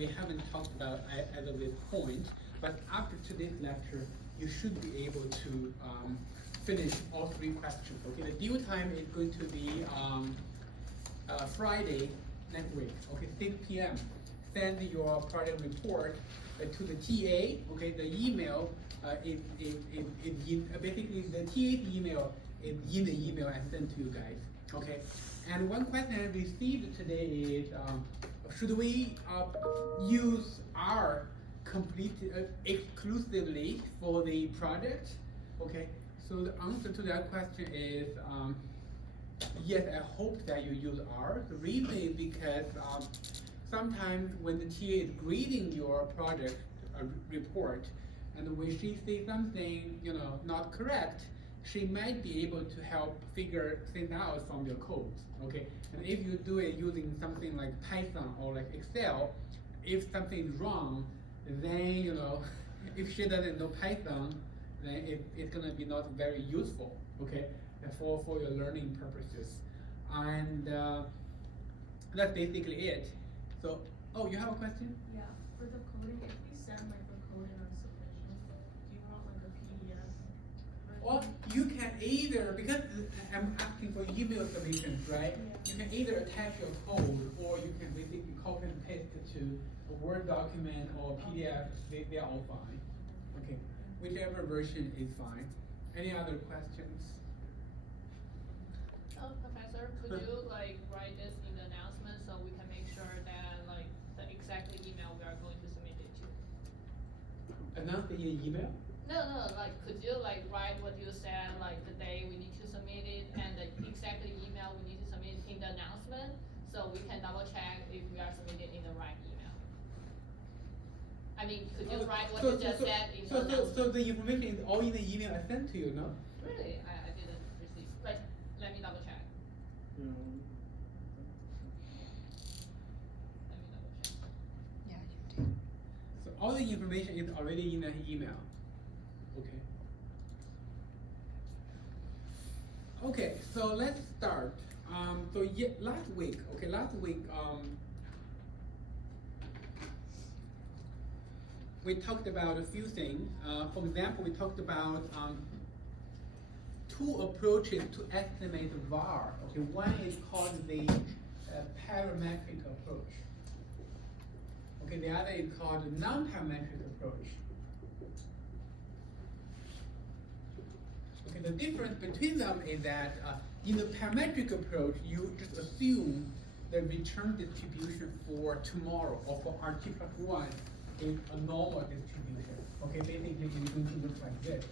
we haven't talked about as of this point, but after today's lecture, you should be able to finish all 3 questions. Okay, the due time is going to be Friday next week. Okay, 6 p.m. Send your project report to the TA. Okay, the email is in basically the TA's email is in the email I sent to you guys. Okay, and one question I received today is, should we use R exclusively for the project? Okay, so the answer to that question is yes, I hope that you use R. The reason is because sometimes when the TA is grading your project report, and when she sees something not correct, she might be able to help figure things out from your code. Okay, and if you do it using something like Python or like Excel, if something is wrong, then if she doesn't know Python, then it's gonna be not very useful. Okay, for your learning purposes, and that's basically it. So, oh, you have a question? Yeah, for the coding, if we send like the coding on submission, do you want like a PDF? Well, you can either, because I'm asking for email submissions, right? Yeah. You can either attach your code, or you can basically copy and paste it to a Word document or PDF. They're all fine. Okay, whichever version is fine. Any other questions? Professor, could you write this in the announcement so we can make sure that the exact email we are going to submit it to? Announce the email? No, could you write what you said, the day we need to submit it and the exact email we need to submit in the announcement, so we can double check if we are submitting in the right email? I mean, could you write what you just said in the announcement? So the information is all in the email I sent to you, no? Really? I didn't receive. Let me double check. Let me double check. Yeah, you did. So all the information is already in the email. Okay. Okay, so let's start. Last week, we talked about a few things. For example, we talked about 2 approaches to estimate VAR. Okay, one is called the parametric approach. Okay, the other is called the non-parametric approach. Okay, the difference between them is that in the parametric approach, you just assume the return distribution for tomorrow or for RT+1 is a normal distribution. Okay, basically it's going to look like this.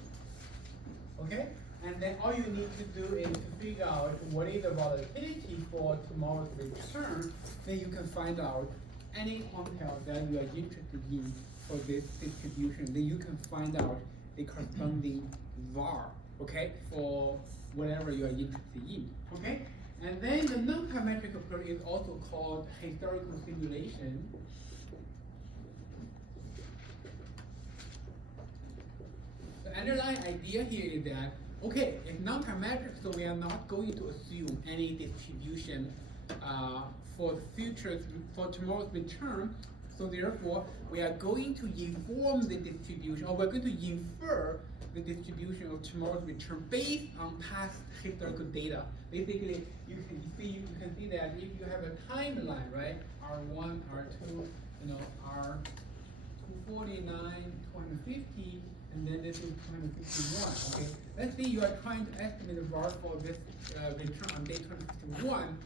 Okay, and then all you need to do is to figure out what is the volatility for tomorrow's return. Then you can find out any quantile that you are interested in for this distribution. Then you can find out the corresponding VAR. Okay, for whatever you are interested in. Okay, and then the non-parametric approach is also called historical simulation. The underlying idea here is that, okay, it's non-parametric, so we are not going to assume any distribution for the future, for tomorrow's return. So therefore, we are going to inform the distribution, or we're going to infer the distribution of tomorrow's return based on past historical data. Basically, you can see that if you have a timeline, right? R1, R2, R249, 250, and then this is 251. Okay, let's say you are trying to estimate the VAR for this return on day 251.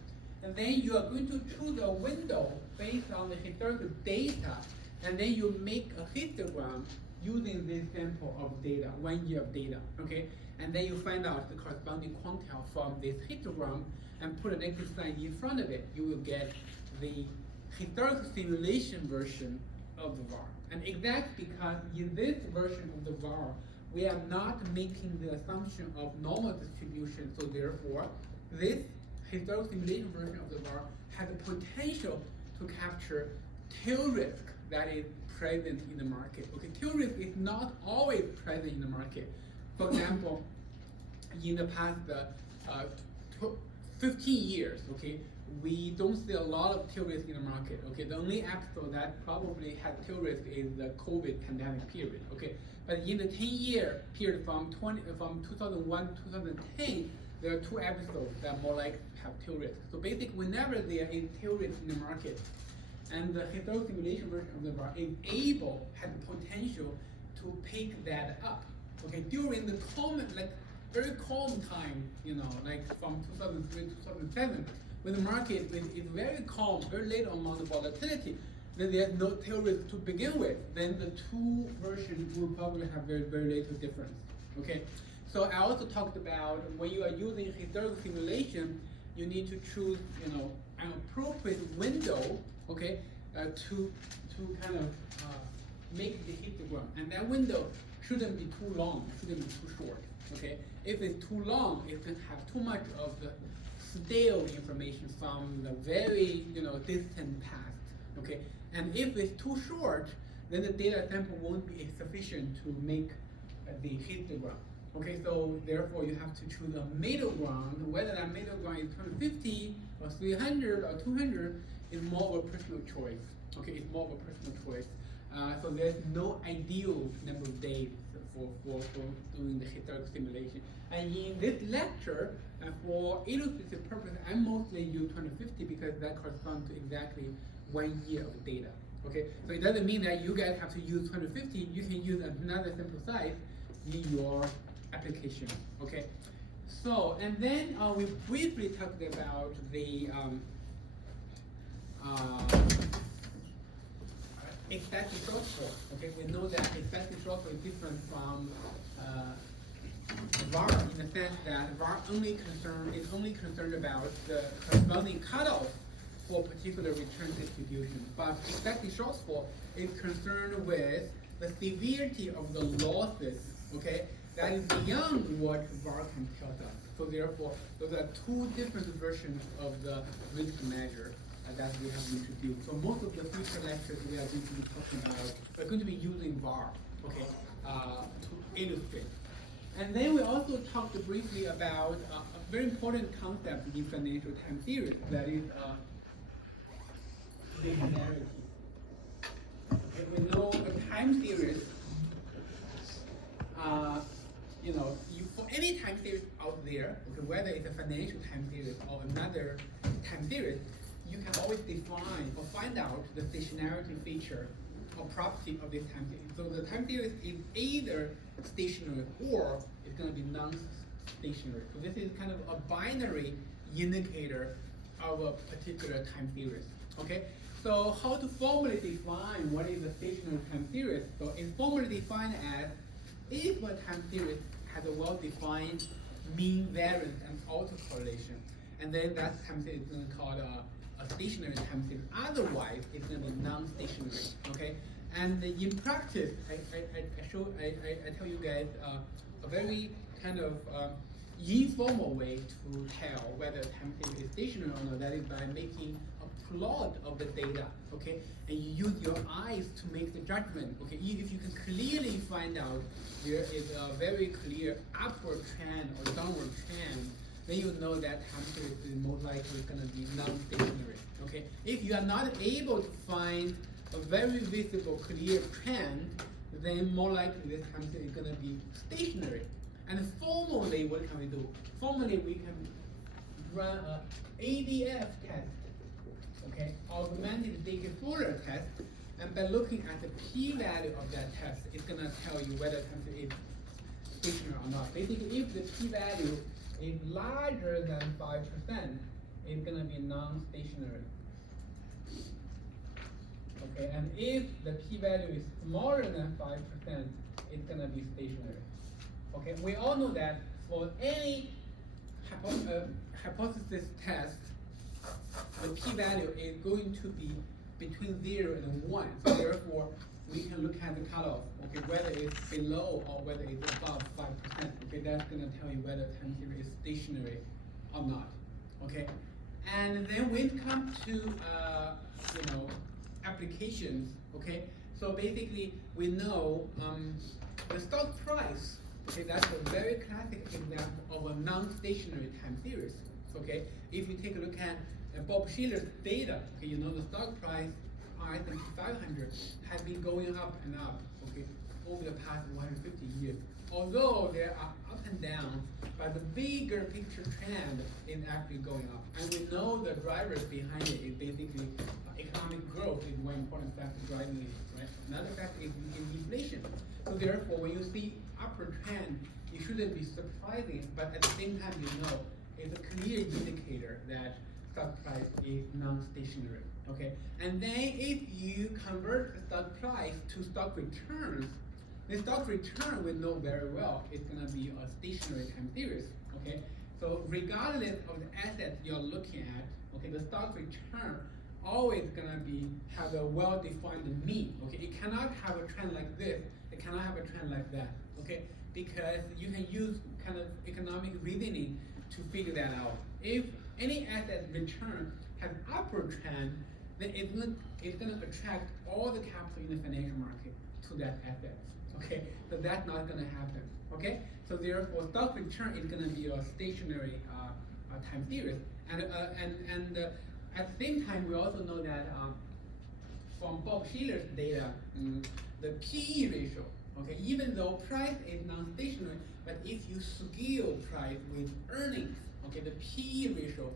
And then you are going to choose a window based on the historical data, and then you make a histogram using this sample of data, 1 year of data, okay? And then you find out the corresponding quantile from this histogram and put a negative sign in front of it. You will get the historical simulation version of the VAR. And exactly because in this version of the VAR, we are not making the assumption of normal distribution, so therefore, this historical simulation version of the VAR has the potential to capture tail risk that is present in the market. Okay, tail risk is not always present in the market. For example, in the past 15 years, okay, we don't see a lot of tail risk in the market. Okay, the only episode that probably had tail risk is the COVID pandemic period. Okay, but in the 10-year period from 2001 to 2010, there are 2 episodes that more likely have tail risk. So basically, whenever there is tail risk in the market, and the historical simulation version of the VAR is able, has the potential to pick that up. Okay, during the common, like very calm time, like from 2003 to 2007, when the market is very calm, very little amount of volatility, then there's no tail risk to begin with, then the 2 versions will probably have very, very little difference. Okay, so I also talked about when you are using historical simulation, you need to choose, an appropriate window, okay, to kind of make the histogram, and that window shouldn't be too long, shouldn't be too short. Okay, if it's too long, it can have too much of the stale information from the very distant past. Okay, and if it's too short, then the data sample won't be sufficient to make the histogram. Okay, so therefore you have to choose a middle ground. Whether that middle ground is 250 or 300 or 200 is more of a personal choice. Okay, it's more of a personal choice. So there's no ideal number of days for doing the historical simulation. And in this lecture, for illustrative purpose, I mostly use 250 because that corresponds to exactly 1 year of data. Okay, so it doesn't mean that you guys have to use 250. You can use another sample size in your application. Okay, so and then we briefly talked about the expected shortfall. Okay, we know that expected shortfall is different from VAR in the sense that VAR is only concerned about the corresponding cutoff for a particular return distribution, but expected shortfall is concerned with the severity of the losses. Okay, that is beyond what VAR can tell us. So therefore, those are 2 different versions of the risk measure that we have introduced. So most of the future lectures we are going to be talking about, we're going to be using VAR, okay, to illustrate. And then we also talked briefly about a very important concept in financial time series, that is linearity. Okay, we know a time series, for any time series out there, okay, whether it's a financial time series or another time series, you can always define or find out the stationarity feature or property of this time series. So the time series is either stationary or it's going to be non-stationary. So this is kind of a binary indicator of a particular time series. Okay, so how to formally define what is a stationary time series? So it's formally defined as if a time series has a well-defined mean variance and autocorrelation, and then that time series is going to be called a stationary time series. Otherwise, it's going to be non-stationary. Okay, and in practice, I tell you guys a very kind of informal way to tell whether a time series is stationary or not. That is by making a plot of the data. Okay, and you use your eyes to make the judgment. Okay, if you can clearly find out there is a very clear upward trend or downward trend, then you know that time series is most likely going to be non-stationary. Okay, if you are not able to find a very visible, clear trend, then more likely this time series is going to be stationary. And formally, what can we do? Formally, we can run an ADF test, okay, augmented decay Fourier test, and by looking at the p-value of that test, it's going to tell you whether time series is stationary or not. Basically, if the p-value is larger than 5%, it's going to be non-stationary. Okay, and if the p-value is smaller than 5%, it's going to be stationary. Okay, we all know that for any hypothesis test, the p-value is going to be between 0 and 1. So therefore, we can look at the cutoff, okay, whether it's below or whether it's above 5%. Okay, that's going to tell you whether time series is stationary or not. Okay, and then when it comes to applications, okay, so basically we know the stock price. Okay, that's a very classic example of a non-stationary time series. Okay, if you take a look at Bob Shiller's data, okay, you know the stock price on S&P 500 has been going up and up, okay, over the past 150 years. Although there are ups and downs, but the bigger picture trend is actually going up. And we know the drivers behind it is basically economic growth is one important factor driving it, right? Another factor is inflation. So therefore, when you see upward trend, it shouldn't be surprising, but at the same time, you know, it's a clear indicator that stock price is non-stationary, okay? And then if you convert the stock price to stock returns, the stock return we know very well is gonna be a stationary time series, okay? So regardless of the asset you're looking at, okay, the stock return always gonna have a well-defined mean, okay? It cannot have a trend like this, it cannot have a trend like that, okay? Because you can use kind of economic reasoning to figure that out. If any asset return has upward trend, then it's gonna attract all the capital in the financial market to that asset. Okay, so that's not gonna happen. Okay, so therefore stock return is gonna be a stationary time series, and at the same time we also know that from Bob Shiller's data, the PE ratio. Okay, even though price is non-stationary, but if you scale price with earnings, okay, the PE ratio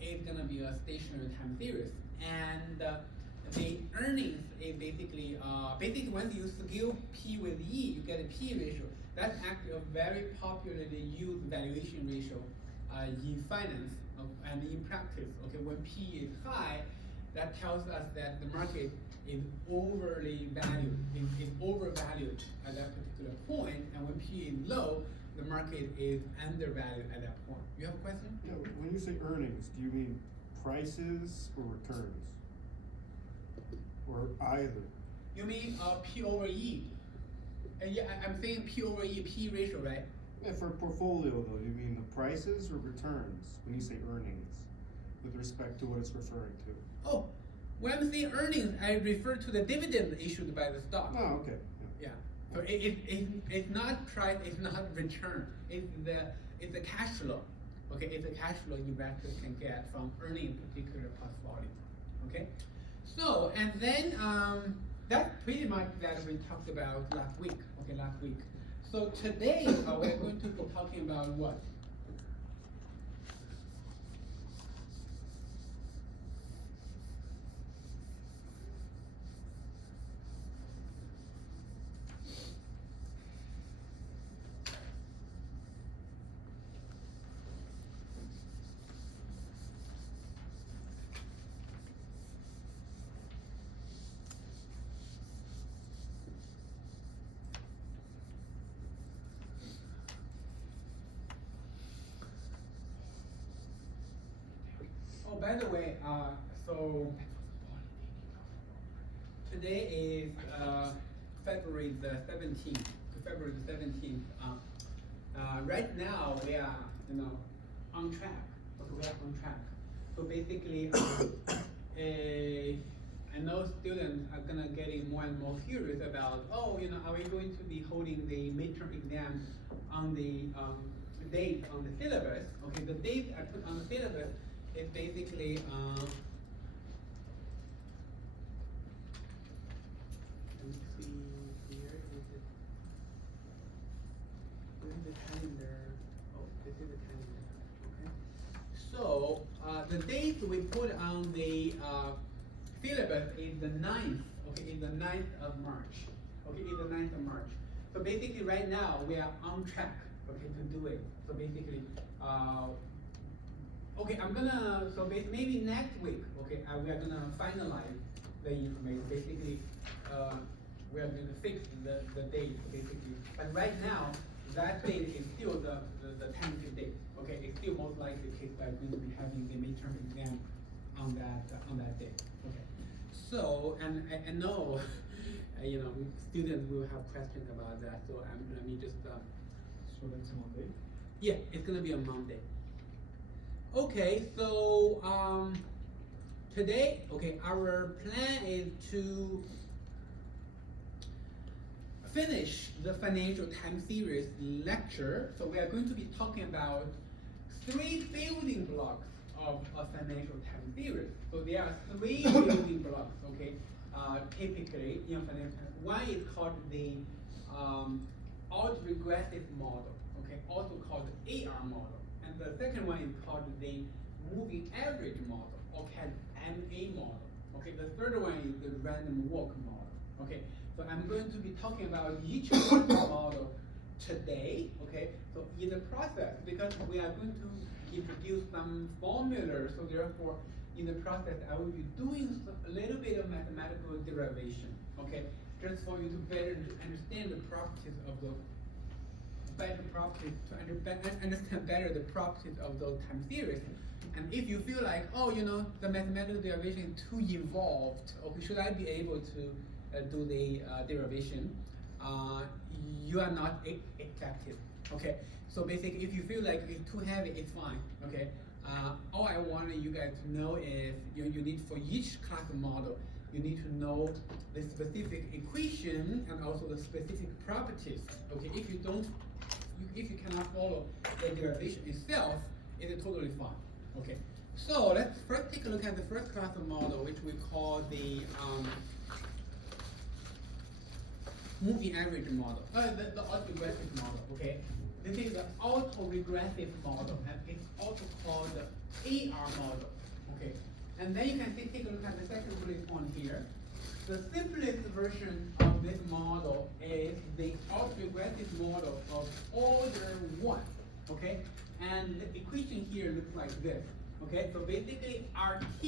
is gonna be a stationary time series, and the earnings is basically once you scale P with E, you get a P ratio. That's actually a very popularly used valuation ratio in finance and in practice. Okay, when P is high, that tells us that the market is overly valued, is overvalued at that particular point, and when P is low, the market is undervalued at that point. You have a question? Yeah, when you say earnings, do you mean prices or returns? Or either? You mean P over E? Yeah, I'm saying P over E, P ratio, right? Yeah, for a portfolio though, do you mean the prices or returns when you say earnings, with respect to what it's referring to? Oh, when I'm saying earnings, I refer to the dividend issued by the stock. Oh, okay. Yeah. So it's not price, it's not return. It's the cash flow. Okay, it's the cash flow investors can get from earning a particular portfolio. Okay. So and then that's pretty much that we talked about last week. Okay, last week. So today we're going to be talking about what? Oh, by the way, so today is February the 17th. February the 17th. Right now we are, on track. Okay, we are on track. So basically, I know students are gonna getting more and more curious about, are we going to be holding the midterm exam on the date on the syllabus? Okay, the date I put on the syllabus is basically let me see here, where's the calendar? Oh, this is the calendar. Okay. So the date we put on the syllabus is the 9th. Okay, is the 9th of March. Okay, is the 9th of March. So basically right now we are on track, okay, to do it. So basically okay, maybe next week, okay, we are gonna finalize the information. Basically, we are gonna fix the date, basically. But right now, that date is still the tentative date. Okay, it's still most likely the case that we're going to be having the midterm exam on that day. Okay. So, and I know, students will have questions about that. So let me just. So that's a Monday? Yeah, it's gonna be on Monday. Okay, so today, okay, our plan is to finish the financial time series lecture. So we are going to be talking about 3 building blocks of a financial time series. So there are three building blocks, okay? Typically in financial time. One is called the autoregressive model, okay? Also called the AR model. And the second one is called the moving average model, or called MA model. Okay, the third one is the random walk model. Okay, so I'm going to be talking about each one of the model today. Okay, so in the process, because we are going to introduce some formulas, so therefore in the process I will be doing a little bit of mathematical derivation. Okay, just for you to better understand the properties of those. Understand better the properties of those time series. And if you feel like, oh, the mathematical derivation is too involved, okay, should I be able to do the derivation? You are not accepted, okay? So basically, if you feel like it's too heavy, it's fine, okay? All I want you guys to know is you need for each class model, you need to know the specific equation and also the specific properties, okay? If you cannot follow the derivation itself, it is totally fine. Okay, so let's first take a look at the first class of model, which we call the moving average model, the autoregressive model. Okay, this is the autoregressive model, and it's also called the AR model. Okay, and then you can take a look at the second bullet point here. The simplest version of this model is the autoregressive model of order 1, okay? And the equation here looks like this, okay? So basically, RT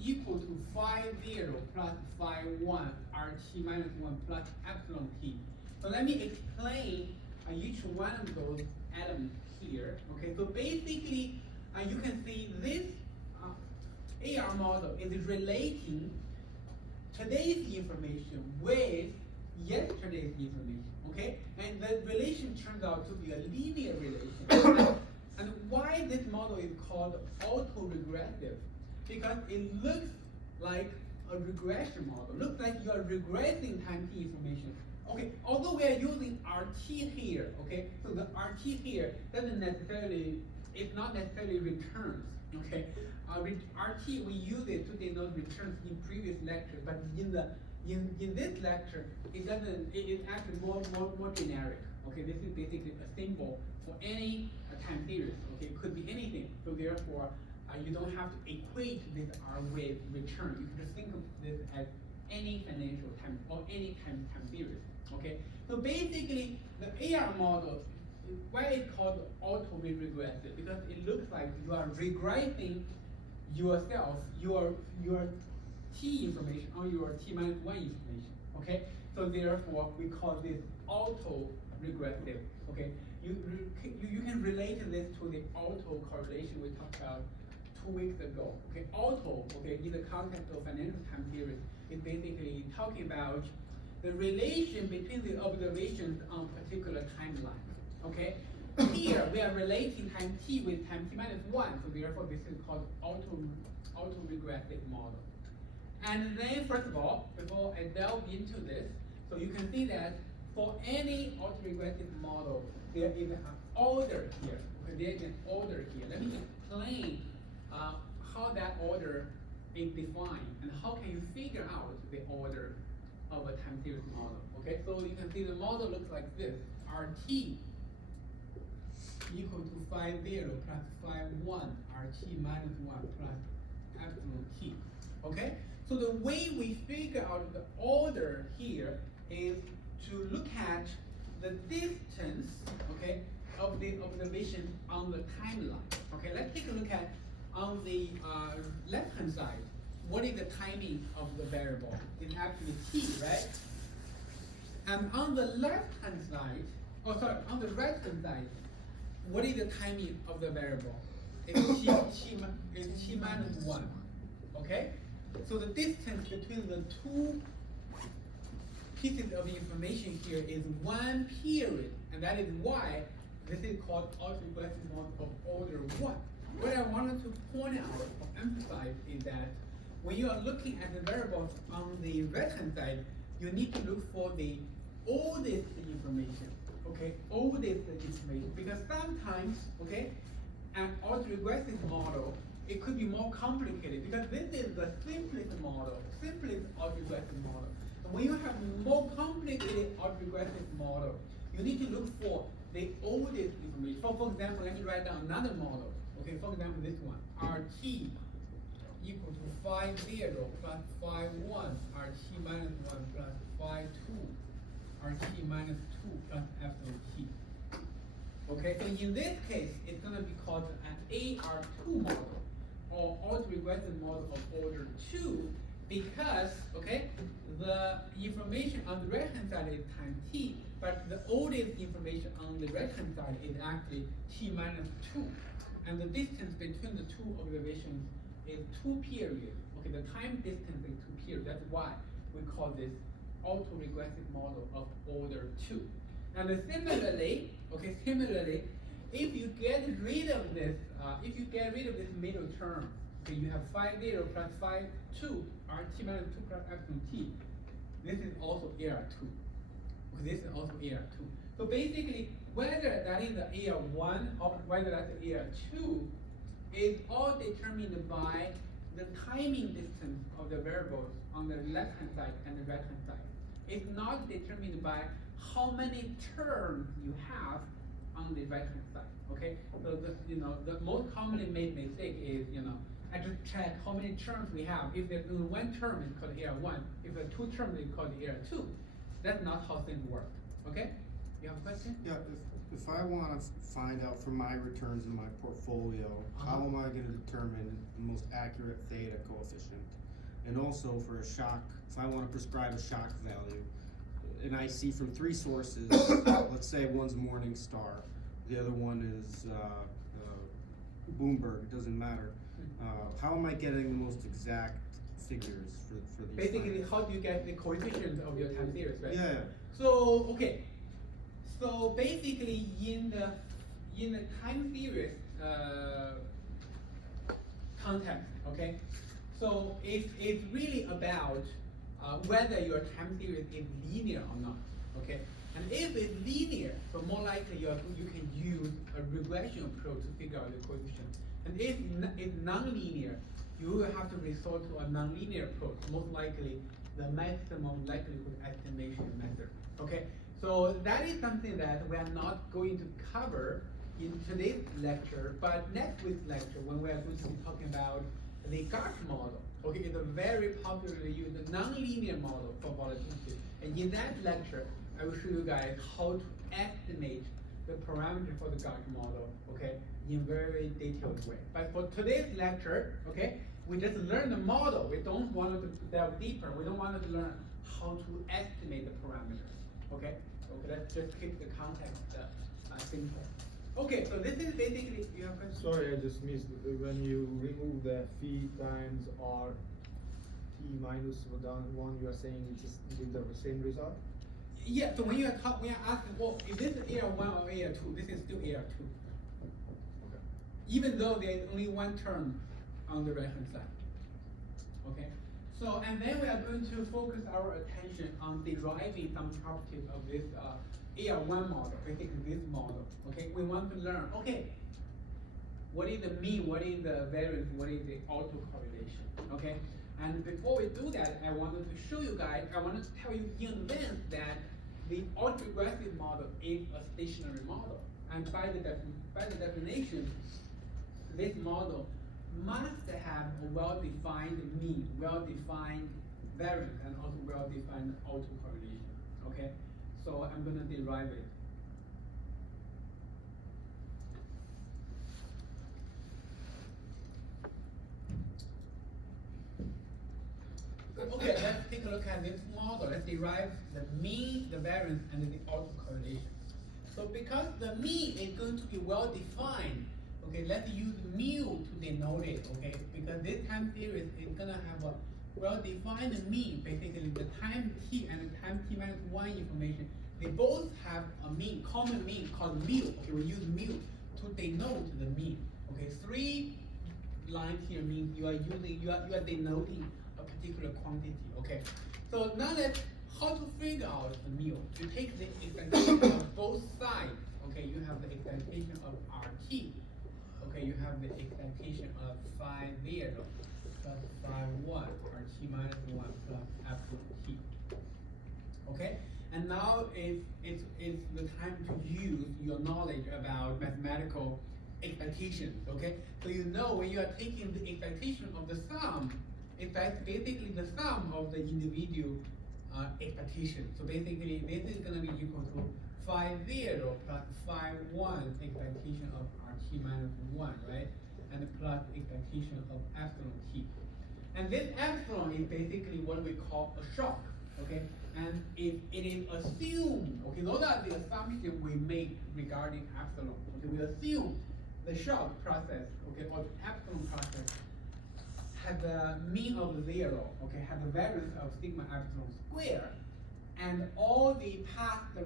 equal to phi 0 plus phi 1, RT minus 1 plus epsilon t. So let me explain each one of those elements here, okay? So basically, you can see this AR model is relating today's information with yesterday's information, okay? And the relation turns out to be a linear relation. And why this model is called autoregressive? Because it looks like a regression model. Looks like you are regressing time t information. Okay, although we are using RT here, okay? So the RT here it's not necessarily returns, okay? RT, we use it to denote returns in previous lectures, but in this lecture, it is actually more generic. Okay, this is basically a symbol for any time series. Okay, it could be anything. So therefore, you don't have to equate this R with return. You can just think of this as any financial time or any time series. Okay, so basically, the AR model, why it's called autoregressive? Because it looks like you are regressing yourself, your t information or your t minus 1 information. Okay, so therefore we call this autoregressive. Okay, you can relate this to the auto correlation we talked about 2 weeks ago. Okay, auto, okay, in the context of financial time series, is basically talking about the relation between the observations on particular timeline. Okay, here we are relating time t with time t minus 1, so therefore this is called autoregressive model. And then first of all, before I delve into this, so you can see that for any autoregressive model, there is an order here. Okay, there is an order here. Let me explain how that order is defined and how can you figure out the order of a time series model. Okay, so you can see the model looks like this: RT equal to phi 0 plus phi 1, RT minus 1 plus epsilon t. Okay, so the way we figure out the order here is to look at the distance, okay, of the observation on the timeline. Okay, let's take a look at on the left-hand side. What is the timing of the variable? It's actually t, right? And on the left-hand side, on the right-hand side, what is the timing of the variable? It's t minus 1. Okay? So the distance between the two pieces of information here is 1 period, and that is why this is called autoregressive model of order 1. What I wanted to point out or emphasize is that when you are looking at the variables on the right-hand side, you need to look for the oldest information. Okay, oldest information, because sometimes, okay, an autoregressive model it could be more complicated because this is the simplest model, simplest autoregressive model. And when you have more complicated autoregressive model, you need to look for the oldest information. For example, let me write down another model. Okay, for example, this one, RT equal to phi 0 plus phi 1, RT minus 1 plus phi 2, RT minus 2 plus epsilon T. Okay, so in this case, it's going to be called an AR2 model, or autoregressive model of order 2, because, okay, the information on the right-hand side is time t, but the oldest information on the right-hand side is actually t minus 2. And the distance between the two observations is 2 periods. Okay, the time distance is 2 periods. That's why we call this autoregressive model of order 2. And similarly, okay, if you get rid of this, middle term, okay, you have phi 0 plus phi 2, RT minus 2 plus epsilon T. This is also AR2. Okay, this is also AR2. So basically, whether that is the AR1 or whether that's the AR2 is all determined by the timing distance of the variables on the left-hand side and the right-hand side. It's not determined by how many terms you have on the right-hand side. Okay, so the most commonly made mistake is I just check how many terms we have. If there's only one term, it's called AR1. If there are 2 terms, it's called AR2. That's not how things work. Okay? You have a question? Yeah, if I want to find out from my returns in my portfolio, how am I going to determine the most accurate theta coefficient? And also for a shock, if I want to prescribe a shock value, and I see from 3 sources, let's say one's Morningstar, the other one is Bloomberg, it doesn't matter. How am I getting the most exact figures for these? Basically, findings? how do you get the coefficient of your time series, right? Yeah. So, okay. So basically, in the time series context, okay. So it's really about whether your time series is linear or not, okay. And if it's linear, so more likely you can use a regression approach to figure out the coefficient. And if it's nonlinear, you will have to resort to a nonlinear approach, most likely the maximum likelihood estimation method. Okay, so that is something that we are not going to cover in today's lecture, but next week's lecture, when we are going to be talking about the GART model, okay, it's a very popularly used nonlinear model for volatility. And in that lecture, I will show you guys how to estimate the parameter for the GART model, okay, in very detailed way. But for today's lecture, okay, we just learn the model. We don't want to delve deeper. We don't want to learn how to estimate the parameters, okay? Okay, let's just keep the context simple. Okay, so this is basically, you have questions? Sorry, I just missed, when you remove the phi times r t minus 1, you are saying it is with the same result? Yeah, so when you are asking, well, is this AR1 or AR2? This is still AR2. Okay. Even though there is only one term on the right-hand side. Okay? So, and then we are going to focus our attention on deriving some properties of this AR1 model, basically this model. Okay? We want to learn, okay, what is the mean, what is the variance, what is the autocorrelation? Okay? And before we do that, I wanted to show you guys, I wanted to tell you in advance that the autoregressive model is a stationary model. And by the definition, this model must have a well-defined mean, well-defined variance, and also well-defined autocorrelation. Okay? So I'm going to derive it. Okay, let's take a look at this model. Let's derive the mean, the variance, and the autocorrelation. So because the mean is going to be well defined, okay, let's use mu to denote it, okay? Because this time series is gonna have a well-defined mean, basically the time t and the time t minus 1 information. They both have a mean, common mean called mu. Okay, we use mu to denote the mean. Okay, 3 lines here means you are denoting a particular quantity. Okay, so now that how to figure out the mu? You take the excitation of both sides. Okay, you have the excitation of RT. Okay, okay, you have the expectation of phi 0 plus phi 1, or t minus 1 plus absolute t. Okay? And now it's the time to use your knowledge about mathematical expectations, okay? So you know when you are taking the expectation of the sum, it's basically the sum of the individual expectations. So basically, this is going to be equal to phi 0 plus phi 1 expectation of rt minus 1, right? And plus expectation of epsilon t. And this epsilon is basically what we call a shock, okay? And it is assumed, okay, those are the assumptions we make regarding epsilon. Okay, we assume the shock process, okay, or the epsilon process has a mean of 0, okay, has a variance of sigma epsilon square, and all the paths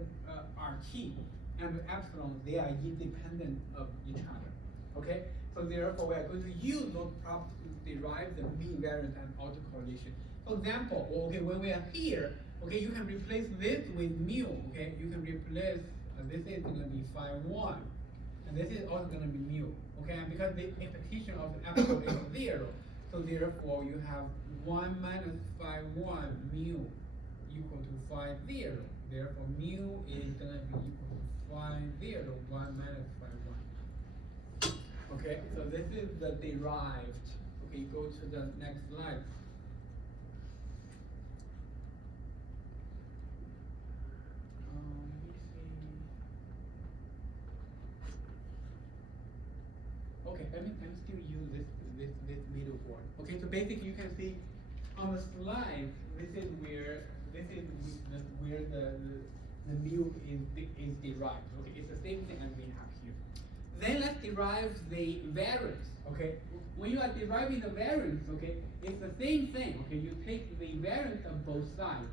are t and epsilon, they are independent of each other, okay? So therefore, we are going to use those properties to derive the mean variance and autocorrelation. For example, okay, when we are here, okay, you can replace this with mu, okay? You can replace, this is going to be phi 1, and this is also going to be mu, okay? And because the expectation of the epsilon is 0, so therefore you have 1 minus phi 1 mu equal to phi 0. Therefore, mu is going to be equal to phi 0, 1 minus phi 1. Okay, so this is the derived. Okay, go to the next slide. Let me see. Okay, let me still use this middle word. Okay, so basically you can see on the slide, this is where the mu is derived. Okay, it's the same thing as we have here. Then let's derive the variance. Okay, when you are deriving the variance, okay, it's the same thing. Okay, you take the variance of both sides.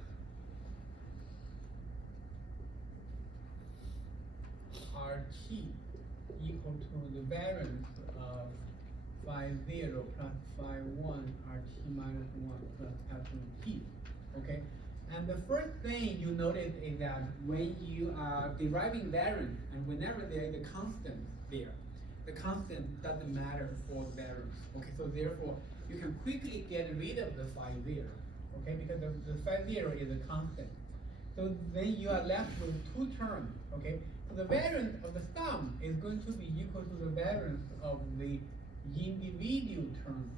RT equal to the variance of phi 0 plus phi 1 RT minus 1 plus epsilon t. Okay, and the first thing you notice is that when you are deriving variance, and whenever there is a constant there, the constant doesn't matter for the variance. Okay, so therefore you can quickly get rid of the phi 0. Okay, because the phi 0 is a constant. So then you are left with two terms. Okay, so the variance of the sum is going to be equal to the variance of the individual terms.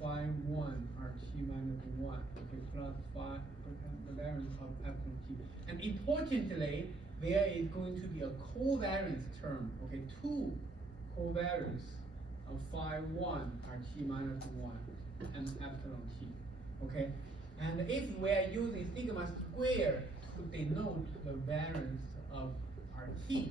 Phi 1 RT minus 1, okay, plus phi, the variance of epsilon t. And importantly, there is going to be a covariance term, okay, two covariance of phi 1 RT minus 1 and epsilon t, okay? And if we are using sigma square to denote the variance of RT,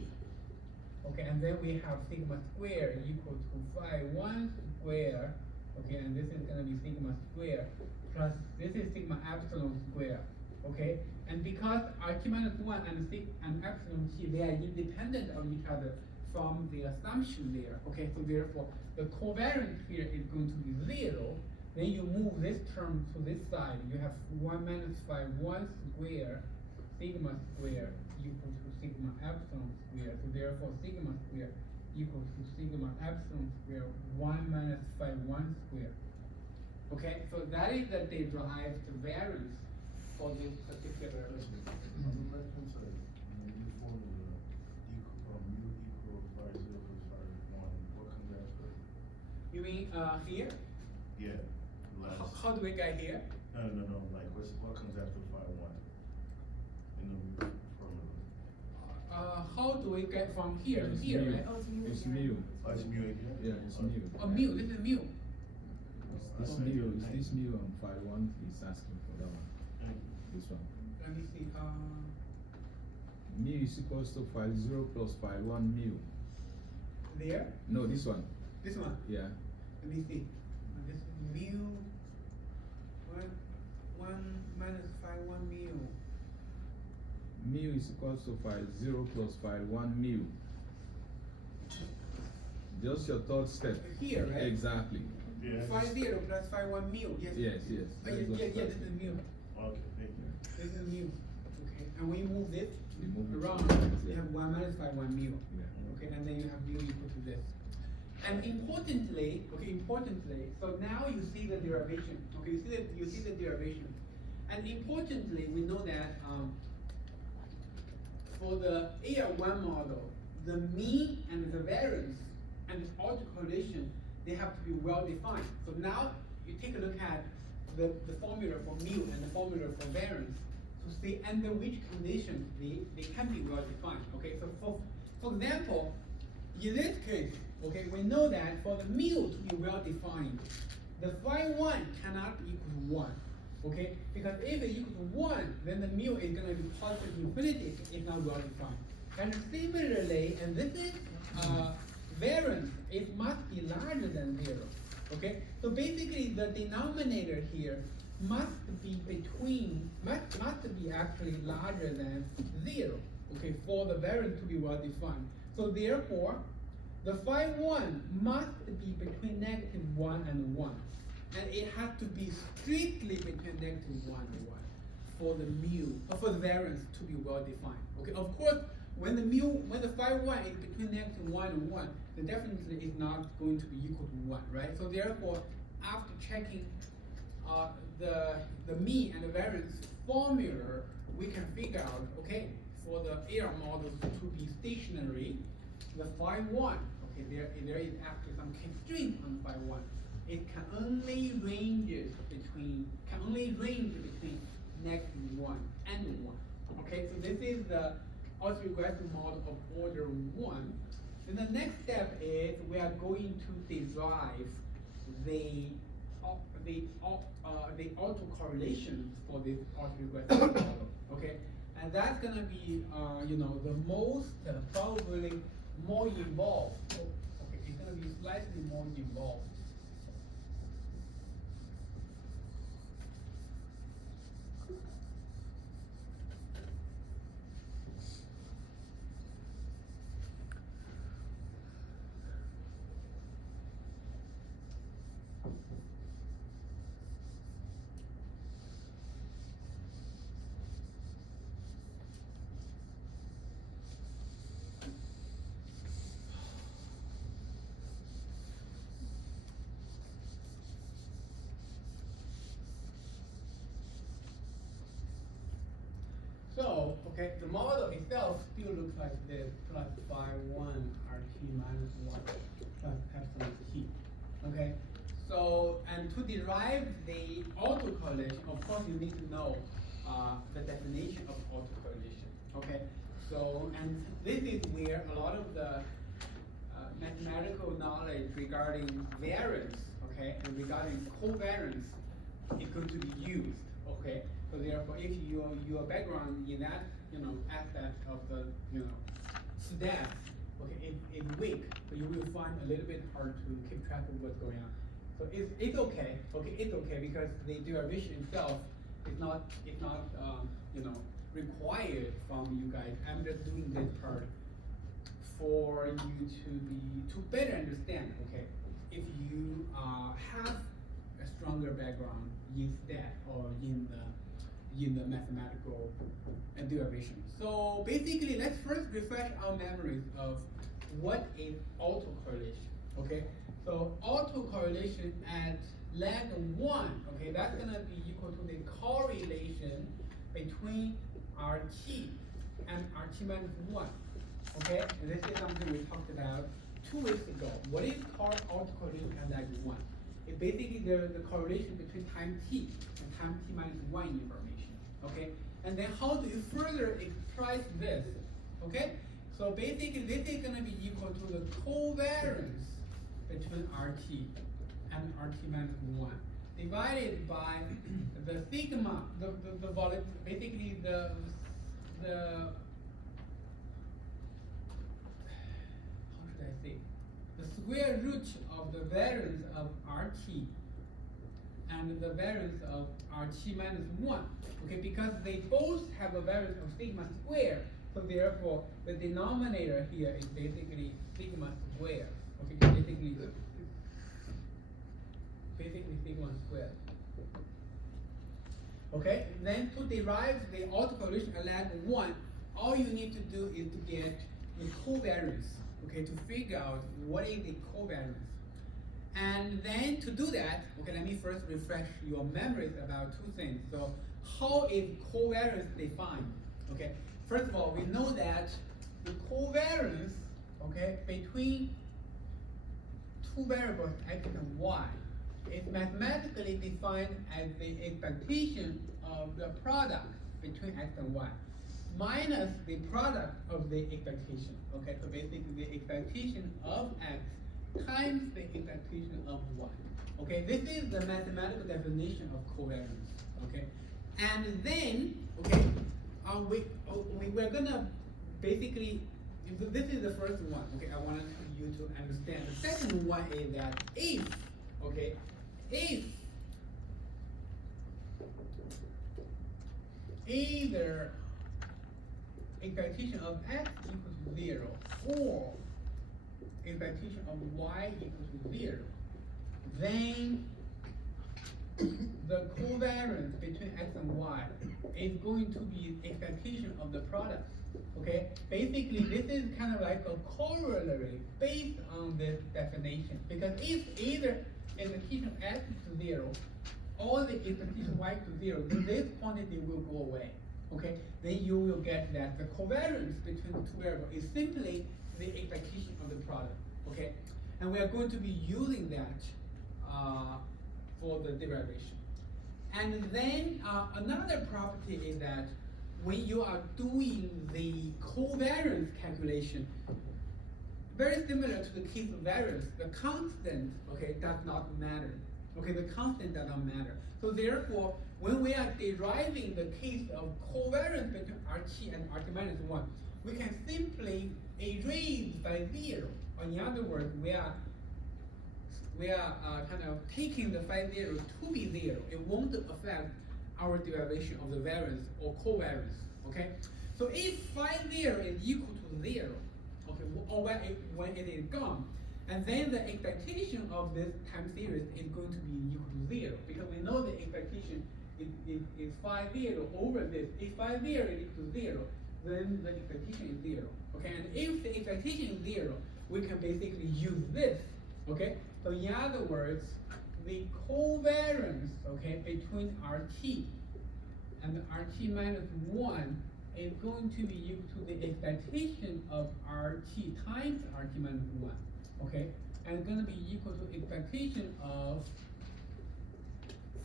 okay, and then we have sigma square equal to phi 1 square, okay, and this is going to be sigma square plus this is sigma epsilon square, okay? And because RT minus 1 and epsilon t, they are independent of each other from the assumption there, okay? So therefore, the covariance here is going to be 0. Then you move this term to this side. You have 1 minus phi 1 square, sigma square equal to sigma epsilon square. So therefore, sigma square equal to sigma epsilon square 1 minus phi 1 square. Okay, so that is the derived variance for this particular. On the left-hand side, you formula equal mu equal phi 0 plus phi 1. What comes after? You mean here? Yeah. Last. How do we get here? No. Like what comes after phi 1 in the formula? How do we get from here to It's here, mu. right? Oh, it's mu It's here. mu. Oh, it's mu again? Yeah, it's mu. Oh, mu, this is mu. This mu, is this mu on phi 1 is asking for that one. Thank you. This one. Let me see. Mu is equals to phi 0 plus phi 1 mu. There? No, this one. This one. Yeah. Let me see. This is mu. 1 minus phi 1 mu. Mu is equals to phi 0 plus phi 1 mu. Just your third step. Here, right? Exactly. Yeah. Phi 0 plus phi 1 mu. Yes. Yes. Oh, That's yeah, what's this happening. is mu. Okay, thank you. This is mu. okay, and when you move this You move it around, to- you have 1 minus phi 1 mu, Yeah. okay, and then you have mu equal to this. And importantly, so now you see the derivation, okay, you see the derivation. And importantly, we know that for the AR1 model, the mean and the variance and the autocorrelation, they have to be well defined. So now you take a look at the formula for mu and the formula for variance to see under which conditions they can be well defined. Okay, so for example, in this case, okay, we know that for the mu to be well defined, the phi 1 cannot be equal to 1. Okay, because if it equals to 1, then the mu is going to be positive to infinity if it's not well defined. And similarly, and this is variance, it must be larger than 0. Okay, so basically the denominator here must be actually larger than 0. Okay, for the variance to be well defined. So therefore, the phi 1 must be between -1 and 1. And it has to be strictly between -1 and 1 for the mu, or for the variance to be well defined. Okay, of course, when the phi 1 is between -1 and 1, then definitely it's not going to be equal to 1, right? So therefore, after checking the mean and the variance formula, we can figure out, okay, for the AR model to be stationary, the phi 1, okay, there is actually some constraint on phi 1. It can only range between -1 and 1. Okay, so this is the autoregressive model of order 1. And the next step is we are going to derive the autocorrelations for this autoregressive model. Okay, and that's gonna be the most probably more involved. Okay, it's gonna be slightly more involved. So, okay, the model itself still looks like this, plus phi 1 RT minus 1 plus epsilon t. Okay, so, and to derive the autocorrelation, of course you need to know the definition of autocorrelation. Okay, so, and this is where a lot of the mathematical knowledge regarding variance, okay, and regarding covariance is going to be used. Okay, so therefore, if your background in that aspect of the stats, okay, is weak, so you will find a little bit hard to keep track of what's going on. So it's okay. Okay, it's okay because the derivation itself is not required from you guys. I'm just doing this part for you to better understand. Okay, if you have a stronger background in stat or in the mathematical derivation. So basically, let's first refresh our memories of what is autocorrelation. Okay, so autocorrelation at lag 1. Okay, that's gonna be equal to the correlation between RT and RT minus 1. Okay, and this is something we talked about 2 weeks ago. What is called autocorrelation at lag 1? It's basically the correlation between time t and time t minus 1 information. Okay, and then how do you further express this? Okay, so basically this is going to be equal to the covariance between RT and RT minus 1 divided by the sigma, the volume, basically the how should I say, the square root of the variance of RT and the variance of RT minus 1. Okay, because they both have a variance of sigma square, so therefore the denominator here is basically sigma square. Okay, basically sigma square. Okay, then to derive the autocorrelation at lag 1, all you need to do is to get the covariance, okay, to figure out what is the covariance. And then to do that, okay, let me first refresh your memories about two things. So how is covariance defined? Okay, first of all, we know that the covariance, okay, between two variables x and y is mathematically defined as the expectation of the product between x and y minus the product of the expectation. Okay, so basically the expectation of x times the expectation of y. Okay, this is the mathematical definition of covariance. Okay, and then okay, we're gonna basically, this is the first one. Okay, I wanted you to understand. The second one is that if, okay, if either expectation of x equals to 0 or expectation of y equals to 0, then the covariance between x and y is going to be expectation of the product. Okay, basically this is kind of like a corollary based on this definition, because if either expectation of x to 0 or the expectation of y to 0, then this quantity will go away. Okay, then you will get that the covariance between the two variables is simply the expectation of the product. Okay, and we are going to be using that for the derivation. And then another property is that when you are doing the covariance calculation, very similar to the case of variance, the constant, okay, does not matter. Okay, the constant does not matter. So therefore, when we are deriving the case of covariance between RT and RT minus 1, we can simply erase by 0. Or in other words, we are kind of taking the phi 0 to be 0. It won't affect our derivation of the variance or covariance. Okay, so if phi 0 is equal to 0, okay, or when it is gone, and then the expectation of this time series is going to be equal to 0, because we know the expectation is phi 0 over this. If phi 0 is equal to 0, then the expectation is 0. Okay, and if the expectation is 0, we can basically use this. Okay, so in other words, the covariance, okay, between RT and RT minus 1 is going to be equal to the expectation of RT times RT minus 1. Okay, and it's going to be equal to expectation of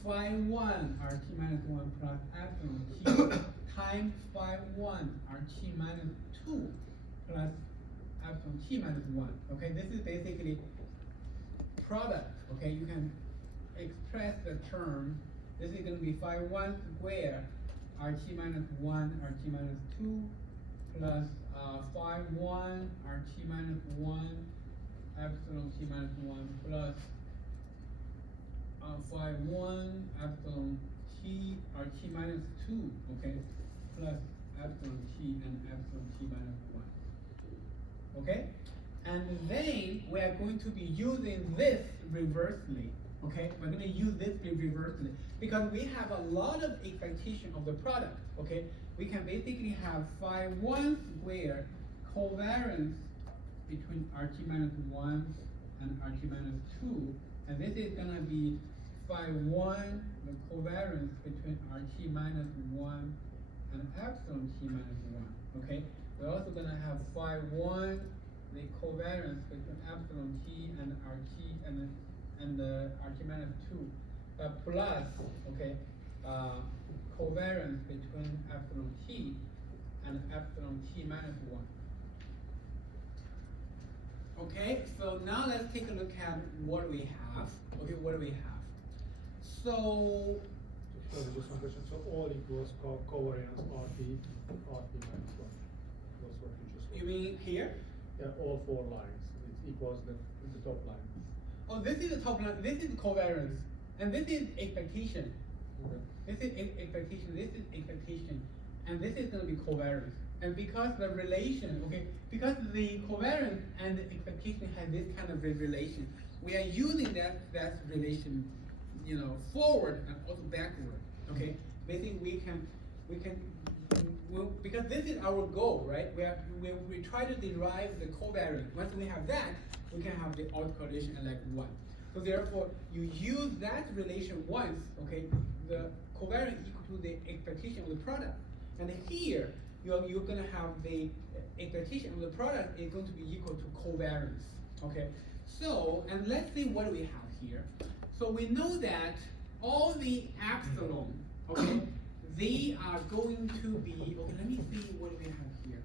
phi 1 RT minus 1 plus epsilon t times phi 1 RT minus 2 plus epsilon t minus 1. Okay, this is basically product. Okay, you can express the term. This is going to be phi 1 squared RT minus 1 RT minus 2 plus phi 1 RT minus 1 epsilon t minus 1 plus phi 1 epsilon t RT minus 2, okay, plus epsilon t and epsilon t minus 1. Okay, and then we are going to be using this reversely. Okay, we're going to use this reversely because we have a lot of expectation of the product. Okay, we can basically have phi 1 squared covariance between RT minus 1 and RT minus 2, and this is going to be phi 1, the covariance between RT minus 1 and epsilon t minus 1. Okay, we're also going to have phi 1, the covariance between epsilon t and RT and the RT minus 2, plus, okay, covariance between epsilon t and epsilon t minus 1. Okay, so now let's take a look at what we have. Okay, what do we have? So, Just one question. So all equals covariance RT minus 1. That's what you just. you mean here? Yeah, all 4 lines. It equals the top line. Oh, this is the top line. This is covariance, and this is expectation. Okay. This is expectation. This is expectation, and this is going to be covariance. And because the relation, okay, because the covariance and the expectation have this kind of relation, we are using that relation, you know, forward and also backward. Okay, basically because this is our goal, right? We try to derive the covariance. Once we have that, we can have the autocorrelation at like 1. So therefore, you use that relation once, okay, the covariance equal to the expectation of the product. And here, you're gonna have the expectation of the product is going to be equal to covariance, okay? So, and let's see what we have here. So we know that all the epsilon, okay, they are going to be, okay, let me see what we have here.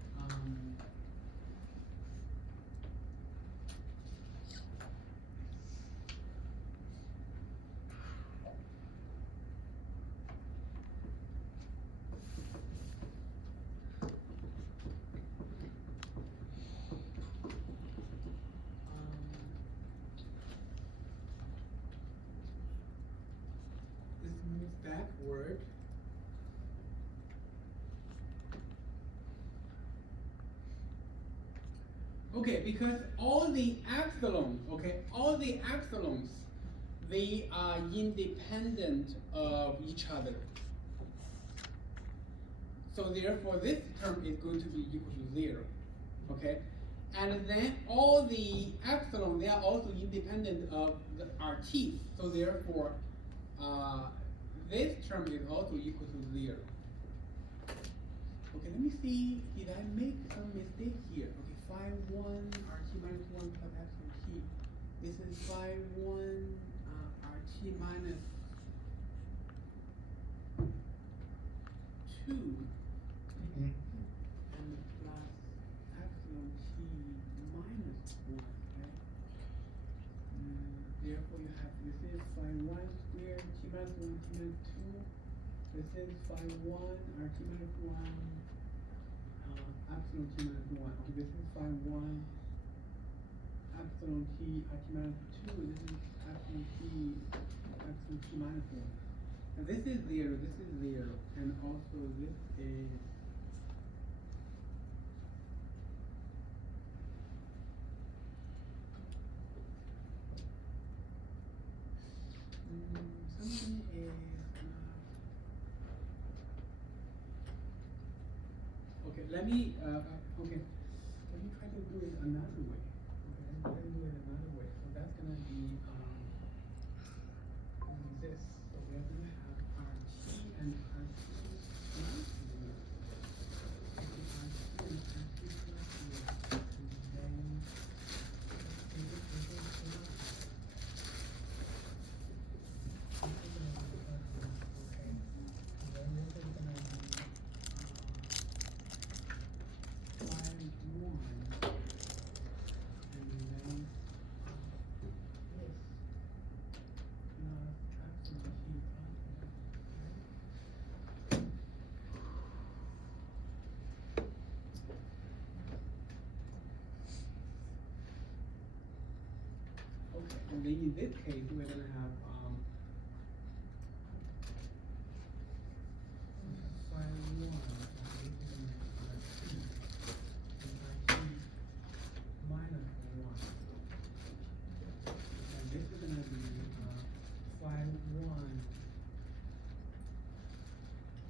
This moves backward. Okay, because all the epsilons, okay, all the epsilons, they are independent of each other. So therefore, this term is going to be equal to 0, okay? And then all the epsilon, they are also independent of the RT. So therefore, this term is also equal to 0. Okay, let me see, did I make some mistake here? Okay, phi 1 RT minus 1 plus epsilon t. This is phi 1 RT minus 2 and plus epsilon t minus 1, right? Therefore, you have this is phi 1 squared t minus 1 t minus 2. This is phi 1 RT minus 1 epsilon t minus 1. Okay, this is phi 1 epsilon t RT minus 2. This is epsilon t minus 1. And this is 0, this is 0, and also this is something is okay, let me try to do it another way. Okay, let me try to do it another way. So that's gonna be this. So we're gonna have RT and RT plus 1. RT and RT plus 1. And then and then in this case, we're gonna have phi 1 minus 1. And this is gonna be phi 1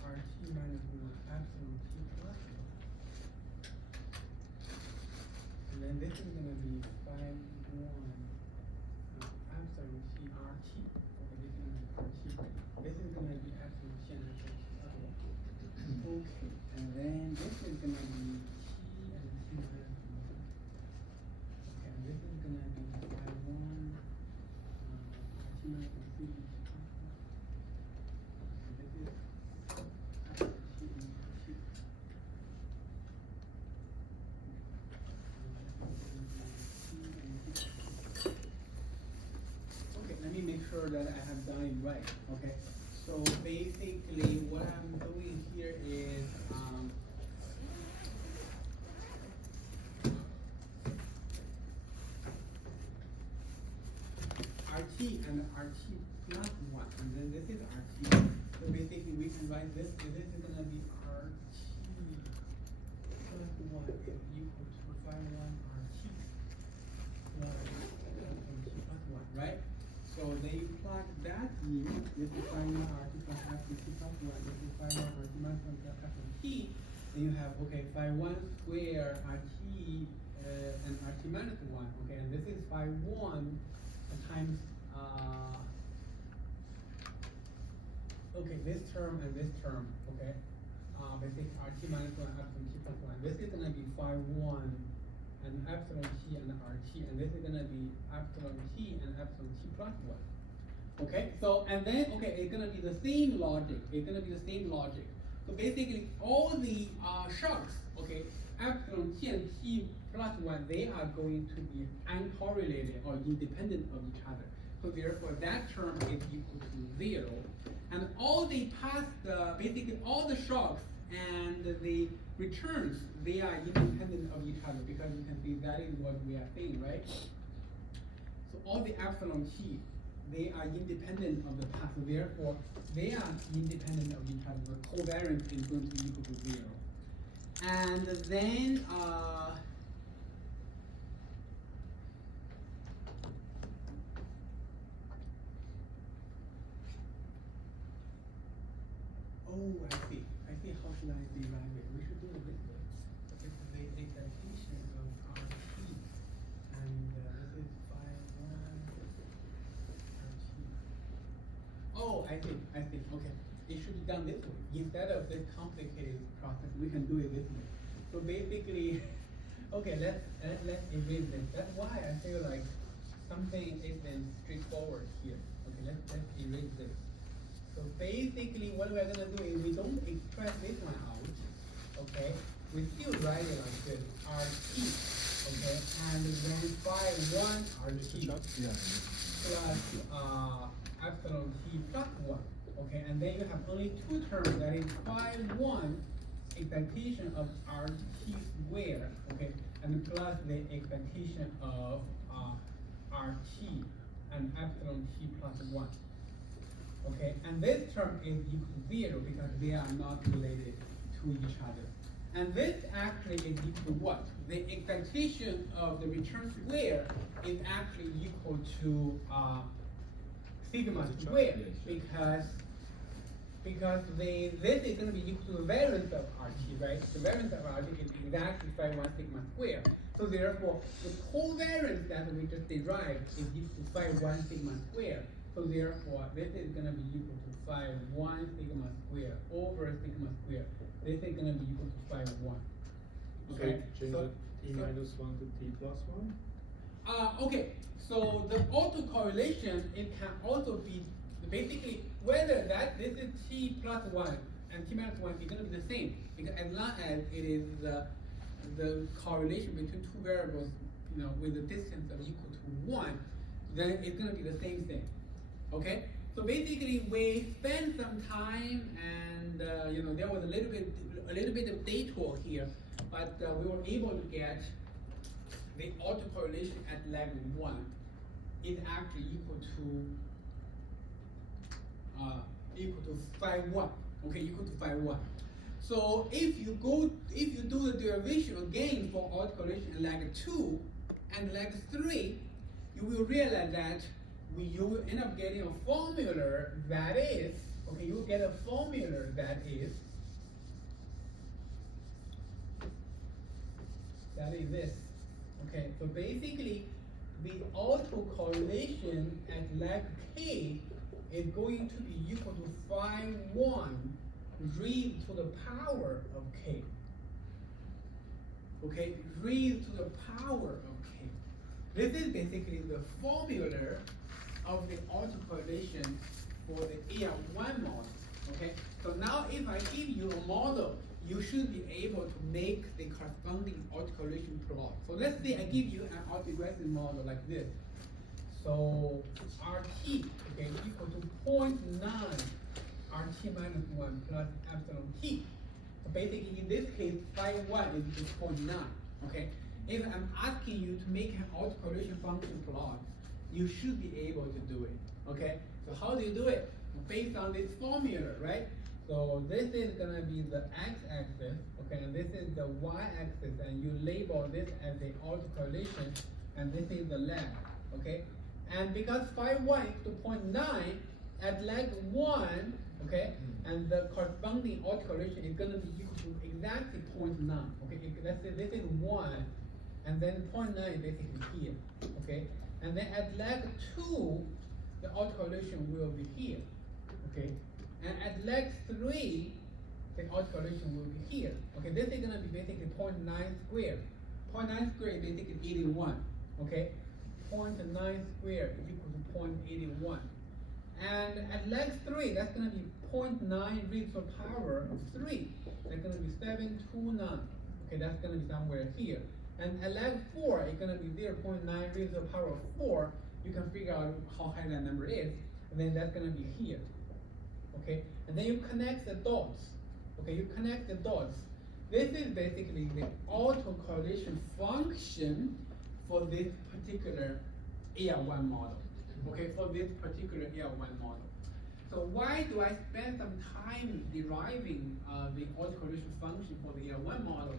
RT minus 1 epsilon t plus 1. And then this is gonna be phi 1 epsilon t RT. Okay, this is gonna be RT. This is gonna be epsilon t and epsilon t. Okay, and then this is gonna be t and t minus 1. Okay, and this is gonna be phi 1 RT minus 1 t and t plus 1. And this is epsilon t and RT. Okay, let me make sure that I have done it right. Okay, so basically what I'm doing here is RT and RT plus 1, and then this is RT. So basically we can write this. This is gonna be RT plus 1 is equal to phi 1 RT plus epsilon t plus 1, right? So then you plug that in, this is phi 1 RT plus F T plus 1, this is phi 1 RT minus 1 plus F T. Then you have, okay, phi 1 square RT and RT minus 1, okay, and this is phi 1 times, okay, this term and this term, okay, basically RT minus 1, epsilon T plus 1. This is gonna be phi 1 and epsilon T and RT, and this is gonna be epsilon T and epsilon T plus 1. Okay, so, and then, okay, it's gonna be the same logic, So basically, all the shocks, okay, epsilon T and T plus 1, they are going to be uncorrelated or independent of each other. So therefore, that term is equal to 0. And all the past, basically all the shocks and the returns, they are independent of each other, because you can see that is what we are saying, right? So all the epsilon T, they are independent of the path, so therefore they are independent of each other. The covariance is going to be equal to 0. And then, oh, I see, how should I derive it? We should do it this way. This is the excitation of RT, and this is phi 1 RT. Oh, I see, okay. It should be done this way. Instead of this complicated process, we can do it this way. So basically, okay, let's erase this. That's why I feel like something isn't straightforward here. Okay, let's erase this. So basically, what we're gonna do is we don't express this one out, okay? We still write it like this, RT, okay? And then phi 1 RT plus epsilon T plus 1, okay? And then you have only two terms, that is phi 1 excitation of RT squared, okay? And plus the excitation of RT and epsilon T plus 1. Okay, and this term is equal to 0 because they are not related to each other. And this actually is equal to what? The excitation of the return square is actually equal to sigma squared, because this is going to be equal to the variance of RT, right? The variance of RT is exactly phi 1 sigma squared. So therefore, the covariance that we just derived is equal to phi 1 sigma squared. So therefore, this is going to be equal to phi 1 sigma squared over sigma squared. This is going to be equal to phi 1. Okay, change the T minus 1 to T plus 1? Okay, so the autocorrelation, it can also be basically whether that this is T plus 1 and T minus 1 is going to be the same, because as long as it is the correlation between two variables, you know, with a distance of equal to 1, then it's going to be the same thing. Okay, so basically we spent some time, and you know, there was a little bit of detour here, but we were able to get the autocorrelation at level 1 is actually equal to phi 1. Okay, equal to phi 1. So if you do the derivation again for autocorrelation at leg 2 and leg 3, you will realize that you will end up getting a formula that is, okay, you will get a formula that is this. Okay, so basically the autocorrelation at leg K is going to be equal to phi 1 raised to the power of K. Okay, raised to the power of K. This is basically the formula of the autocorrelation for the AR1 model. Okay, so now if I give you a model, you should be able to make the corresponding autocorrelation plot. So let's say I give you an autoregressive model like this. So RT, okay, equal to 0.9 RT minus 1 plus epsilon T. So basically in this case, phi 1 is equal to 0.9. Okay, if I'm asking you to make an autocorrelation function plot, you should be able to do it. Okay, so how do you do it? Based on this formula, right? So this is gonna be the x-axis, okay, and this is the y-axis, and you label this as the autocorrelation, and this is the lag, okay? And because phi 1 is to 0.9, at leg 1, okay, and the corresponding autocorrelation is going to be equal to exactly 0.9. Okay, let's say this is 1, and then 0.9 is basically here. Okay, and then at leg 2, the autocorrelation will be here. Okay, and at leg 3, the autocorrelation will be here. Okay, this is going to be basically 0.9 squared. 0.9 squared is basically 81. Okay, 0.9 squared is equal to 0.81. And at leg 3, that's going to be 0.9 raised to the power of 3. That's going to be 729. Okay, that's going to be somewhere here. And at leg 4, it's going to be 0.9 raised to the power of 4. You can figure out how high that number is. And then that's going to be here. Okay, and then you connect the dots. Okay, you connect the dots. This is basically the autocorrelation function for this particular AR1 model. Okay, for this particular AR1 model. So why do I spend some time deriving the autocorrelation function for the AR1 model?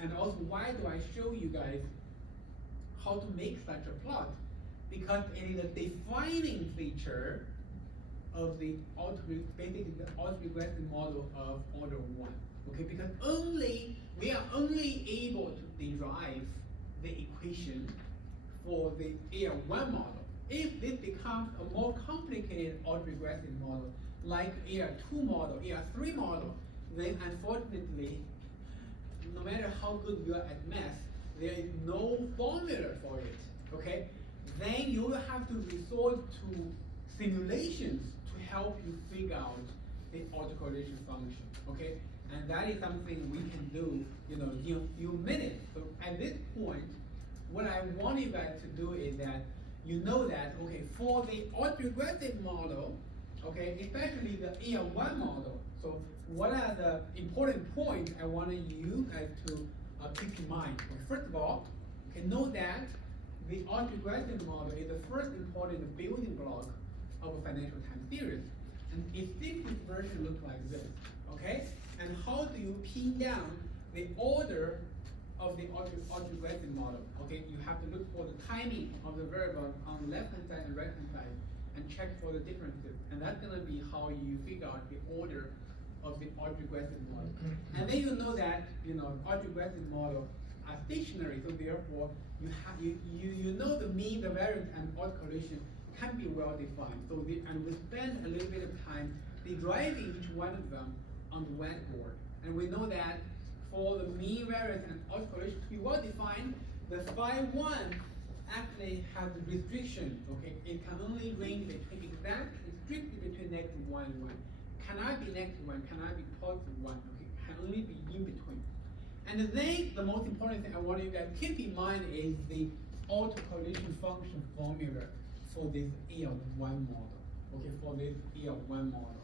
And also why do I show you guys how to make such a plot? Because it is a defining feature of the basically the autoregressive model of order 1. Okay, because we are only able to derive the equation for the AR1 model. If this becomes a more complicated autoregressive model, like AR2 model, AR3 model, then unfortunately, no matter how good you are at math, there is no formula for it. Okay, then you will have to resort to simulations to help you figure out the autocorrelation function. Okay, and that is something we can do, in a few minutes. So at this point, what I want you guys to do is that you know that, okay, for the autoregressive model, okay, especially the AR1 model, so what are the important points I want you guys to keep in mind? Okay, first of all, okay, know that the autoregressive model is the first important building block of a financial time series. And its simplest version looks like this, okay? And how do you pin down the order of the autoregressive model? Okay, you have to look for the timing of the variable on the left-hand side and right-hand side and check for the differences. And that's gonna be how you figure out the order of the autoregressive model. And then you know that, autoregressive model are stationary, so therefore you know the mean, the variance, and autocorrelation can be well defined. So and we spend a little bit of time deriving each one of them on the whiteboard. And we know that for the mean, variance, and autocorrelation to be well defined, the phi 1 actually has a restriction. Okay, it can only range between strictly between -1 and 1. Cannot be -1, cannot be +1. Okay, can only be in between. And then the most important thing I want you guys to keep in mind is the autocorrelation function formula for this AR1 model. Okay, for this AR1 model.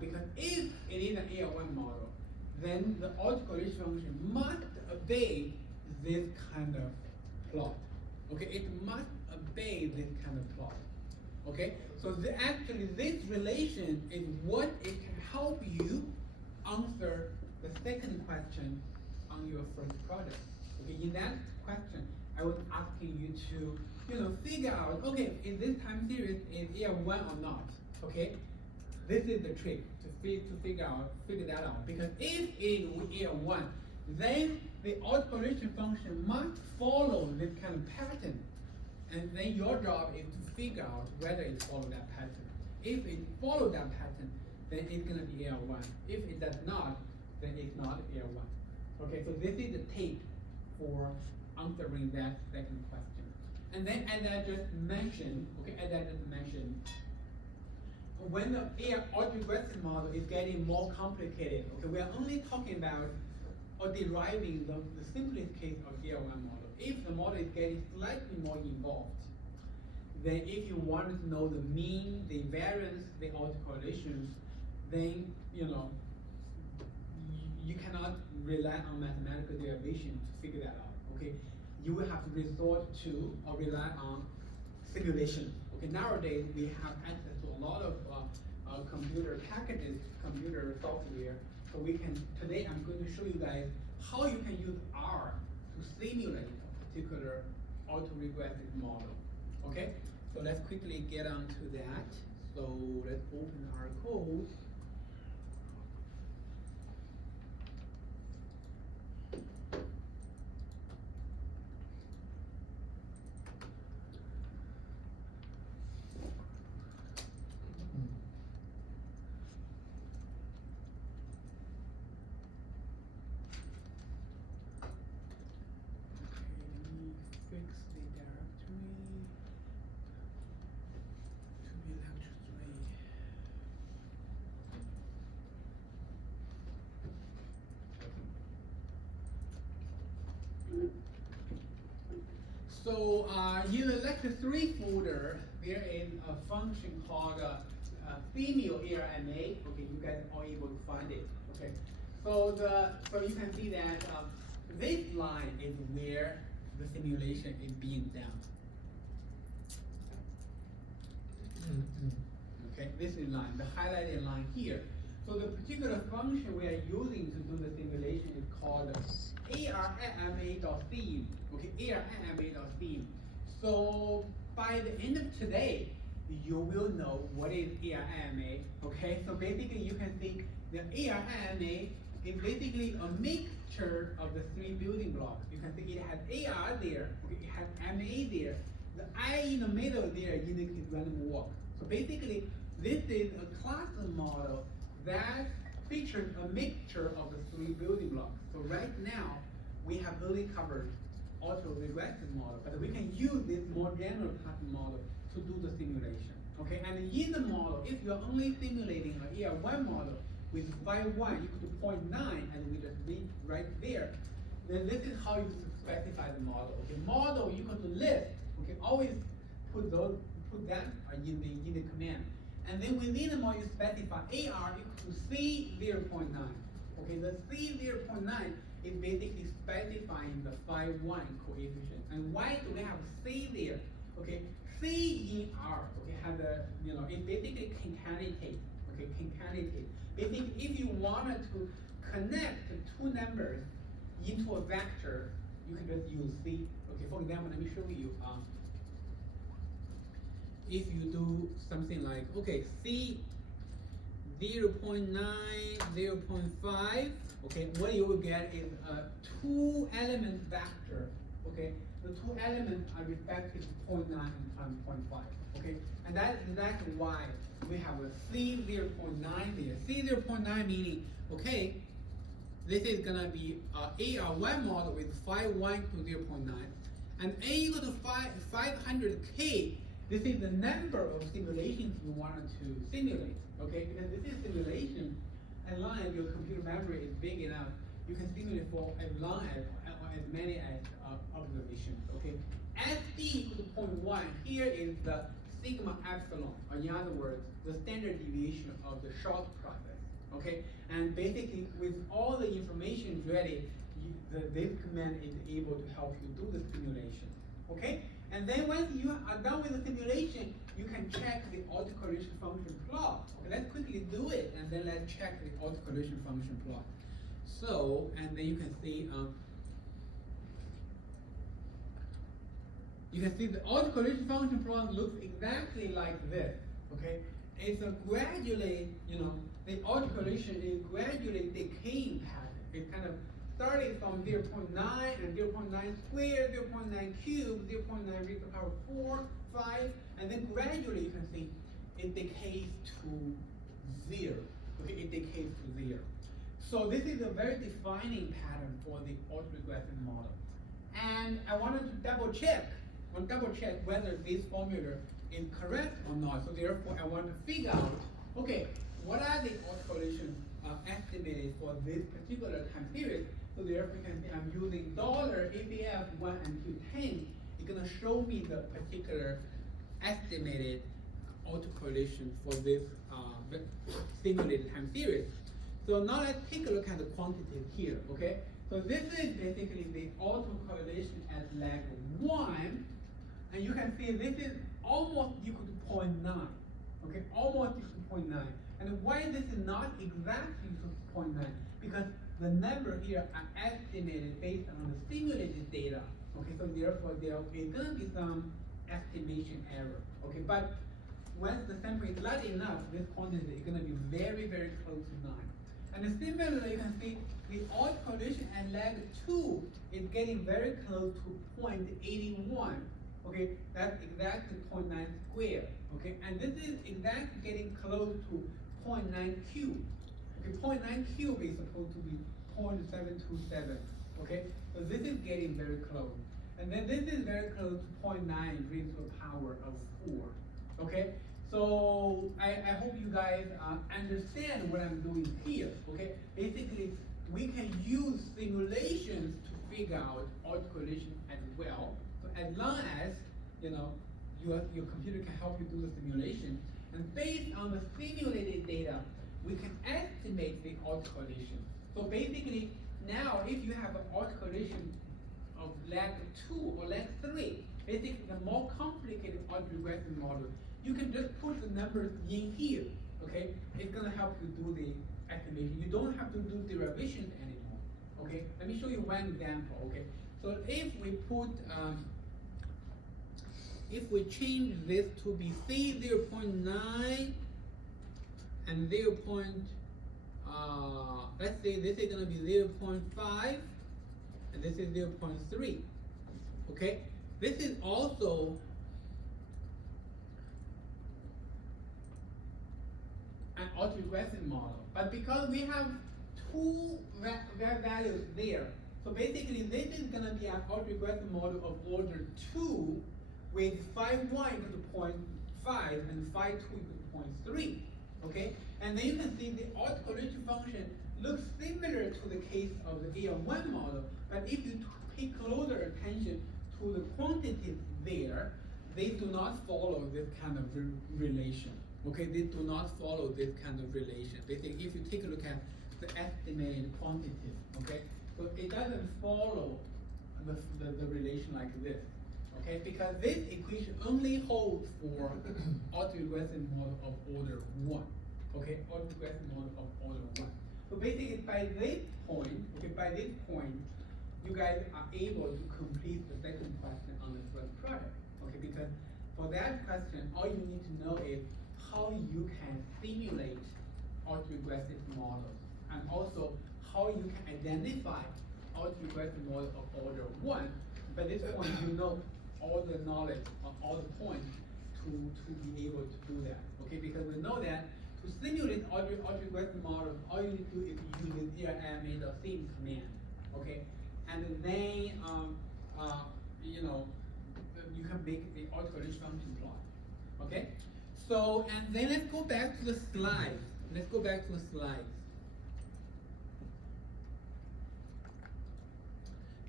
Because if it is an AR1 model, then the autocorrelation function must obey this kind of plot. Okay, it must obey this kind of plot. Okay, so actually this relation is what it can help you answer the second question on your first project. Okay, in that question, I was asking you to, figure out, okay, is this time series is AR1 or not? Okay, this is the trick to figure that out. Because if it is AR1, then the autocorrelation function must follow this kind of pattern, and then your job is to figure out whether it follows that pattern. If it follows that pattern, then it's gonna be AR1. If it does not, then it's not AR1. Okay, so this is the tape for answering that second question. And then, as I just mentioned, when the autoregressive model is getting more complicated, okay, we are only talking about or deriving the simplest case of AR1 model. If the model is getting slightly more involved, then if you want to know the mean, the variance, the autocorrelations, then you cannot rely on mathematical derivation to figure that out. Okay, you will have to resort to or rely on simulation. Okay, nowadays we have access to a lot of computer packages, computer software. So today I'm going to show you guys how you can use R to simulate a particular autoregressive model. Okay, So let's quickly get on to that. So let's open our code. Fix the directory to be lecture 3. So in the lecture 3 folder, there is a function called female ARMA. Okay, you guys are able to find it. Okay, so you can see that this line is where the simulation is being done. Okay, this is line, the highlighted line here. So the particular function we are using to do the simulation is called arma.theme. Okay, arma.theme. So by the end of today, you will know what is ARMA. Okay, so basically you can think the ARMA is basically a mixture of the 3 building blocks. You can think it has AR there, okay, it has MA there. The I in the middle there indicates random walk. So basically, this is a cluster model that features a mixture of the 3 building blocks. So right now, we have only covered auto-regressive model, but we can use this more general cluster model to do the simulation. Okay, and in the model, if you're only simulating an AR1 model with phi 1 equal to 0.9, and we just read right there, then this is how you specify the model. Okay, model equal to list. Okay, always put that in the command. And then within the model, you specify AR equal to C0.9. Okay, the C0.9 is basically specifying the phi 1 coefficient. And why do we have C there? Okay, C in R, okay, has a, it basically concatenate. Okay, concatenate. Basically, if you wanted to connect 2 numbers into a vector, you can just use C. Okay, for example, let me show you. If you do something like, okay, C 0.9, 0.5, okay, what you will get is a 2-element vector, okay? The 2 elements are respectively 0.9 and 0.5, okay? And that's exactly why we have a C 0.9 there. C 0.9 meaning, okay, this is gonna be a AR1 model with phi 1 to 0.9, and A equal to 500K. This is the number of simulations you wanted to simulate, okay? Because this is simulation, as long as your computer memory is big enough, you can simulate for as long as, or as many as observations, okay? SD equal to 0.1, here is the sigma epsilon, or in other words, the standard deviation of the short process, okay? And basically, with all the information ready, this command is able to help you do the simulation, okay? And then once you are done with the simulation, you can check the autocorrelation function plot. Okay, let's quickly do it, and then let's check the autocorrelation function plot. So, and then you can see the autocorrelation function plot looks exactly like this. Okay, it's a gradually, the autocorrelation is gradually decaying pattern. It kind of starting from 0.9 and 0.9 squared, 0.9 cubed, 0.9 raised to the power 4, 5, and then gradually you can see it decays to 0. Okay, it decays to 0. So this is a very defining pattern for the autoregressive model. And I wanted to double check whether this formula is correct or not. So therefore I want to figure out, okay, what are the autocorrelation estimated for this particular time period? So therefore you can see I'm using $ABF1 and 210. It's gonna show me the particular estimated autocorrelation for this simulated time series. So now let's take a look at the quantity here, okay? So this is basically the autocorrelation at level 1, and you can see this is almost equal to 0.9, okay? Almost equal to 0.9. And why this is not exactly equal to 0.9? Because the number here are estimated based on the simulated data. Okay, so therefore there is gonna be some estimation error, okay? But once the sample is large enough, this quantity is gonna be very, very close to 9. And similarly, you can see the autocorrelation and lag 2 is getting very close to 0.81. Okay, that's exactly 0.9 squared. Okay, and this is exactly getting close to 0.9 cube. Okay, 0.9 cube is supposed to be 0.727. Okay, so this is getting very close. And then this is very close to 0.9 raised to the power of 4. Okay, so I hope you guys understand what I'm doing here. Okay, basically we can use simulations to figure out autocorrelation as well. So as long as your computer can help you do the simulation, and based on the simulated data, we can estimate the autocorrelation. So basically, now if you have an autocorrelation of lag 2 or lag 3, basically the more complicated autoregressive model, you can just put the numbers in here, okay? It's gonna help you do the estimation. You don't have to do derivations anymore, okay? Let me show you one example, okay? So if we put, if we change this to be C 0.9 and let's say this is gonna be 0.5 and this is 0.3, okay? This is also an autoregressive model, but because we have two values there, so basically this is gonna be an autoregressive model of order 2 with phi 1 equal to 0.5 and phi 2 equal to 0.3, okay? And then you can see the autocorrelation function looks similar to the case of the AR1 model, but if you pay closer attention to the quantities there, they do not follow this kind of relation. Okay, they do not follow this kind of relation. Basically, if you take a look at the estimated quantities, okay, so it doesn't follow the relation like this, okay, because this equation only holds for autoregressive model of order 1, okay, autoregressive model of order 1. So basically, by this point, you guys are able to complete the second question on the first project, okay, because for that question, all you need to know is how you can simulate autoregressive models, and also how you can identify autoregressive model of order 1. By this point, you know all the knowledge on all the points to be able to do that. Okay, because we know that to simulate autoregressive models, all you need to do is use the sim command. Okay, and then you can make the autocorrelation function plot. Okay. So, and then let's go back to the slides.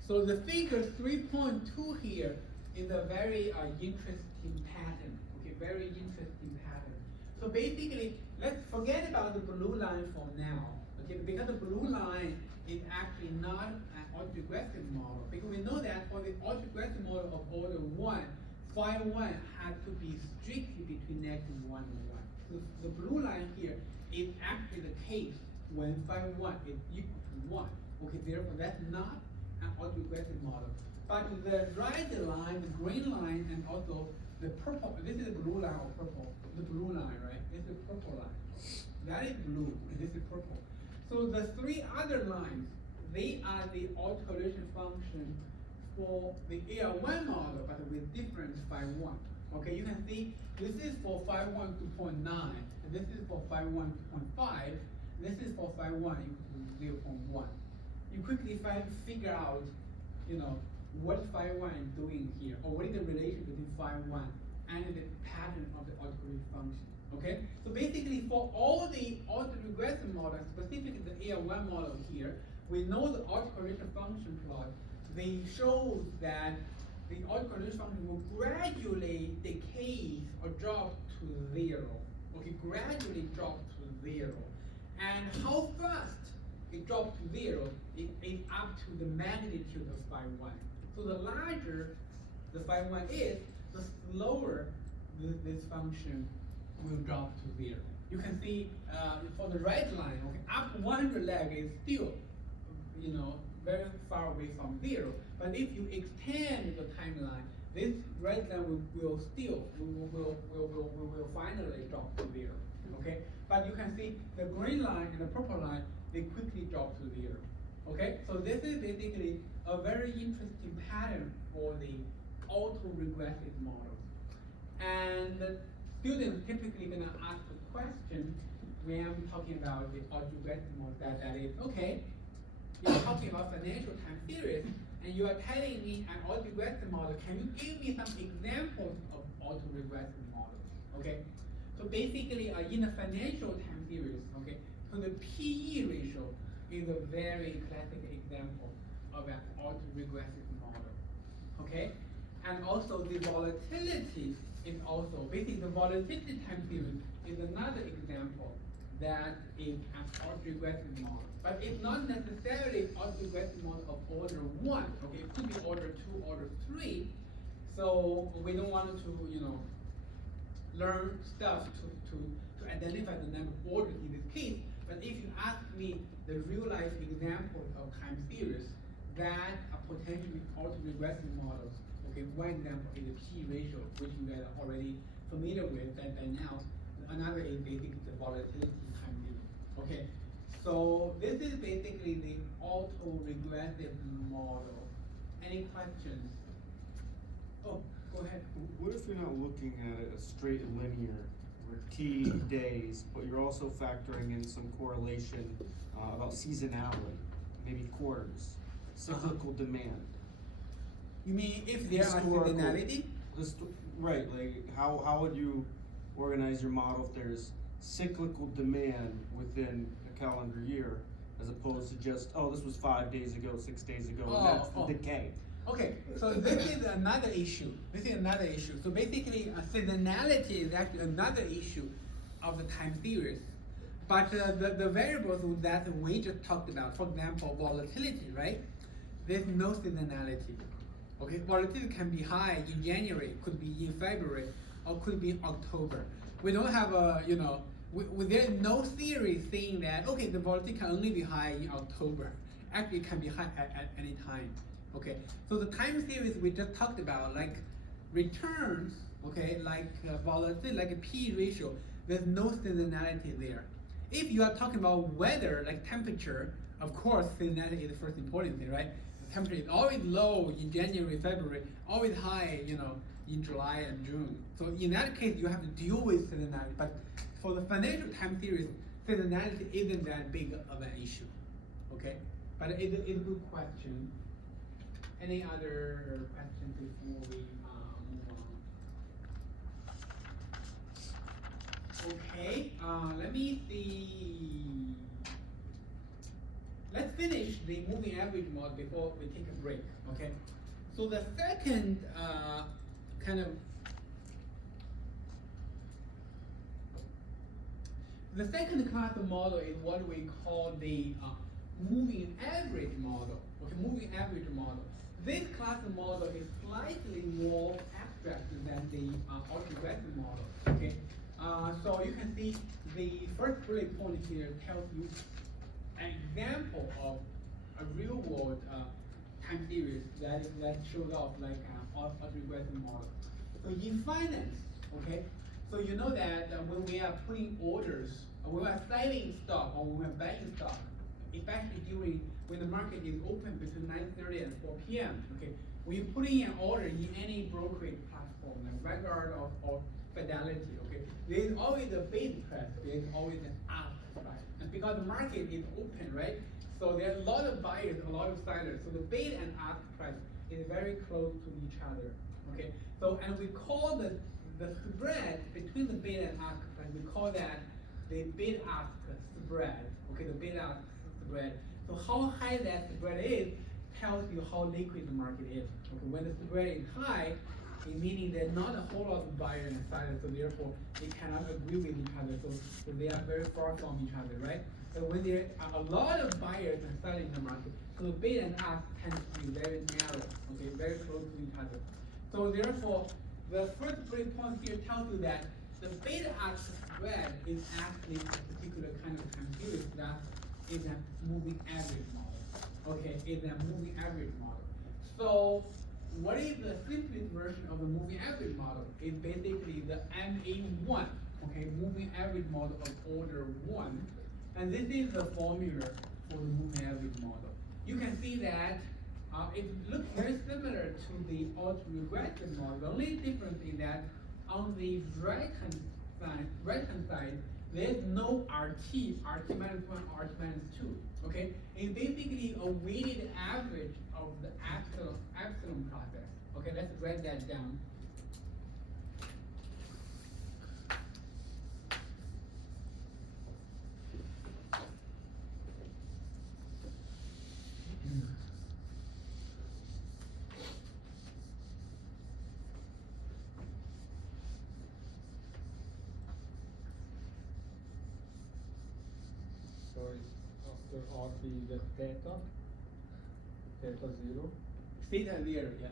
So the figure 3.2 here is a very interesting pattern. Okay, very interesting pattern. So basically, let's forget about the blue line for now. Okay, because the blue line is actually not an autoregressive model. Because we know that for the autoregressive model of order 1, phi 1 has to be strictly between -1 and 1. So the blue line here is actually the case when phi 1 is equal to 1. Okay, therefore that's not an autoregressive model. But the right line, the green line, and also the purple, this is the blue line or purple, the blue line, right? This is the purple line. That is blue, and this is purple. So the three other lines, they are the autocorrelation function for the AR1 model, but with different phi 1. Okay, you can see this is for phi 1 to 0.9, and this is for phi 1 to 0.5, this is for phi 1 equal to 0.1. You quickly figure out, what phi 1 is doing here, or what is the relation between phi 1 and the pattern of the autocorrelation function. Okay, so basically for all the autoregressive models, specifically the AR1 model here, we know the autocorrelation function plot. They show that the autocorrelation function will gradually decay or drop to 0. Okay, gradually drop to 0. And how fast it drops to 0 is up to the magnitude of phi 1. So the larger the phi 1 is, the slower this function will drop to 0. You can see for the right line, okay, up to 100 lag is still, very far away from 0. But if you extend the timeline, this red line will finally drop to zero, okay? But you can see the green line and the purple line, they quickly drop to zero, okay? So this is basically a very interesting pattern for the autoregressive models. And the students typically gonna ask the question when I'm talking about the autoregressive model that is, okay, you're talking about financial time series, and you are telling me an autoregressive model. Can you give me some examples of autoregressive models? Okay, so basically, in a financial time series, okay, so the PE ratio is a very classic example of an autoregressive model. Okay, and also the volatility is also basically the volatility time series is another example that is an autoregressive model. But it's not necessarily autoregressive model of order 1, okay? It could be order 2, order 3. So we don't want to, learn stuff to identify the number of orders in this case. But if you ask me the real life example of time series that are potentially autoregressive models, okay, one example is the P ratio, which you guys are already familiar with that by now. Another is basically the volatility time series, okay? So this is basically the autoregressive model. Any questions? Oh, go ahead. What if you're not looking at it as straight and linear, where T days, but you're also factoring in some correlation about seasonality, maybe quarters, cyclical demand? You mean if there are Historical. seasonality? Right, like how would you organize your model if there's cyclical demand within a calendar year, as opposed to just, oh, this was 5 days ago, 6 days ago, and that's the decay. Okay, so this is another issue. So basically, seasonality is actually another issue of the time series. But the variables that we just talked about, for example, volatility, right? There's no seasonality. Okay, volatility can be high in January, could be in February, or could be in October. We don't have a, there's no theory saying that, okay, the volatility can only be high in October. Actually, it can be high at any time. Okay, so the time series we just talked about, like returns, okay, like volatility, like a P ratio, there's no seasonality there. If you are talking about weather, like temperature, of course, seasonality is the first important thing, right? The temperature is always low in January, February, always high, in July and June. So in that case, you have to deal with seasonality. But for the financial time series, seasonality isn't that big of an issue, okay? But it's a good question. Any other questions before we move on? Okay, let me see. Let's finish the moving average model before we take a break, okay? So the second the second class of model is what we call the moving average model, okay, moving average model. This class of model is slightly more abstract than the autoregressive model, okay? So you can see the first bullet point here tells you an example of a real world time series that shows off like an autoregressive model. So in finance, okay, so you know that when we are putting orders, when we are selling stock or when we are buying stock, especially when the market is open between 9:30 and 4 p.m. Okay, when you put in an order in any brokerage platform like Vanguard or Fidelity, okay, there is always a bid price, there is always an ask price, and because the market is open, right? So there are a lot of buyers, a lot of sellers. So the bid and ask price is very close to each other. Okay, so and we call the spread between the bid and ask price, we call that the bid ask spread. Okay, the bid ask spread. So how high that spread is tells you how liquid the market is. Okay, when the spread is high, it meaning there's not a whole lot of buyers and sellers, so therefore they cannot agree with each other. So they are very far from each other, right? So when there are a lot of buyers and sellers in the market, so the bid and ask tends to be very narrow, okay, very close to each other. So therefore, the first bullet point here tells you that the bid ask spread is actually a particular kind of time series that is a moving average model. Okay, is a moving average model. So what is the simplest version of the moving average model? It's basically the MA1, okay, moving average model of order 1. And this is the formula for the moving average model. You can see that it looks very similar to the autoregression model. The only difference is that on the right-hand side, there's no RT minus 1, RT minus 2, okay? It's basically a weighted average of the epsilon process. Okay, let's write that down. So it's after RT you get theta 0. Theta 0, yeah.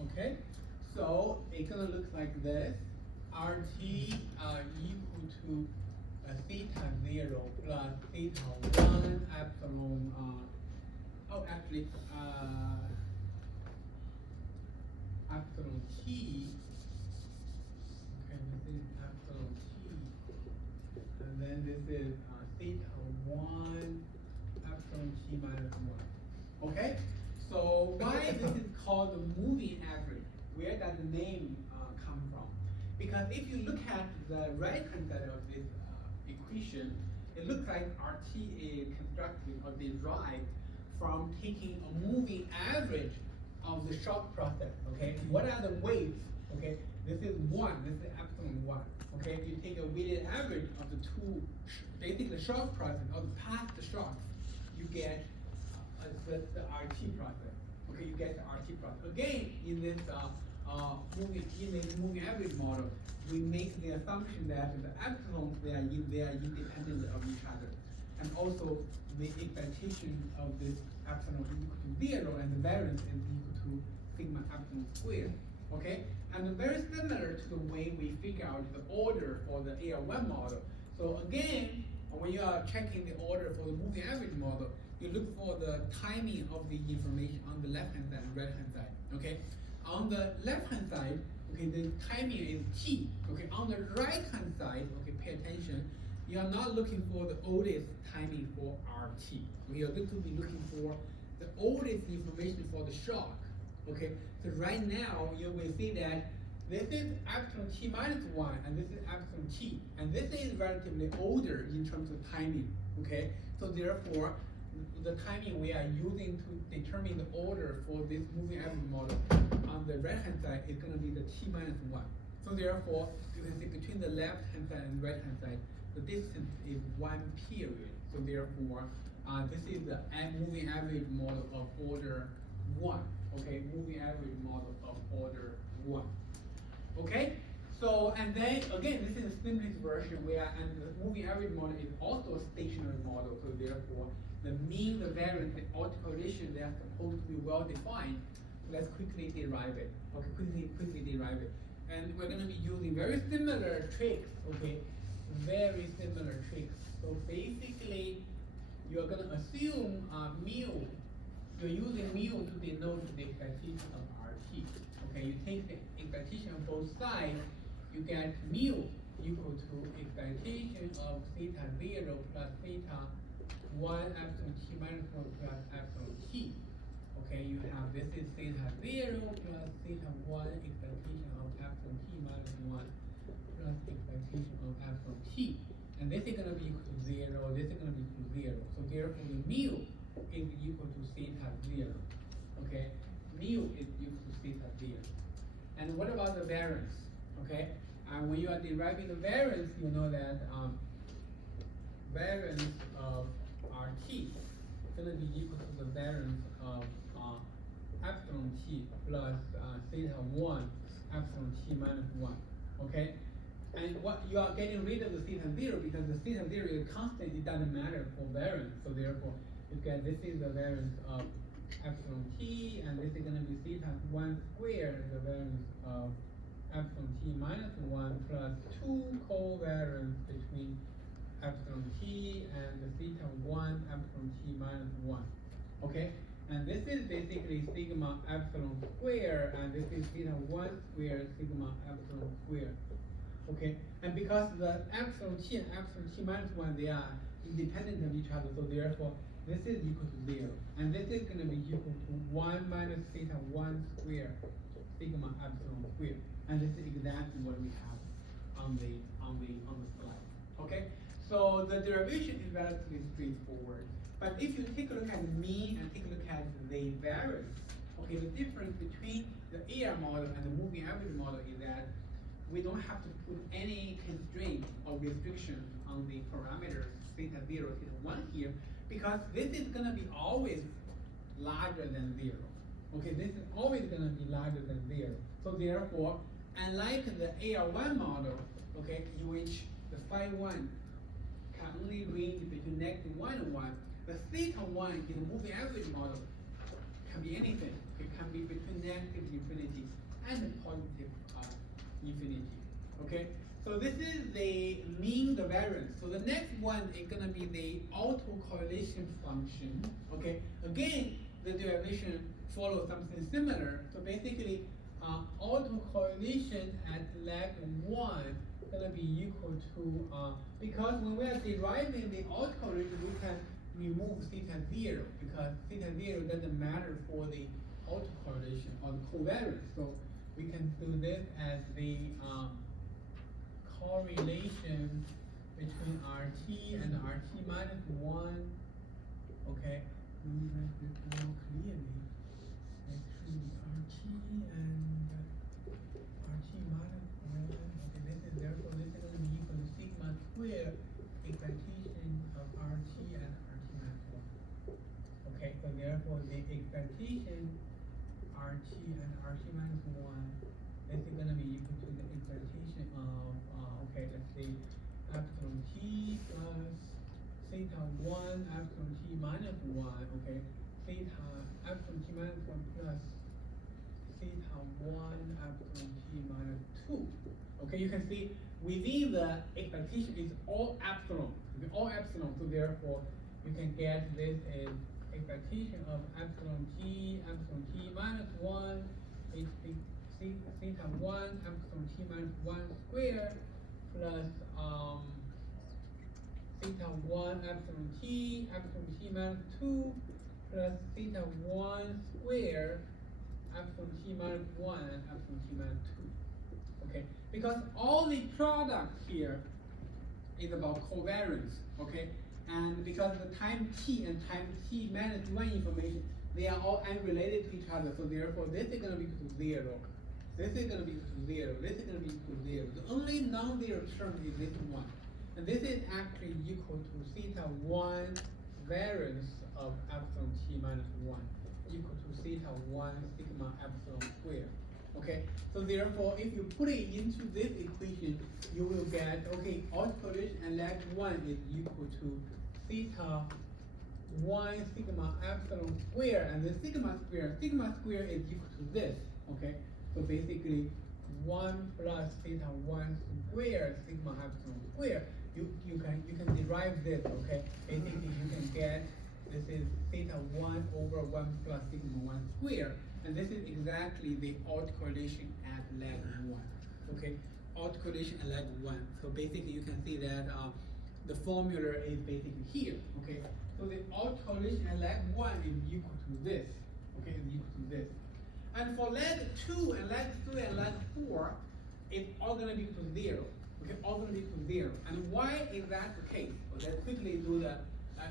Okay, so it's gonna look like this. RT equal to theta 0 plus theta 1 epsilon, epsilon t. Okay, this is epsilon t. And then this is theta 1 epsilon t minus 1. Okay? So why this is called the moving average? Where does the name come from? Because if you look at the right-hand side of this equation, it looks like RT is constructed or derived from taking a moving average of the shock process. Okay, what are the weights? Okay, this is 1. This is epsilon 1. Okay, if you take a weighted average of the two, basically the shock process of the past shock, you get the RT process. Okay, you get the RT process. Again, in this moving average model, we make the assumption that the epsilons they are independent of each other, and also the expectation of this epsilon is equal to 0, and the variance is equal to sigma epsilon squared. Okay, and very similar to the way we figure out the order for the AR1 model. So again, when you are checking the order for the moving average model, you look for the timing of the information on the left-hand side and right-hand side. Okay, on the left-hand side, okay, the timing is t. Okay, on the right-hand side, okay, pay attention. You are not looking for the oldest timing for RT. We are going to be looking for the oldest information for the shock. Okay, so right now you will see that this is epsilon t minus 1, and this is epsilon t, and this is relatively older in terms of timing. Okay, so therefore, the timing we are using to determine the order for this moving average model on the right hand side is going to be the t minus 1. So therefore, you can see between the left hand side and right hand side, the distance is 1 period. So therefore, this is the moving average model of order 1. Okay, moving average model of order 1. Okay, so and then again, this is the simplest version and the moving average model is also a stationary model. So therefore, the mean, the variance, the autocorrelation, they are supposed to be well defined. So let's quickly derive it. Okay, quickly derive it. And we're going to be using very similar tricks. Okay, very similar tricks. So basically, you're going to assume mu. You're using mu to denote the expectation of RT. Okay, you take the expectation of both sides, you get mu equal to expectation of theta 0 plus theta 1 epsilon t minus 1 plus epsilon t. Okay, you have this is theta 0 plus theta 1 expectation of epsilon t minus 1 plus expectation of epsilon t. And this is going to be equal to 0, this is going to be equal to 0. So therefore the mu is equal to theta 0. Okay, mu is equal to theta 0. And what about the variance? Okay, and when you are deriving the variance, you know that variance of RT is going to be equal to the variance of epsilon t plus theta 1 epsilon t minus 1. Okay, and what you are getting rid of the theta 0 because the theta 0 is constant, it doesn't matter for variance. So therefore, you get this is the variance of epsilon t, and this is going to be theta 1 squared, the variance of epsilon t minus 1 plus 2 covariance between epsilon t, and theta 1 epsilon t minus 1. Okay, and this is basically sigma epsilon square, and this is theta 1 square sigma epsilon square. Okay, and because the epsilon t and epsilon t minus 1, they are independent of each other, so therefore this is equal to 0. And this is going to be equal to 1 minus theta 1 square sigma epsilon square. And this is exactly what we have on the slide. Okay? So the derivation is relatively straightforward. But if you take a look at the mean and take a look at the variance, okay, the difference between the AR model and the moving average model is that we don't have to put any constraint or restriction on the parameters theta 0, theta 1 here, because this is going to be always larger than 0. Okay, this is always going to be larger than 0. So therefore, unlike the AR1 model, okay, in which the phi 1 can only range between -1 and 1, the theta 1 in the moving average model can be anything. It can be between negative infinity and positive infinity. Okay, so this is the mean, the variance. So the next one is going to be the autocorrelation function. Okay, again, the derivation follows something similar. So basically, autocorrelation at lag 1 is going to be equal to, because when we are deriving the autocorrelation, we can remove theta 0, because theta 0 doesn't matter for the autocorrelation or the covariance. So we can do this as the correlation between RT and RT minus 1. Okay, let me write this more clearly. Between RT and RT minus 1. Okay, this is therefore this is going to be equal to sigma square excitation of RT and RT minus 1. Okay, so therefore the excitation RT and RT minus 1 is going to be equal to the excitation of, okay, let's say epsilon t plus theta 1 epsilon t minus 1, okay, theta epsilon t minus 1 plus theta 1 epsilon t minus 2. Okay, you can see within the expectation is all epsilon, okay, all epsilon, so therefore you can get this as expectation of epsilon t minus 1 is theta 1 epsilon t minus 1 square plus theta 1 epsilon t minus 2 plus theta 1 square epsilon t minus 1 and epsilon t minus 2. Okay, because all the product here is about covariance. Okay, and because the time t and time t minus 1 information, they are all unrelated to each other, so therefore this is going to be equal to 0. This is going to be equal to 0. This is going to be equal to 0. The only non-zero term is this one. And this is actually equal to theta 1 variance of epsilon t minus 1 equal to theta 1 sigma epsilon square. Okay, so therefore if you put it into this equation, you will get, okay, autocorrelation and lag 1 is equal to theta 1 sigma epsilon square, and the sigma square is equal to this. Okay, so basically 1 plus theta 1 square sigma epsilon square. You can derive this. Okay, basically you can get this is theta 1 over 1 plus sigma 1 square, and this is exactly the autocorrelation at lag 1. Okay, autocorrelation at lag 1. So basically you can see that the formula is basically here. Okay, so the autocorrelation at lag 1 is equal to this. Okay, is equal to this. And for lag 2 and lag 3 and lag 4, it's all going to be equal to 0. Okay, all going to be equal to 0. And why is that the case? So let's quickly do the,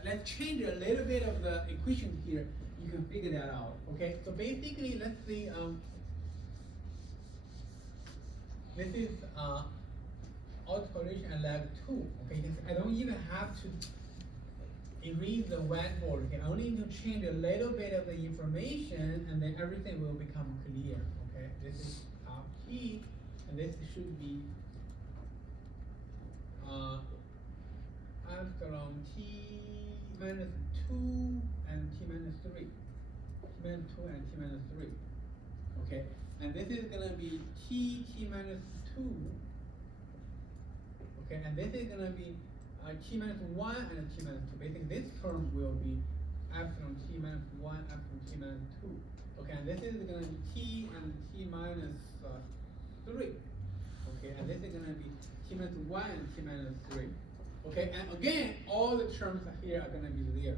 let's change a little bit of the equation here. You can figure that out. Okay, so basically, let's see. This is autocorrelation at lag 2. Okay, I don't even have to erase the whiteboard. Okay, I only need to change a little bit of the information, and then everything will become clear. Okay, this is T, and this should be epsilon t minus 2 and t minus 3. T minus 2 and t minus 3. Okay, and this is gonna be t minus 2. Okay, and this is gonna be t minus 1 and t minus 2. Basically, this term will be epsilon t minus 1, epsilon t minus 2. Okay, and this is going to be t and t minus 3. Okay, and this is going to be t minus 1 and t minus 3. Okay, and again, all the terms here are going to be 0.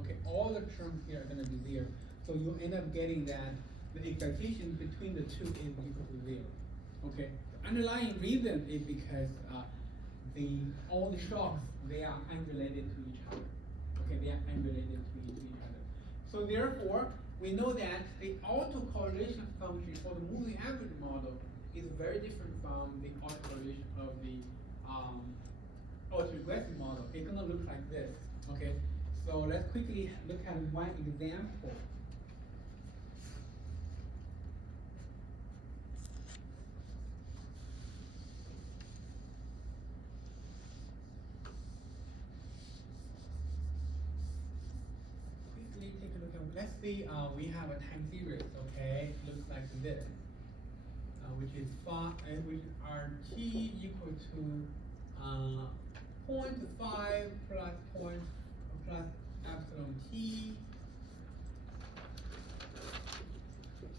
Okay, all the terms here are going to be 0. So you end up getting that the excitation between the two is equal to 0. Okay, the underlying reason is because all the shocks, they are unrelated to each other. Okay, they are unrelated to each other. So therefore, we know that the autocorrelation function for the moving average model is very different from the autocorrelation of the autoregressive model. It's gonna look like this. Okay, so let's quickly look at one example. Quickly take a look at, let's see, we have a time series, okay, looks like this, which is which are t equal to 0.5 plus epsilon t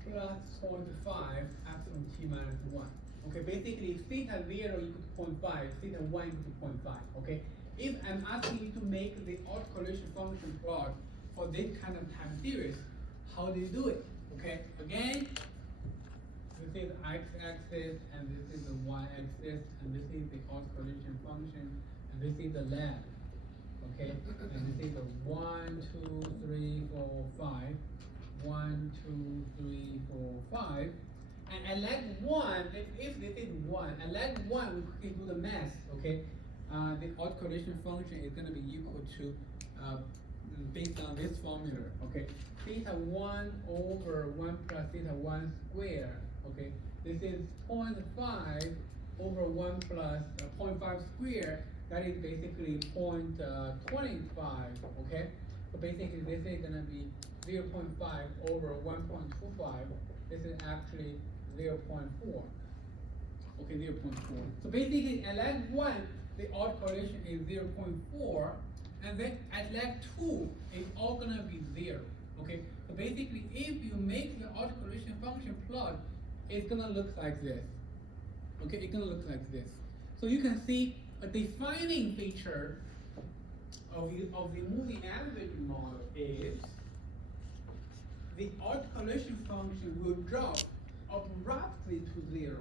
plus 0.5 epsilon t minus 1. Okay, basically theta 0 equal to 0.5, theta 1 equal to 0.5. Okay, if I'm asking you to make the autocorrelation function plot for this kind of time series, how do you do it? Okay, again, this is x-axis and this is the y-axis and this is the autocorrelation function and this is the lag. Okay, and this is the 1, 2, 3, 4, 5. 1, 2, 3, 4, 5. And at lag 1, if this is 1, at lag 1 we quickly do the math. Okay, the autocorrelation function is going to be equal to based on this formula. Okay, theta 1 over 1 plus theta 1 squared. Okay, this is 0.5 over 1 plus 0.5 squared. That is basically 0.25. Okay, so basically this is going to be 0.5 over 1.25. This is actually 0.4. Okay, 0.4. So basically at lag 1, the autocorrelation is 0.4, and then at lag 2, it's all gonna be 0. Okay, so basically if you make the autocorrelation function plot, it's gonna look like this. Okay, it's gonna look like this. So you can see a defining feature of the moving average model is the autocorrelation function will drop abruptly to 0,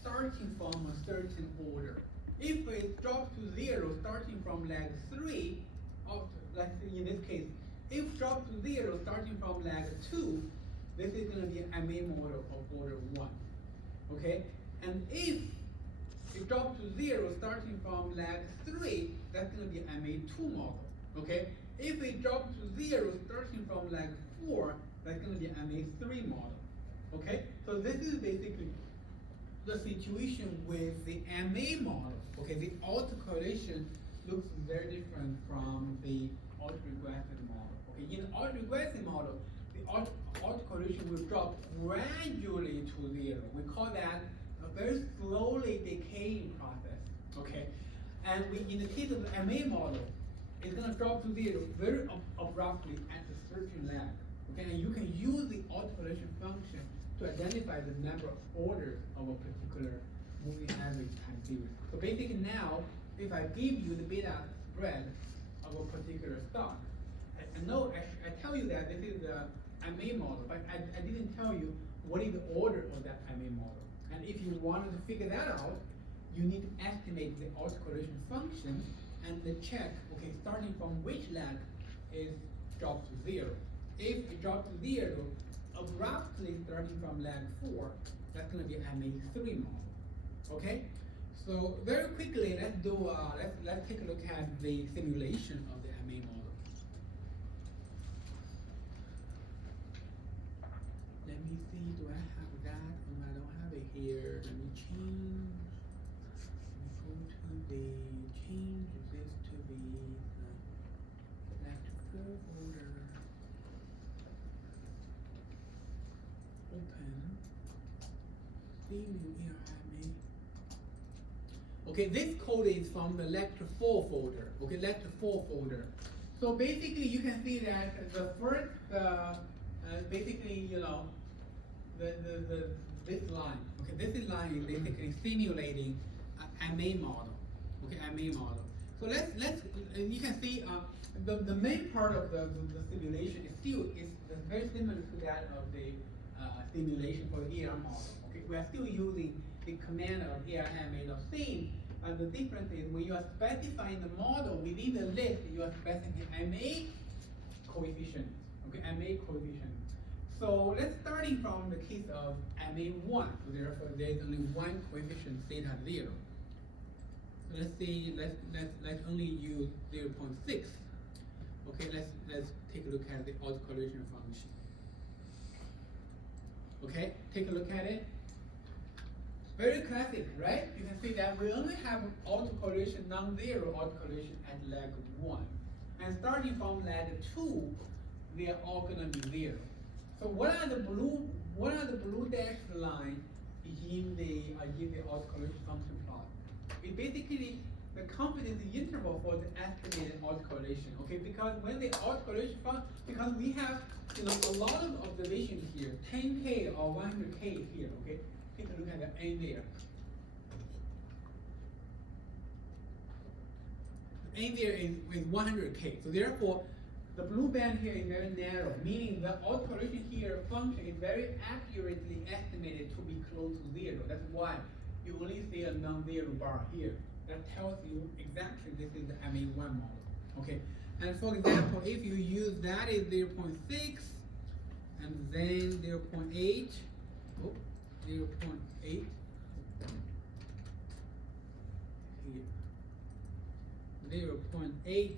starting from a certain order. If it drops to 0 starting from lag 3, let's say in this case, if it drops to 0 starting from lag 2, this is going to be an MA model of order 1. Okay? And if it drops to 0 starting from lag 3, that's going to be an MA2 model. Okay? If it drops to 0 starting from lag 4, that's going to be an MA3 model. Okay? So this is basically the situation with the MA model. Okay, the autocorrelation looks very different from the autoregressive model. Okay, in the autoregressive model, the autocorrelation will drop gradually to 0. We call that a very slowly decaying process. Okay, and in the case of the MA model, it's going to drop to 0 very abruptly at a certain lag. Okay, and you can use the autocorrelation function to identify the number of orders of a particular moving average time series. So basically now, if I give you the beta spread of a particular stock, I tell you that this is the MA model, but I didn't tell you what is the order of that MA model. And if you wanted to figure that out, you need to estimate the autocorrelation function and then check, okay, starting from which lag is dropped to 0. If it drops to 0, abruptly starting from lag 4, that's going to be an MA3 model. Okay, so very quickly let's take a look at the simulation of the MA model. Let me see, do I have that? Oh, I don't have it here. Let me change. Let me go to the change this to be the left 4 folder. Open. See new ERMA. Okay, this code is from the lecture 4 folder. Okay, lecture 4 folder. So basically, you can see that the first, basically, you know, this line. Okay, this line is basically simulating a MA model. Okay, MA model. So let's you can see the main part of the simulation is still very similar to that of the simulation for the AR model. Okay, we are still using the command of ARMA.sim. The difference is when you are specifying the model within the list, you are specifying MA coefficient. Okay, MA coefficient. So let's starting from the case of MA1. So therefore, there is only one coefficient theta 0. So let's see. Let's only use 0.6. Okay, let's take a look at the autocorrelation function. Okay, take a look at it. Very classic, right? You can see that we only have autocorrelation, non-zero autocorrelation at leg 1. And starting from leg 2, they are all gonna be 0. So what are the blue dashed line in the autocorrelation function plot? It basically the confidence interval for the estimated autocorrelation. Okay, because when the autocorrelation function, because we have a lot of observations here, 10K or 100K here. Okay, take a look at the N there. The N there is 100K. So therefore, the blue band here is very narrow, meaning the autocorrelation here function is very accurately estimated to be close to 0. That's why you only see a non-zero bar here. That tells you exactly this is the MA1 model. Okay, and for example, if you use that is 0.6 and then 0.8, 0.8 here, 0.8.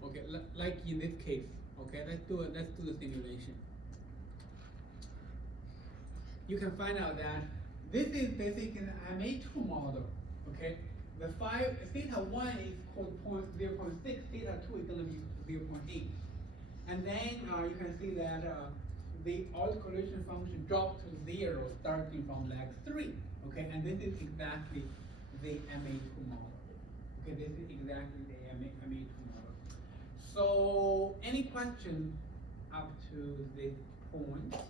Okay, like in this case, okay, let's do the simulation. You can find out that this is basically an MA2 model, okay? The theta 1 is called 0.6, theta 2 is going to be 0.8. And then you can see that the autocorrelation function dropped to 0 starting from leg 3, okay? And this is exactly the MA2 model. Okay, this is exactly the MA2 model. So, any question up to this point? So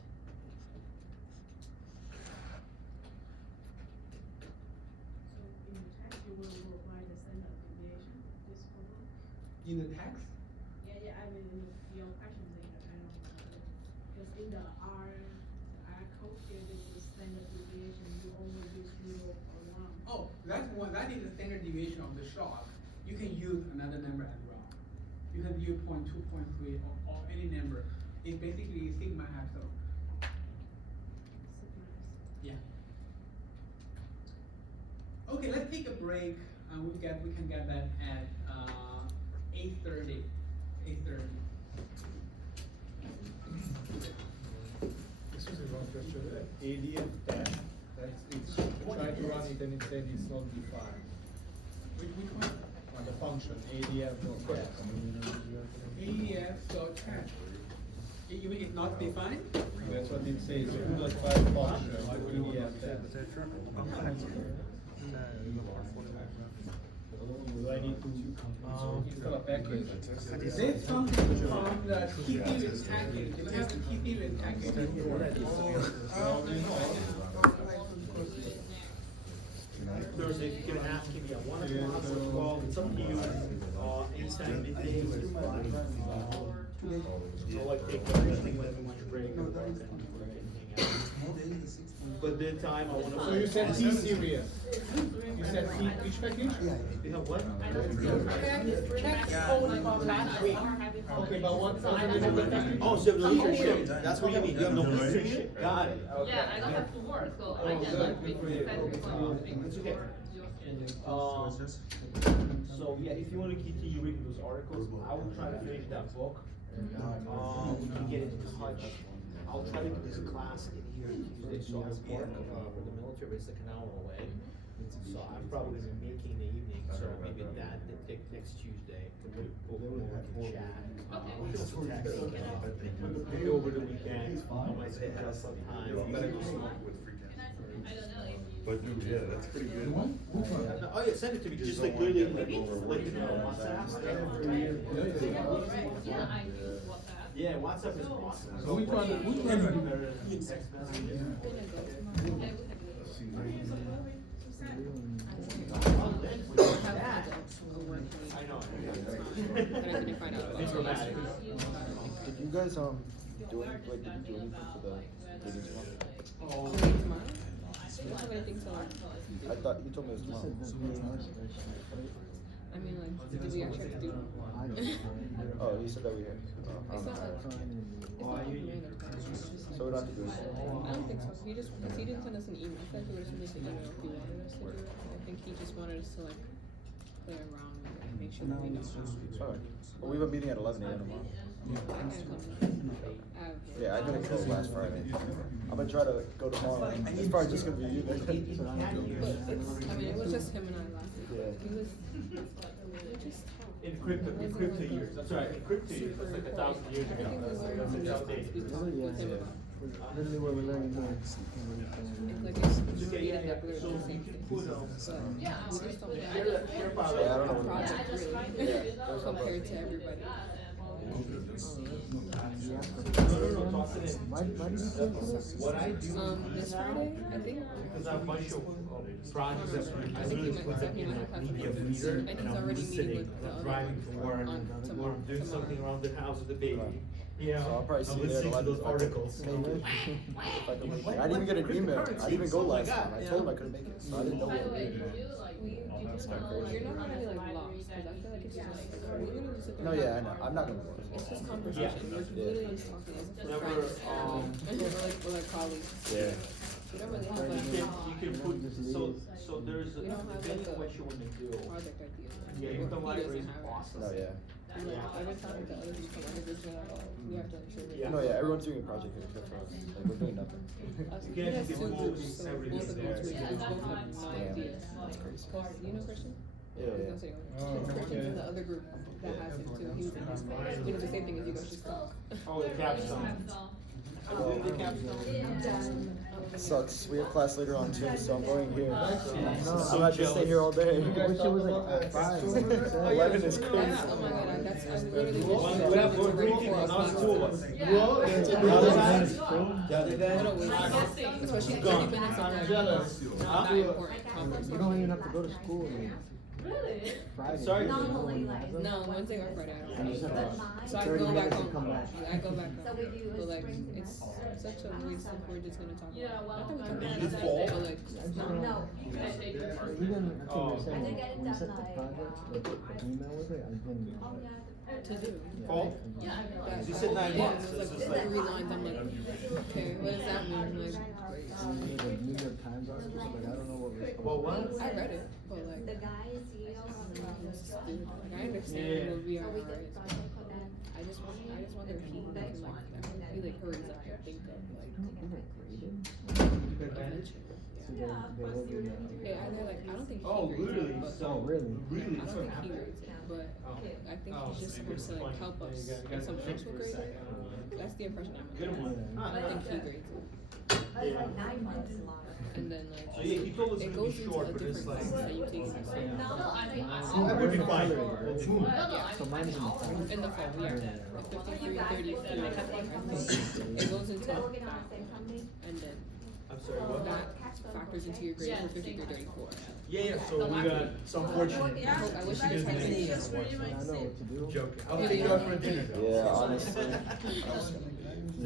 in the text, you will apply the standard deviation, this problem? In the text? Yeah, I mean, your question is kind of, because in the R code here, there's a standard deviation, you only use 0 or 1. Oh, that's one. That is the standard deviation of the shock. You can use another number as well. You can use 0.2, 0.3, or any number. It's basically sigma epsilon. Sigma Yeah. Okay, let's take a break. We can get that at 8:30. 8:30. Excuse me, one question. ADF test, it's try to run it and it said it's not defined. Which one? On the function ADF test. ADF dot test. You mean it's not defined? That's what it says. Do not find function ADF test. Do I need to install a package? This function is from the T-series package. Do you have the T-series package? Thursday, if you can ask him, yeah, 1 o'clock or 12, it's up to you, anytime midday is fine. So like take everything with lunch break or whatever, and we can hang out. But that time I wanna. So you said T-series. You said T, which package? You have what? Check code from last week. Okay, but what's the name of the package? Oh, so the leadership, that's what you mean, you have no leadership, got it. Yeah, I don't have to work, so I can like make It's okay. So yeah, if you wanna continue reading those articles, I will try to finish that book. We can get in touch. I'll try to do this class in here Tuesday, so I work for the military it's like an hour away. So I'm probably gonna be making in the evening, so maybe that, next Tuesday, we'll chat. Maybe over the weekend, I might say have some time. I don't know if you. But dude, yeah, that's pretty good. Oh yeah, send it to me, just like literally, like WhatsApp. Yeah, I use WhatsApp. Yeah, WhatsApp is awesome. So which one- which one- Better than text messaging. I know. But I couldn't find out about it. Informatic. Did you guys do any, like, did you do anything for the meeting tomorrow? Tomorrow? We don't have anything till I thought you told me it was tomorrow. I mean, like, did we actually have to do? Oh, you said that we had. It's not like, it's not like mandatory. So we don't have to do it. I don't think so. He just, because he didn't send us an email. I feel like he would have sent us an email if he wanted us to do it. I think he just wanted us to like play around with it and make sure that we know. Alright. Well, we have a meeting at 11 a.m. tomorrow. I can't come. Yeah, I didn't go last Friday. I'm gonna try to go tomorrow. It's probably just gonna be you then. But it's, I mean, it was just him and I last week. Yeah. He was, we just talked. In crypto years, that's right, in crypto years, that's like 1,000 years ago. I think we learned some new things. We talked with him about. Literally what we're learning now. It's like it's we ended up learning the same thing. Put, But Yeah, we just don't share have that, share about Yeah, I don't know. a project I just tried to really figure it out. compared to everybody. What I do. This Friday, I think. Because I have a bunch of projects that I think he might have need a to. leader, And and he's I'm already just meeting sitting, with the I'm other driving to work, on or tomorrow. doing something around the house with the baby. Right. You know, So I'll probably see I'm you there at listening to 11. those articles. Maybe. If I can- I didn't even get an email. I didn't even go last time. I told him I couldn't make it. So I didn't know By what the way, meeting. do you like, You're not gonna be like lost, because I feel like it's just, we're gonna just sit there. No, and yeah, I talk. know. I'm not gonna. It's just conversation, we're literally just talking as if we're Never, friends. We're like colleagues. Yeah. We don't really have You can put, so there's, We don't have depending like on what you wanna do. project ideas. Yeah, He income library is doesn't have it. awesome. No, yeah. Like, every time the other people come like this, we're like, oh, we have to serve it. Yeah. No, yeah. Everyone's doing a project here except for us. Like, we're doing nothing. Us, You he can has actually two get groups, moves, so everything both of there. us, we both have no Yeah. ideas. That's crazy. Cause, you know Christian? Yeah, I was yeah. gonna say, Oh, Christian's in okay. the other group that has him too, he was in his class. We did the same thing as you guys just talk. Oh, the capstone. Well, The capstone. sucks. We have class later on too, so I'm going here. So I'm not just stay here all day. Wish it was like at 5. 11 is crazy. Oh my god, that's, I literally wish One, you we have to one bring drinking, for us. now it's 2 of us. Especially 30 minutes of not important conference. You don't even have to go to school. Like, Really? Friday. Sorry. You don't even have them. No, Wednesday or Friday, I And don't you know. just have to- So I 30 go back minutes to home. come back. I go back So home. we do But like, spring it's such a weird stuff we're just gonna talk Yeah, about. well, Not that we talk maybe about it's it, fall. but like, No. Okay, they do. Even, that's what we were Oh. saying, I did get it when you done set the like, project, like, the email with it, I didn't. Oh, yeah. to do. Yeah, Fall? I- Yeah, I realize. You said 9 Yeah, months, it was it's like just like. 3 lines, I'm like, okay, what does that mean? Like, I made a New York Times article, so like, I don't know what we're supposed to. Well, what? I read it, but like, The guy is CEO of it's just the. stupid. Like, I understand Yeah. it will be So we alright. did project for that. I just wonder if he can like, he like hurries up and think of like, eventually. So Yeah. they will be, Hey, either like, I don't think he Oh, grades literally, it, but so. Oh, really? Really? I don't think he grades it, but I think he's just supposed to like help us, and someone else will grade it. That's the impression I'm Good under. one. I don't think he grades it. But it's like 9 months long. And then like, So yeah, he told us it it would goes be into short, a but it's different like. class that you take in the summer. No, no, I mean, I would be fine. I So mine's in the fall. In the fall, yeah, like 53, 33, it goes into, They're working on the same company. and then I'm sorry, what? that factors into your grade for 53, 34. Yeah, yeah, so we got some fortunate. I wish you guys had been here. I know what to do. Joking. I'll take you out for dinner. Yeah, honestly.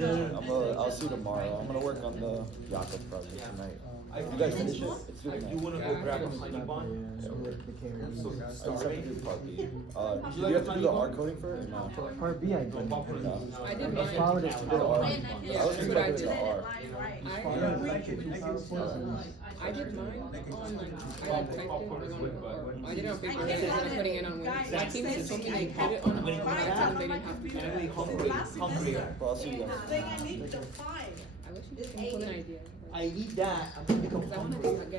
I'll see you tomorrow. I'm gonna work on the Yaakov project tonight. You guys finish it? It's due I do tonight. wanna go grab a honey bun. Yeah, so like the carry. So I just have to do part B. Would Do you you like have a to do the honey R bun? coding for it or no? Part B, I did. No, popcorn. No. I did I mine. followed it You to did the R? Yeah, I was thinking but I about doing did. the R. I did mine on like, I like typed it, or I did it on paper, and then I'm putting it on Word. My team just told me they put it on, but I told them they didn't have to do And I'm that. really hungry. Well, I'll see you guys. I wish you just came up with an idea. I need that, I'm gonna become Cause I wanna hungry. do like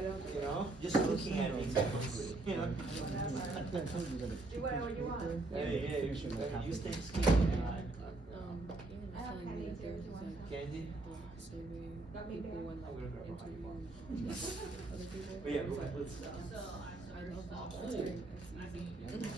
looking at me, hungry, you know? I told you that. Do whatever you want. Hey, you should, you stay skinny, I have candy too, if you want some. Candy? survey Got me people there. and I'm like gonna grab a hot interview other people. But yeah, It's like, let's, So I don't know if I it's think easy.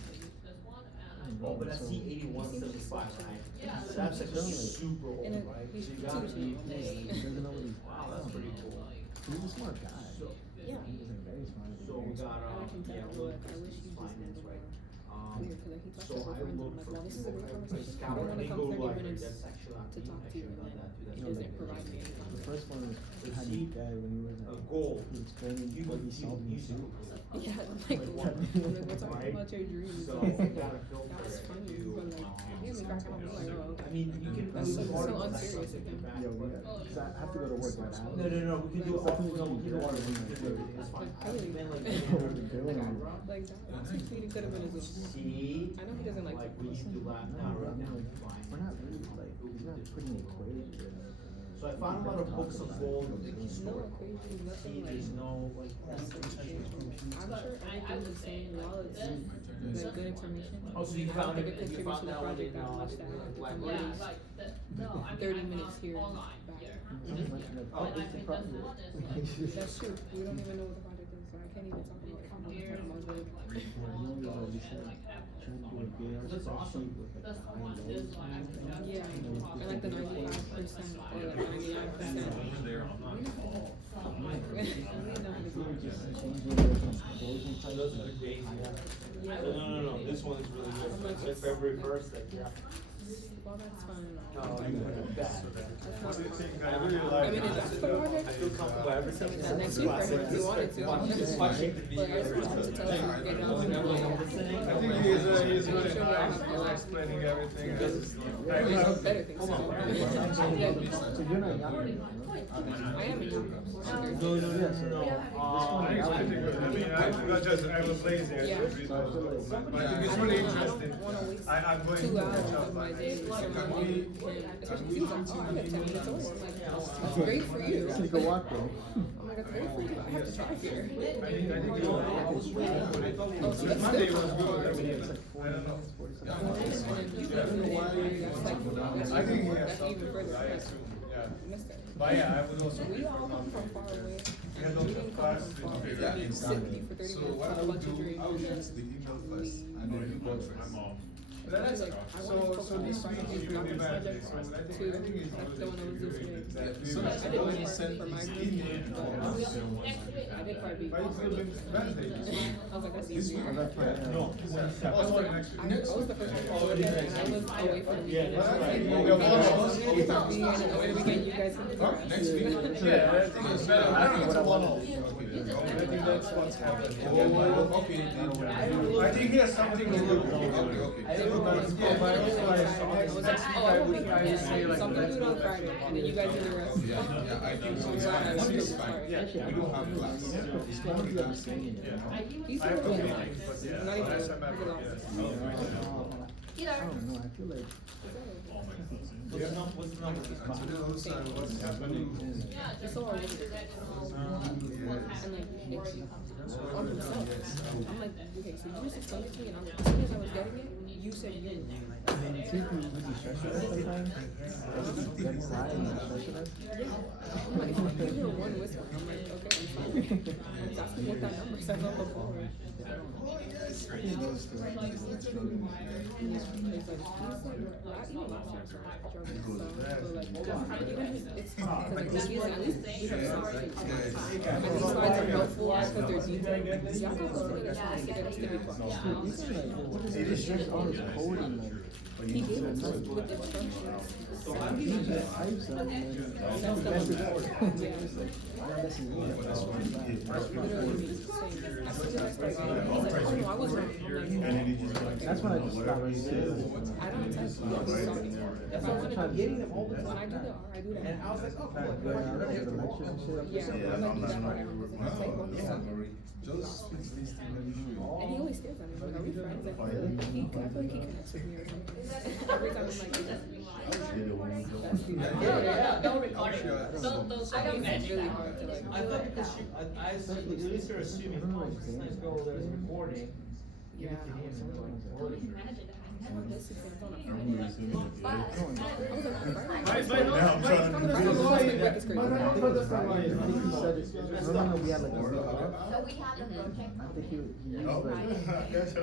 this one and oh, but that's the 8175, right? Yeah. So that's like super old, And right? he's So you gotta two be, days. He doesn't know what he's. wow, that's pretty cool. He's a smart guy. So, Yeah. He's a very smart guy. so we got, And I can yeah, tell, we'll like, I wish he just finance, made right? clear, cause like he talks So to I her friends, and I'm looked like, for well, this is a people, great I conversation. I scoured, don't wanna they come go 30 like, minutes that's actually on to me, talk I to you should've and done that too, then that's he really doesn't good. provide me any The context. first one was So had see, guy when he was a goal. he was explaining You what he you solved in used to soup. Yeah, like, Like we're what? talking Right? about your dreams. So Like, you gotta filter that's it and funny, do, but like, yeah, we cracking up, like, oh, I okay. mean, you can. That's do so articles, unserious that's of him. something Yo, we back, got, cause I have to go to work right now. No, we can do Something articles, no, we can do you can articles, do. we can do everything, it's fine. But really, Then, like, like that, last week's meeting could have been a Zoom. see, I know he doesn't like like, to we need to laugh No, now, we're right now, not, fine. we're not really like, he's not putting equations. So I found a lot of books of gold of No historical. equations, See, nothing like. there's no, like, I'm sure everything is saying while it's like good information. Oh, so you I don't found think it- it you contributes found to the that one project in, that much that I have to like, convert Yeah, it. like the, no, I mean, 30 I minutes found here, online back. here. Not much of Oh, And I a- think problem. this one is That's true, we don't even know what the project is, so I can't even talk about it. I'm Here, talking about it. like, You know, we should like, try to do a VAR That's awesome. spreadsheet with like That's the the high one, and this lows. one, I think that's. Yeah, and like the 95% or like 99%. We would just change the closing price. Those are the days, Yeah. No, this one is really good, it's February first, like, yeah. Well, that's fine. No, you put it back. That's not. I really I like mean, is that the project? I feel comfortable every time. That next week for him if he wanted to. Watching the Like, I just video. wanted to tell him to get out and everything. I think he's really nice, he's explaining everything. He has better things to do. So you're not young. I am a young. No, It's pretty good. I mean, I was lazy, I Yeah. just read those. But I think it's I really don't interesting. wanna waste I'm going to 2 hours catch up. of my day Can surrounding we- him, especially since I'm, oh, I got 10 minutes away. I'm like, that's great for you. Take a walk though. I'm like, that's great for you. I have to drive here. I think it's Oh, so that's Monday still was kind of good. hard. I don't know. And then you guys in the area, that's like, I think he has that's something, even further. I Like, assume, yeah. missed it. But yeah, I would also. We all come from far away. We had We lots didn't of come class. from far away. Yeah, We sit with you for 30 So minutes, what have I a would bunch of do, drinks, I would and use the email first, we- and then you go first. But that's, Like, I so wanted to focus on this the week project, you not will be the back, project. so I think Two, it's that's the one I was doing today. exactly. So I as did long my as you part send for my this group. email, Next week. I did part B. But it's still been Wednesday this week. I was like, that's This easy. week? No. Oh, sorry, next week. I was the first one to look at it, and I was away for the weekend. Yeah, that's right. And I was like, I'm gonna get part B, and then over the weekend, you guys can do the Huh? rest. Next week? Yeah, I think it's better. I don't know what's one off. Okay. I think that's what's happening. Oh, okay. I think he has something to look for. Okay. I was like, oh, I will be here. So I'm gonna do it on Friday, and then you guys do the rest. Yeah, I think so. It's fine. Monday is fine. We don't have class. It's It's gonna be class. understanding. He's I have doing to it. meeting, but yeah. Not even Last time I a good went, office. I don't know, I feel like. What's the number of this class? Until also, what's happening? Yeah, It's just so wanted hard. to let you know what And happened. like, it's on himself. I'm like, okay, so you just explained it to me, and as soon as I was getting it, you said you. And see if you really specialize sometimes. Get quiet and not specialize. I'm like, you hear one whisper, I'm like, okay, I'm fine. I'm asking what that number says on the floor. I think those two are like struggling. Yeah, it's like, he's like, even last year, struggled, so like, even his, it's, because like, he's at least, he has something. And these slides are helpful because they're detailed. Y'all can put together slides together to be class. These are like, it's just all this coding like. He gave it to us with instructions. He just types them and then that's the board. It's like, oh, that's an email. That's Literally, he's saying, as soon as I started getting it, he's like, oh no, I was wrong. I'm like, That's when I just stopped using I don't type, I'm just talking. If I want to, when I do the R, I do that. the lectures and shit. Yeah, I'm like, do that whatever, because if I type on Yeah, something, Marie. Just fix this thing and you do it. and he always stares at me, like, are we friends? Like, I feel like he connects with me or something. Every time I'm like, Don't record it. Don't I say don't you think it's really mentioned hard to like. I thought because I assume, at least they're assuming, oh, just nice go, there's a recording. Give it to him and they're like, Don't recording. imagine that. This exam's on a I'm Friday. listening to I was like, Friday. Right now, I'm trying to. Friday was last week, break is crazy. I think it's Friday. I think he said it. Remember we had like a week off? So we have the project. I think he used Oh, like,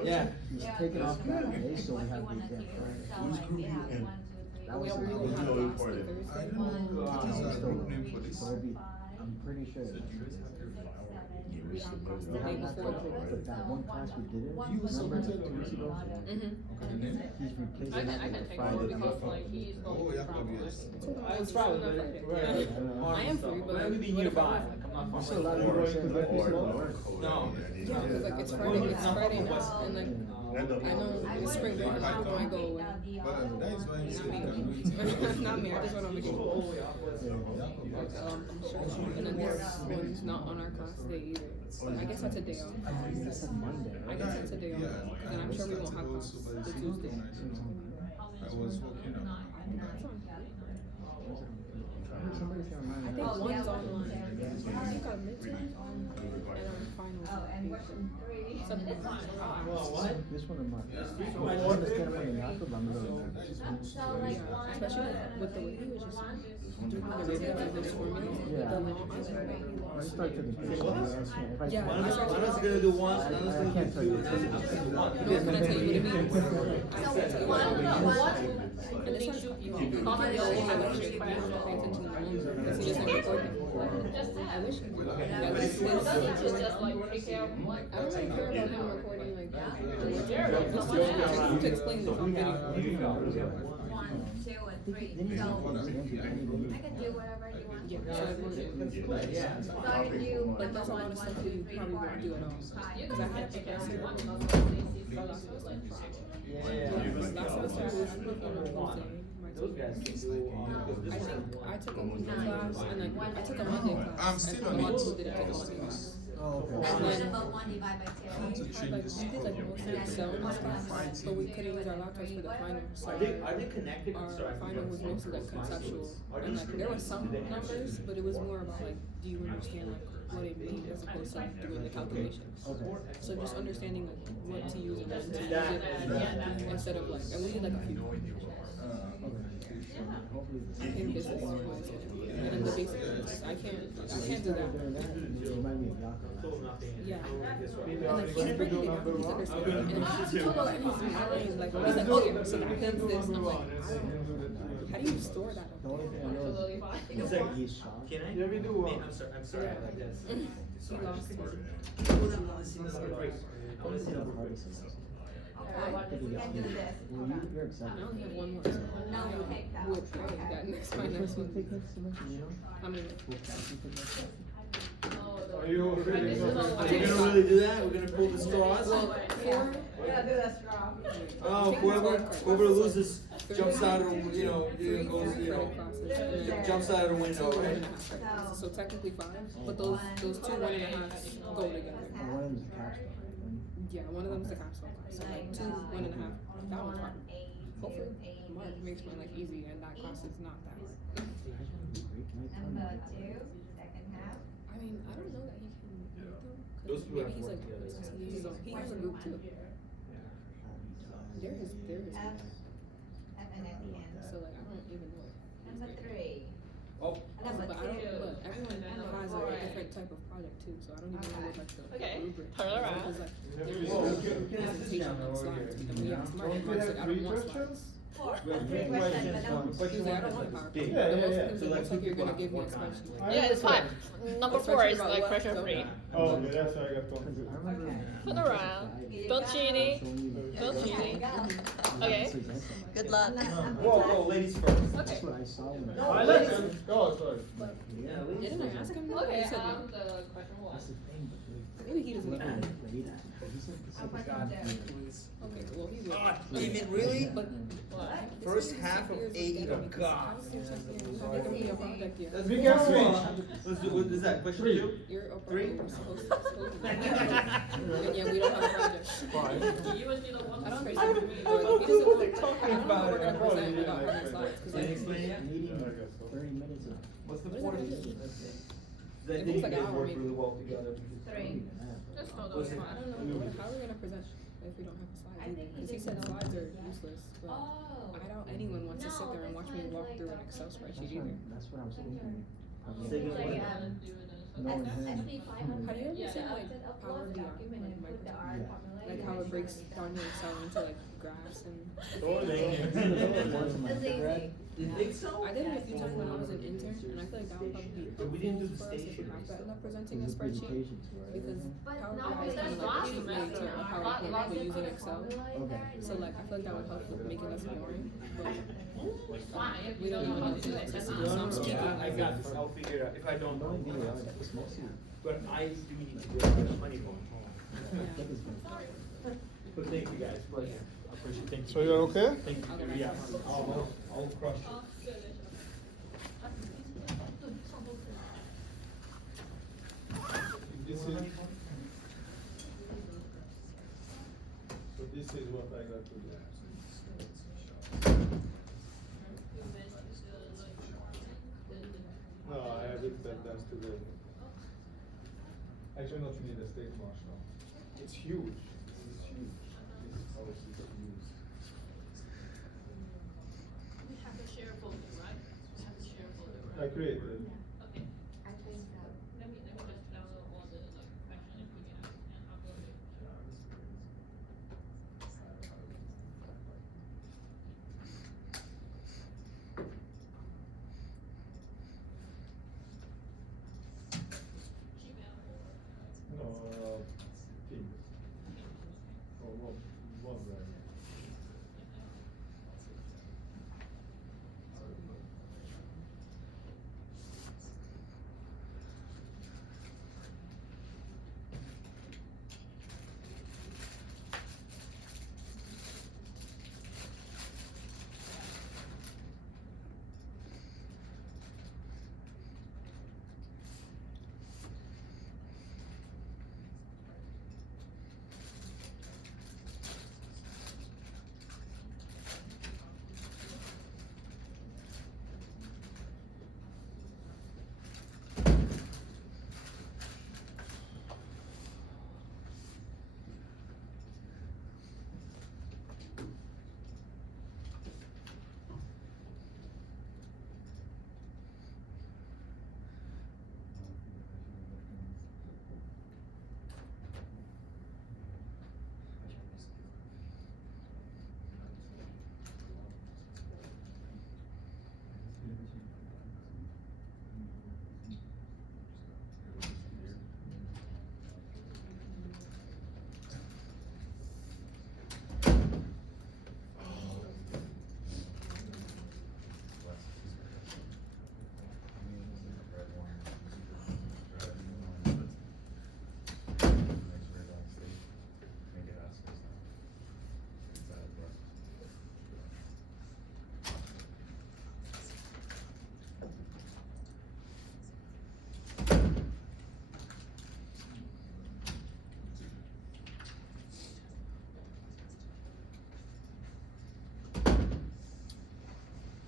Yeah. he's taking off that day, so we have the exam Friday. Which group you in? That We was don't the really have Video class recording. Thursday. What is the group name for this? So it'll be, I'm pretty sure. We have class the We day have that before. project, but that one class we didn't, You remember submitted 2 weeks ago? Mm-hmm. The name? He's replacing I that can with take Friday. over because like he's Oh, going yeah, to travel. yes. It's probably, but, right. I am free, but Well, maybe what if nearby, I'm- like, I'm not There's far still a lot of away. people saying that he's low. No. Yeah, cause like it's Friday, it's Friday now, and like, I know it's spring break, I don't wanna go away. But that is why you said Not that. me, not me, I just went on vacation. All the way out west. I'm sure, and then this one's not on our class day either. I guess that's a day off. I think that's a Monday, I right? guess that's a day off, and I'm sure we won't have class the Tuesday. I was walking up. That's on. Somebody can remind I me. think one's online. I think our midterm and our finals. Well, what? This one of mine. I understand when they offer, but I'm really. Yeah, especially with the way he was just doing the review of those formulas, Yeah. the law, I was like, I start to the Say what? Yeah. One is gonna do one, another's I gonna can't do tell two, you. and then I'm gonna do one. No, can I tell you what it means? I can tell you what it means. What? And this one's probably all over lecture, you have to pay attention to the moment, because he doesn't record them. Just I that. wish he did. But Yeah, it's this just like take care of one. I don't really care about him recording like that. Jared, Just someone else. to explain this on video. Here you go. 1, 2, and 3. Then you So can I can do whatever you want. Yeah, so I wanted, Yeah. So I can do like there's a lot of stuff that you probably won't do at all. Cause I had a professor, last semester, last semester I was working on Tuesday. Those guys can do, I think I took a weekend class and like I took a Monday class. I'm still and on a lot of it. people didn't take a Monday class. Oh, That's okay. what about 1 divided by 2. We had like we did like most of Excel in this class, but we couldn't use our laptops for the final. So Are they connected? Sorry, our final was mostly like conceptual, and like there were some numbers, but it was more about like, do you understand like what it means as opposed to like doing the calculations. Okay. So just understanding like what to use and when to use it instead of like, and we did like a few. Hopefully. I think this is what it's and then the basics. I can't do that. Remind me of Yaakov. Yeah. And like he's breaking it down, he's understanding, and he told us in his mind, like he's like, oh yeah, so that means this. I'm like, I don't know. How do you store that? The only thing I know Absolutely is fine. It's like, he's shocked. can I? Yeah, we do, I'm sorry, like this. He lost it. Hold on, let's see number 3. I wanna see number 3. Okay, we can do this. Well, you're I excited. only have one more. So No, you take that. would pray that next my Which next class you one. take next semester, you know? I mean, What class you take next semester? Are you really Are we gonna really do that? We're gonna pull the straws? four. We're gonna do that straw. Oh, whoever loses jumps out of, you know, goes, you know, jumps out of the window, right? So technically 5, but those 2 1.5 go together. Oh, one of them's a capstone, right? Yeah, one of them's the capstone class. So like 2 1.5. That one's hard. Hopefully, Mark makes my life easy, and that class is not that hard. Number 2, second half. I mean, I don't know that he can make them. 'Cause Those two maybe have he's worked like, together. he has a group too. They're his F, group. F and F again. So like, I don't even know. Number 3. Oh, Number But 2. everyone has like a different type of project too, so I don't even know what like the Okay, rubric. turn around. Because like, Whoa, there's we can ask this presentation down on over slides, here. and we asked Mark, Don't we Mark's have like, I don't 3 want questions? slides. 4. We have 3 3 questions, but questions. no. Question He's like, I one don't is want like PowerPoint. big. Yeah, The most yeah. things So it like looks like you're gonna give me work on it. expression. Yeah, it's fine. Number 4 is like What? pressure free. Oh, okay, that's why I got Because confused. I remember. Turn around. Don't cheating. Don't cheating. Okay. Good luck. Whoa, ladies first. Okay. That's what I saw when No, I ladies. like it. Oh, sorry. Yeah, ladies Didn't I first. ask him that? Okay, He said no. the question was. That's the thing, but Maybe he doesn't even know. Okay, well, he will. Damn it, really? But, First half of 80 to God. How's your second year? You haven't given me a project yet. Let's be careful. Let's do, what is that, question 2? You're a Three? we're supposed to. And yeah, we don't have a project. You would be the one. I don't who's understand. raising But the he doesn't want, They're talking I don't know about how we're it. gonna I probably present without didn't having slides, cause like. What's the What point? is that? That It they looks like guys an hour, work maybe. really well together. Three. Just hold Was on. it- I don't know, how are we gonna present if we don't have a slide I either? think Cause he he said didn't know. slides are useless, but Oh. I doubt anyone wants to sit there and watch me walk through an Excel spreadsheet either. That's what I'm saying. Second Like, one. No one has. SB 500. Have you ever Yeah, seen I like Power BI, document and put the R Yeah. formula. like how it breaks down your Excel into like graphs and. Or they. That's easy. You think so? I did it a few times when I was an intern, and I feel like that would probably be But we didn't do the helpful for us if we station have to end up presenting a There's spreadsheet. presentations, right? Because But Power no, BI is there's kind of like lots a of cheat way to methods. a Lot- PowerPoint lots but of using Excel. Okay. So like I feel like that would help with making us boring. But Fine, if we you don't know how to do it. That's That's not not something. speaking. I got this, I'll figure it out, if I don't know. It's mostly. But I do need to get my money going. But thank you guys, pleasure. I appreciate it. Thank you. So you're okay? Thank you, yeah, I'll crush it. Oh, good. This is, so this is what I got to do. No, I haven't done that today. Actually, not you need a state marshal. It's huge. This is huge. This house is huge. We have to share folder, right? We have to share folder, I right? created. Okay. I think so. Let me just download all the like questions if we can and upload it. Gmail. No, Teams. Oh, one right.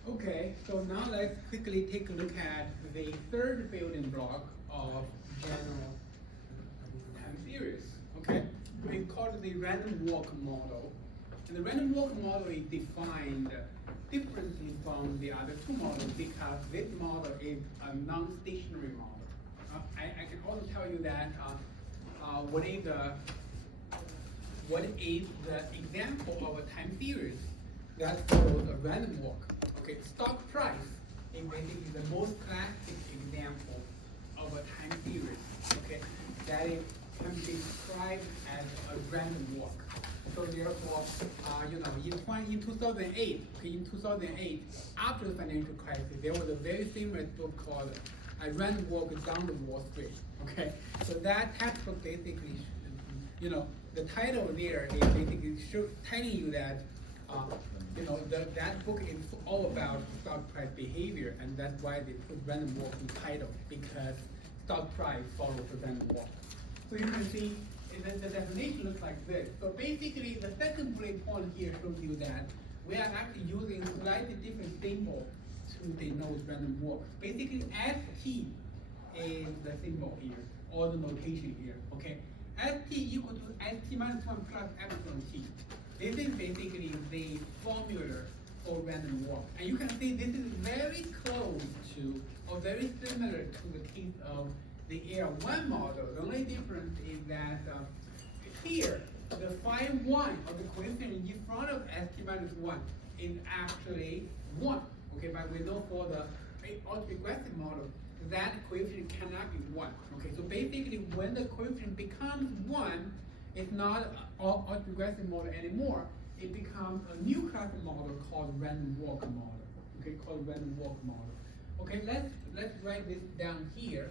Okay, so now let's quickly take a look at the third building block of general time series. Okay, we call it the random walk model. And the random walk model is defined differently from the other two models because this model is a non-stationary model. I can also tell you that what is the example of a time series that follows a random walk. Okay, stock price is basically the most classic example of a time series. Okay, that is can be described as a random walk. So therefore, in 2008, okay, in 2008, after the financial crisis, there was a very famous book called "A Random Walk Down the Wall Street." Okay, so that textbook basically the title there is basically telling you that, that book is all about stock price behavior, and that's why they put random walk in the title, because stock price follows the random walk. So you can see the definition looks like this. So basically, the second bullet point here shows you that we are actually using slightly different symbol to denote random walk. Basically, ST is the symbol here, or the notation here, okay? ST equal to ST minus 1 plus epsilon T. This is basically the formula for random walk. And you can see this is very close to, or very similar to the case of the AR1 model. The only difference is that here, the phi 1 of the coefficient in front of ST minus 1 is actually 1. Okay, but we know for the autoregressive model, that coefficient cannot be 1. Okay, so basically when the coefficient becomes 1, it's not an autoregressive model anymore. It becomes a new class of model called random walk model. Okay, called random walk model. Okay, let's write this down here.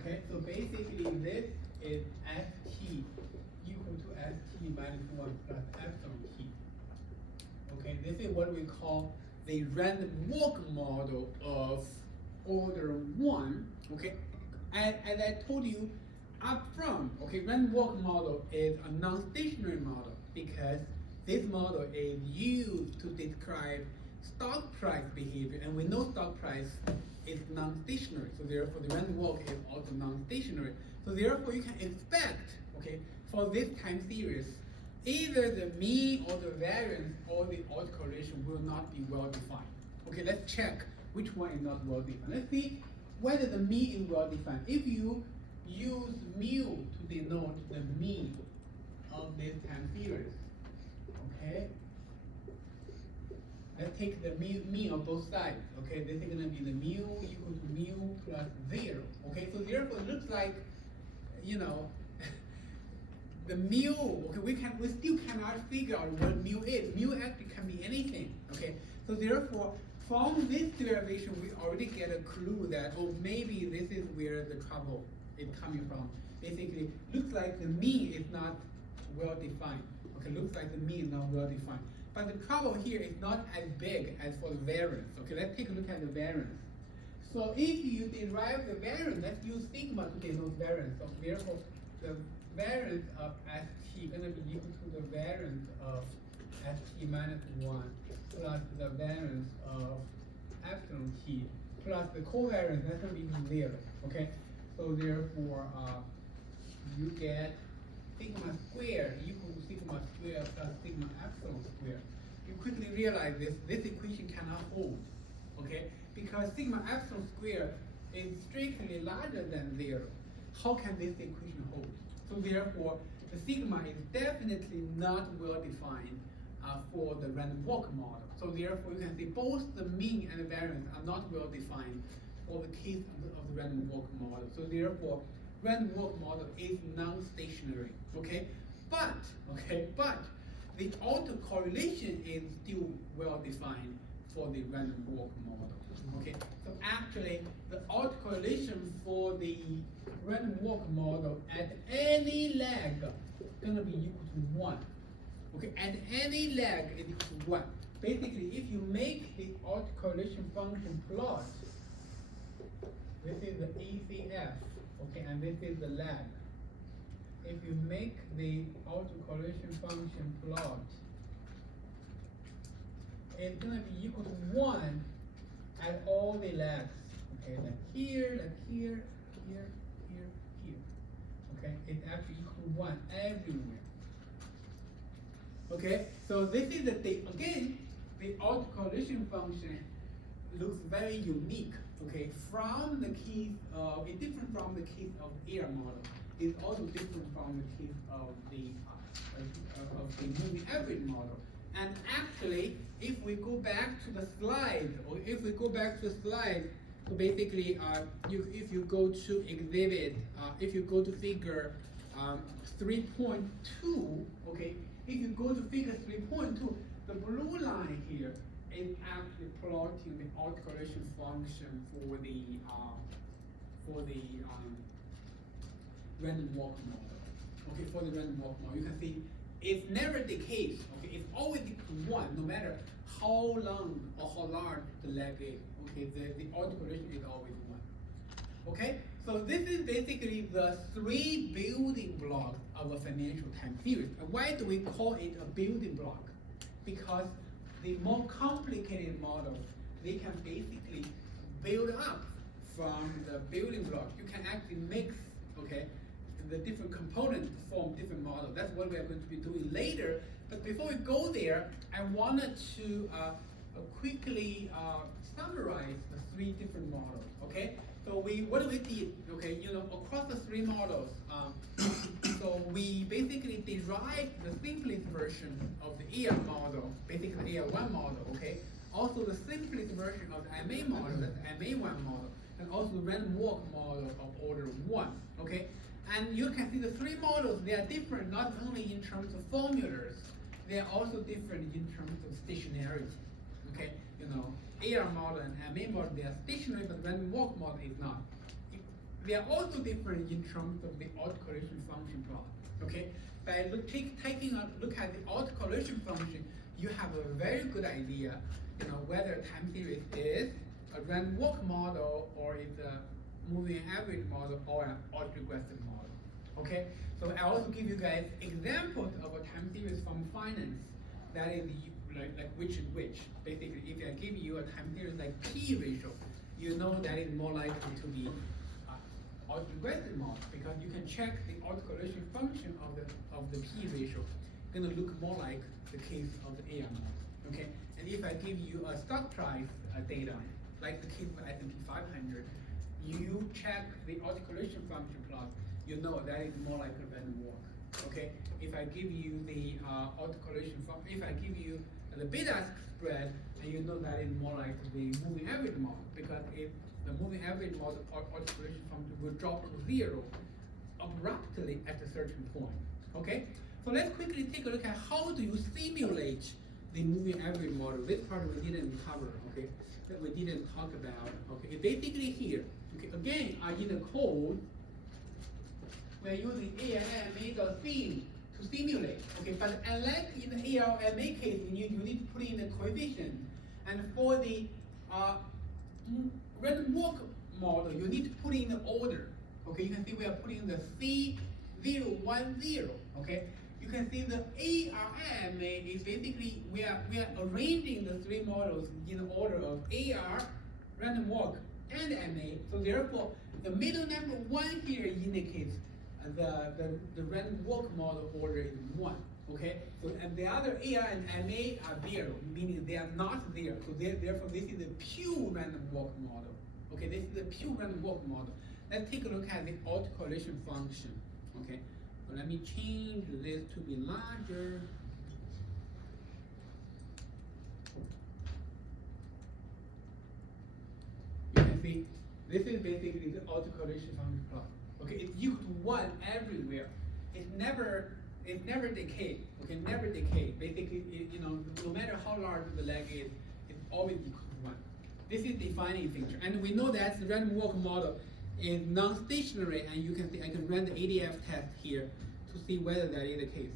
Okay, so basically this is ST equal to ST minus 1 plus epsilon T. Okay, this is what we call the random walk model of order 1. Okay, and as I told you up front, okay, random walk model is a non-stationary model because this model is used to describe stock price behavior, and we know stock price is non-stationary, so therefore the random walk is also non-stationary. So therefore you can expect, okay, for this time series, either the mean or the variance or the autocorrelation will not be well defined. Okay, let's check which one is not well defined. Let's see whether the mean is well defined. If you use mu to denote the mean of this time series, okay, let's take the mean of both sides. Okay, this is going to be the mu equal to mu plus 0. Okay, so therefore it looks like, the mu. Okay, we still cannot figure out what mu is. Mu actually can be anything. Okay, so therefore from this derivation we already get a clue that maybe this is where the trouble is coming from. Basically, looks like the mean is not well defined. Okay, looks like the mean is not well defined. But the trouble here is not as big as for the variance. Okay, let's take a look at the variance. So if you derive the variance, let's use sigma to denote variance. So therefore, the variance of ST is going to be equal to the variance of ST minus 1 plus the variance of epsilon T plus the covariance, that's going to be 0. Okay, so therefore, you get sigma squared equal to sigma squared plus sigma epsilon squared. You quickly realize this equation cannot hold, okay? Because sigma epsilon squared is strictly larger than 0. How can this equation hold? So therefore, the sigma is definitely not well defined for the random walk model. So therefore, you can see both the mean and the variance are not well defined for the case of the random walk model. So therefore, random walk model is non-stationary, okay? But the autocorrelation is still well defined for the random walk model, okay? So actually, the autocorrelation for the random walk model at any lag is gonna be equal to 1, okay? At any lag is equal to 1. Basically, if you make the autocorrelation function plot, this is the ECF, okay, and this is the lag. If you make the autocorrelation function plot, it's going to be equal to 1 at all the lags. Okay, like here, here. Okay, it's actually equal to 1 everywhere. Okay, so this is again, the autocorrelation function looks very unique. Okay, from the case of, it's different from the case of AR model. It's also different from the case of the moving average model. And actually, if we go back to the slide, So basically, if you go to exhibit, if you go to figure 3.2, okay, if you go to figure 3.2, the blue line here is actually plotting the autocorrelation function for the random walk model. Okay, for the random walk model, you can see it's never the case. Okay, it's always equal to 1, no matter how long or how large the leg is. Okay, the autocorrelation is always 1. Okay, so this is basically the 3 building blocks of a financial time series. And why do we call it a building block? Because the more complicated models, they can basically build up from the building block. You can actually mix, okay, the different components to form different models. That's what we are going to be doing later. But before we go there, I wanted to quickly summarize the 3 different models. Okay, so what we did, okay, across the 3 models, so we basically derived the simplest version of the AR model, basically the AR1 model. Okay, also the simplest version of the MA model, that's the MA1 model, and also the random walk model of order 1. Okay. And you can see the 3 models, they are different not only in terms of formulas, they are also different in terms of stationarity. Okay, AR model and MA model, they are stationary, but random walk model is not. They are also different in terms of the autocorrelation function plot. Okay, by taking a look at the autocorrelation function, you have a very good idea, whether a time series is a random walk model or it's a moving average model or an autoregressive model. Okay, so I also give you guys examples of a time series from finance that is like which and which. Basically, if I give you a time series like P ratio, you know that is more likely to be autoregressive model because you can check the autocorrelation function of the P ratio. It's gonna look more like the case of the AR model. Okay, and if I give you a stock price data, like the case of S&P 500, you check the autocorrelation function plot, you know that is more like a random walk. Okay, if I give you the autocorrelation function, if I give you the beta spread, and you know that is more like the moving average model, because if the moving average model autocorrelation function will drop to 0 abruptly at a certain point. Okay, so let's quickly take a look at how do you simulate the moving average model. This part we didn't cover. Okay, that we didn't talk about. Okay, basically here. Okay, again, in the code, we're using ARMA.theme to simulate. Okay, but unlike in the ARMA case, you need to put in the coefficient. And for the random walk model, you need to put in the order. Okay, you can see we are putting the C010. Okay, you can see the ARMA is basically we are arranging the 3 models in the order of AR, random walk, and MA. So therefore, the middle number 1 here indicates the random walk model order is 1. Okay, so and the other AR and MA are 0, meaning they are not there. So therefore, this is a pure random walk model. Okay, this is a pure random walk model. Let's take a look at the autocorrelation function. Okay, so let me change this to be larger. You can see this is basically the autocorrelation function plot. Okay, it's equal to 1 everywhere. It's never decay. Okay, never decay. Basically, no matter how large the leg is, it's always equal to 1. This is defining feature, and we know that the random walk model is non-stationary, and you can see I can run the ADF test here to see whether that is the case.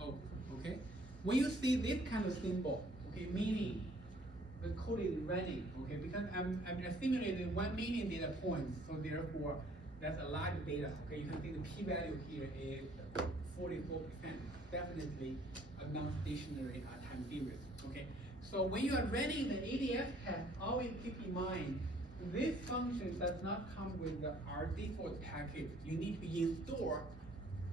Oh, okay. When you see this kind of symbol, okay, meaning the code is running, okay, because I'm simulating 1 million data points, so therefore that's a lot of data. Okay, you can see the p-value here is 44%, definitely a non-stationary time series. Okay, so when you are running the ADF test, always keep in mind this function does not come with our default package. You need to install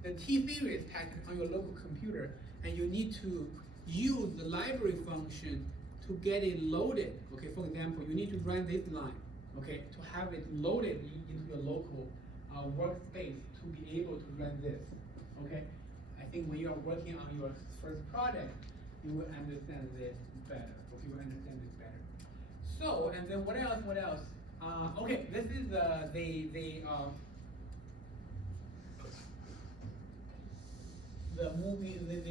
the T-series package on your local computer, and you need to use the library function to get it loaded. Okay, for example, you need to run this line, okay, to have it loaded into your local workspace to be able to run this. Okay, I think when you are working on your first project, you will understand this better. Okay, you will So, and then what else? What else? Okay, this is the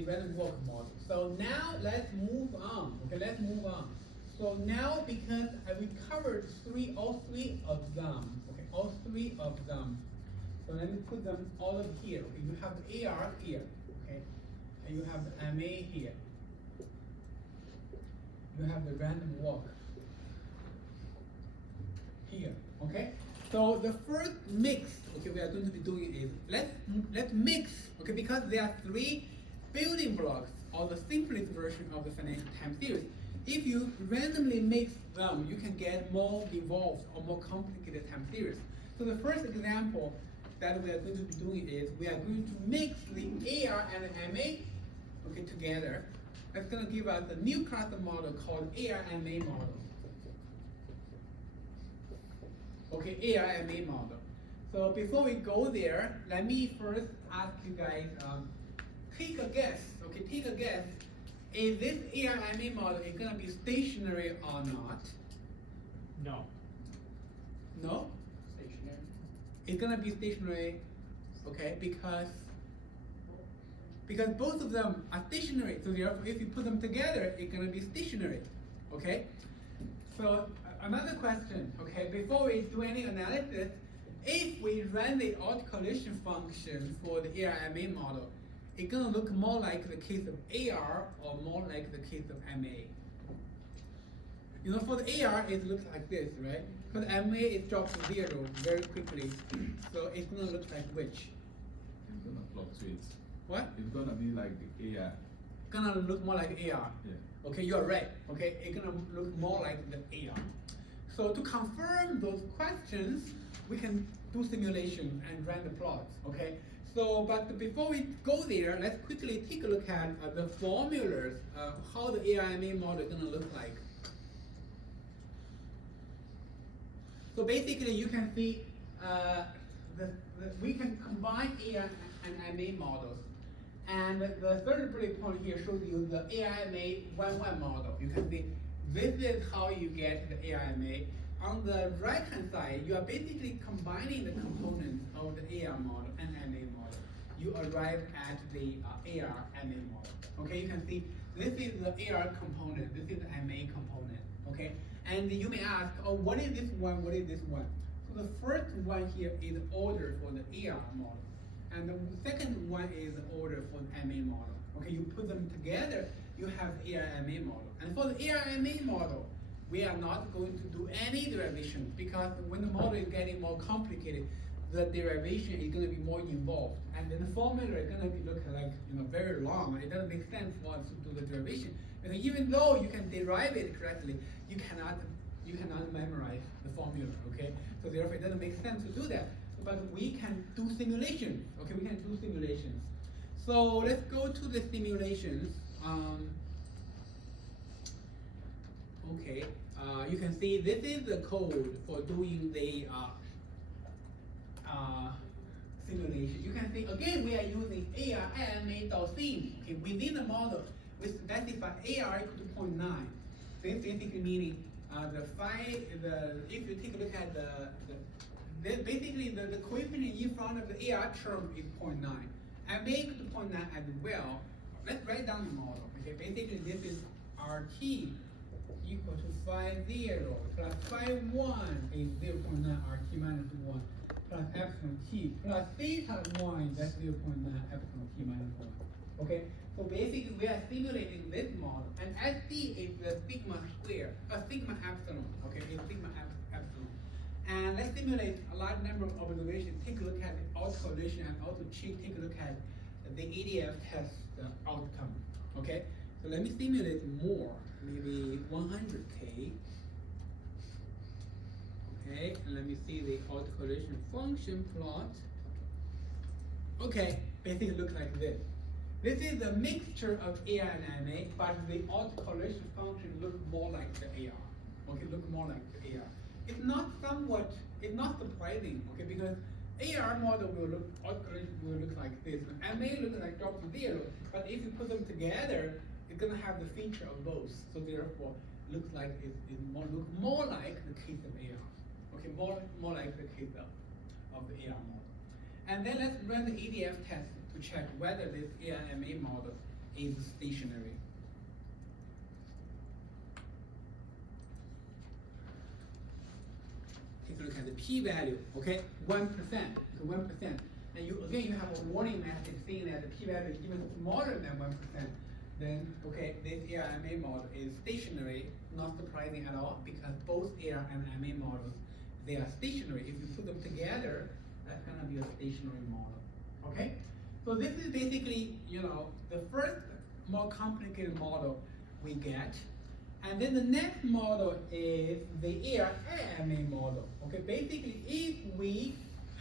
random walk model. So now let's move on. Okay, let's move on. So now because we covered all three of them. Okay, all three of them. So let me put them all up here. Okay, you have the AR here. Okay, and you have the MA here. You have the random walk here. Okay. So the first mix, okay, we are going to be doing is let's mix, okay, because there are three building blocks or the simplest version of the financial time series. If you randomly mix them, you can get more involved or more complicated time series. So the first example that we are going to be doing is we are going to mix the AR and MA, okay, together. That's going to give us a new cluster model called AR-MA model. Okay, AR-MA model. So before we go there, let me first ask you guys, take a guess. Okay, take a guess. Is this AR-MA model is going to be stationary or not? No. No? Stationary. It's going to be stationary, okay, because both of them are stationary. So therefore, if you put them together, it's going to be stationary, okay? So another question, okay, before we do any analysis, if we run the autocorrelation function for the AR-MA model, it's going to look more like the case of AR or more like the case of MA. You know, for the AR, it looks like this, right? For the MA, it drops to 0 very quickly. So it's going to look like which? It's gonna fluctuate. What? It's gonna be like the AR. Gonna look more like AR. Yeah. Okay, you're right. Okay, it's gonna look more like the AR. So to confirm those questions, we can do simulation and run the plots. Okay. So, but before we go there, let's quickly take a look at the formulas, how the AR-MA model is gonna look like. So basically, you can see we can combine AR and MA models. And the third bullet point here shows you the ARMA 1-1 model. You can see this is how you get the ARMA. On the right-hand side, you are basically combining the components of the AR model and MA model. You arrive at the AR-MA model. Okay, you can see this is the AR component, this is the MA component. Okay, and you may ask, oh, what is this one? What is this one? So the first one here is order for the AR model. And the second one is the order for the MA model. Okay, you put them together, you have AR-MA model. And for the AR-MA model, we are not going to do any derivation because when the model is getting more complicated, the derivation is going to be more involved. And then the formula is going to be look like very long. It doesn't make sense for us to do the derivation. Because even though you can derive it correctly, you cannot memorize the formula. Okay, so therefore it doesn't make sense to do that. But we can do simulations. Okay, we can do simulations. So let's go to the simulations. Okay, you can see this is the code for doing the simulation. You can see again we are using AR-MA.theme. Okay, within the model we specify AR equal to 0.9. This basically meaning if you take a look at basically the coefficient in front of the AR term is 0.9. And make the 0.9 as well. Let's write down the model. Okay, basically this is RT equal to phi 0 plus phi 1 is 0.9 RT minus 1 plus epsilon T plus theta 1 that's 0.9 epsilon T minus 1. Okay, so basically we are simulating this model, and ST is the sigma square, sigma epsilon. Okay, it's sigma epsilon. And let's simulate a large number of observations. Take a look at the autocorrelation and also take a look at the ADF test outcome. Okay, so let me simulate more, maybe 100K. Okay, and let me see the autocorrelation function plot. Okay, basically look like this. This is a mixture of AR and MA, but the autocorrelation function looks more like the AR. Okay, look more like the AR. It's not surprising, okay, because AR model autocorrelation will look like this. MA looks like drop to 0, but if you put them together, it's gonna have the feature of both. So therefore, looks like it more like the case of AR. Okay, more like the case of the AR model. And then let's run the ADF test to check whether this ARMA model is stationary. Take a look at the p-value, okay, 1%, 1%. And you have a warning message saying that the p-value is even smaller than 1%. Then, okay, this ARMA model is stationary, not surprising at all, because both AR and MA models, they are stationary. If you put them together, that's gonna be a stationary model, okay? So this is basically, the first more complicated model we get. And then the next model is the AR-MA model. Okay, basically if we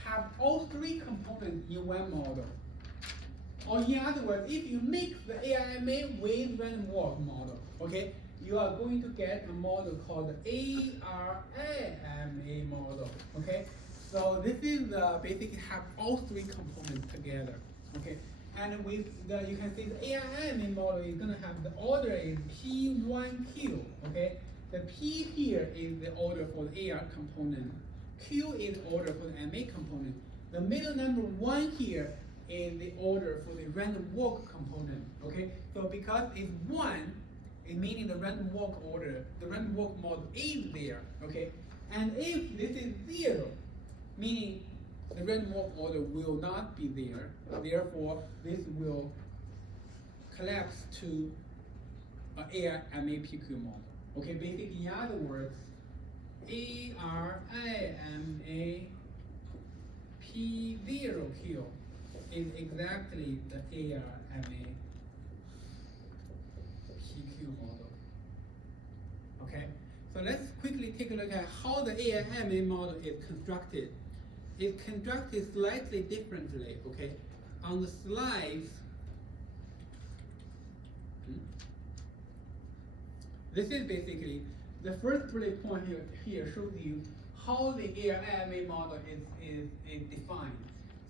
have all three components in one model, or in other words, if you mix the AR-MA with random walk model, okay, you are going to get a model called the AR-MA model. Okay, so this is basically have all three components together. Okay. And with you can see the ARMA model is going to have the order is P1Q, okay? The P here is the order for the AR component. Q is order for the MA component. The middle number 1 here is the order for the random walk component, okay? So because it's 1, it meaning the random walk order, the random walk model is there, okay? And if this is 0, meaning the random walk order will not be there, therefore this will collapse to an ARMA-PQ model. Okay, basically in other words, ARMA-P0Q is exactly the ARMA-PQ model. Okay, so let's quickly take a look at how the ARMA model is constructed. It's constructed slightly differently, okay? On the slides, this is basically, the first bullet point here shows you how the ARMA model is defined.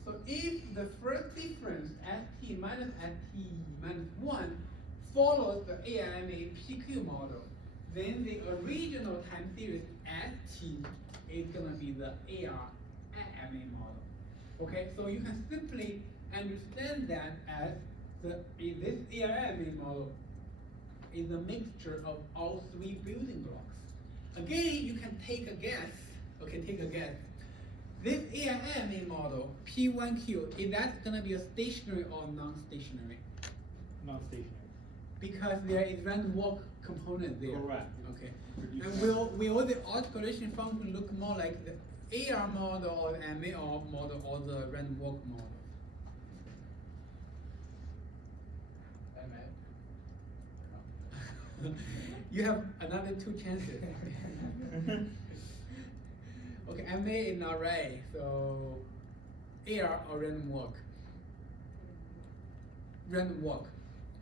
So if the first difference, ST minus 1, follows the ARMA PQ model, then the original time series ST is gonna be the ARMA model. Okay, so you can simply understand that as this ARMA model is a mixture of all three building blocks. Again, you can take a guess. Okay, take a guess. This ARMA model, P1Q, is that gonna be a stationary or non-stationary? Non-stationary. Because there is random walk component there. Correct. Okay. And will the autocorrelation function look more like the AR model or the MA model or the random walk model? MA. You have another 2 chances. Okay, MA is not right, so AR or random walk. Random walk.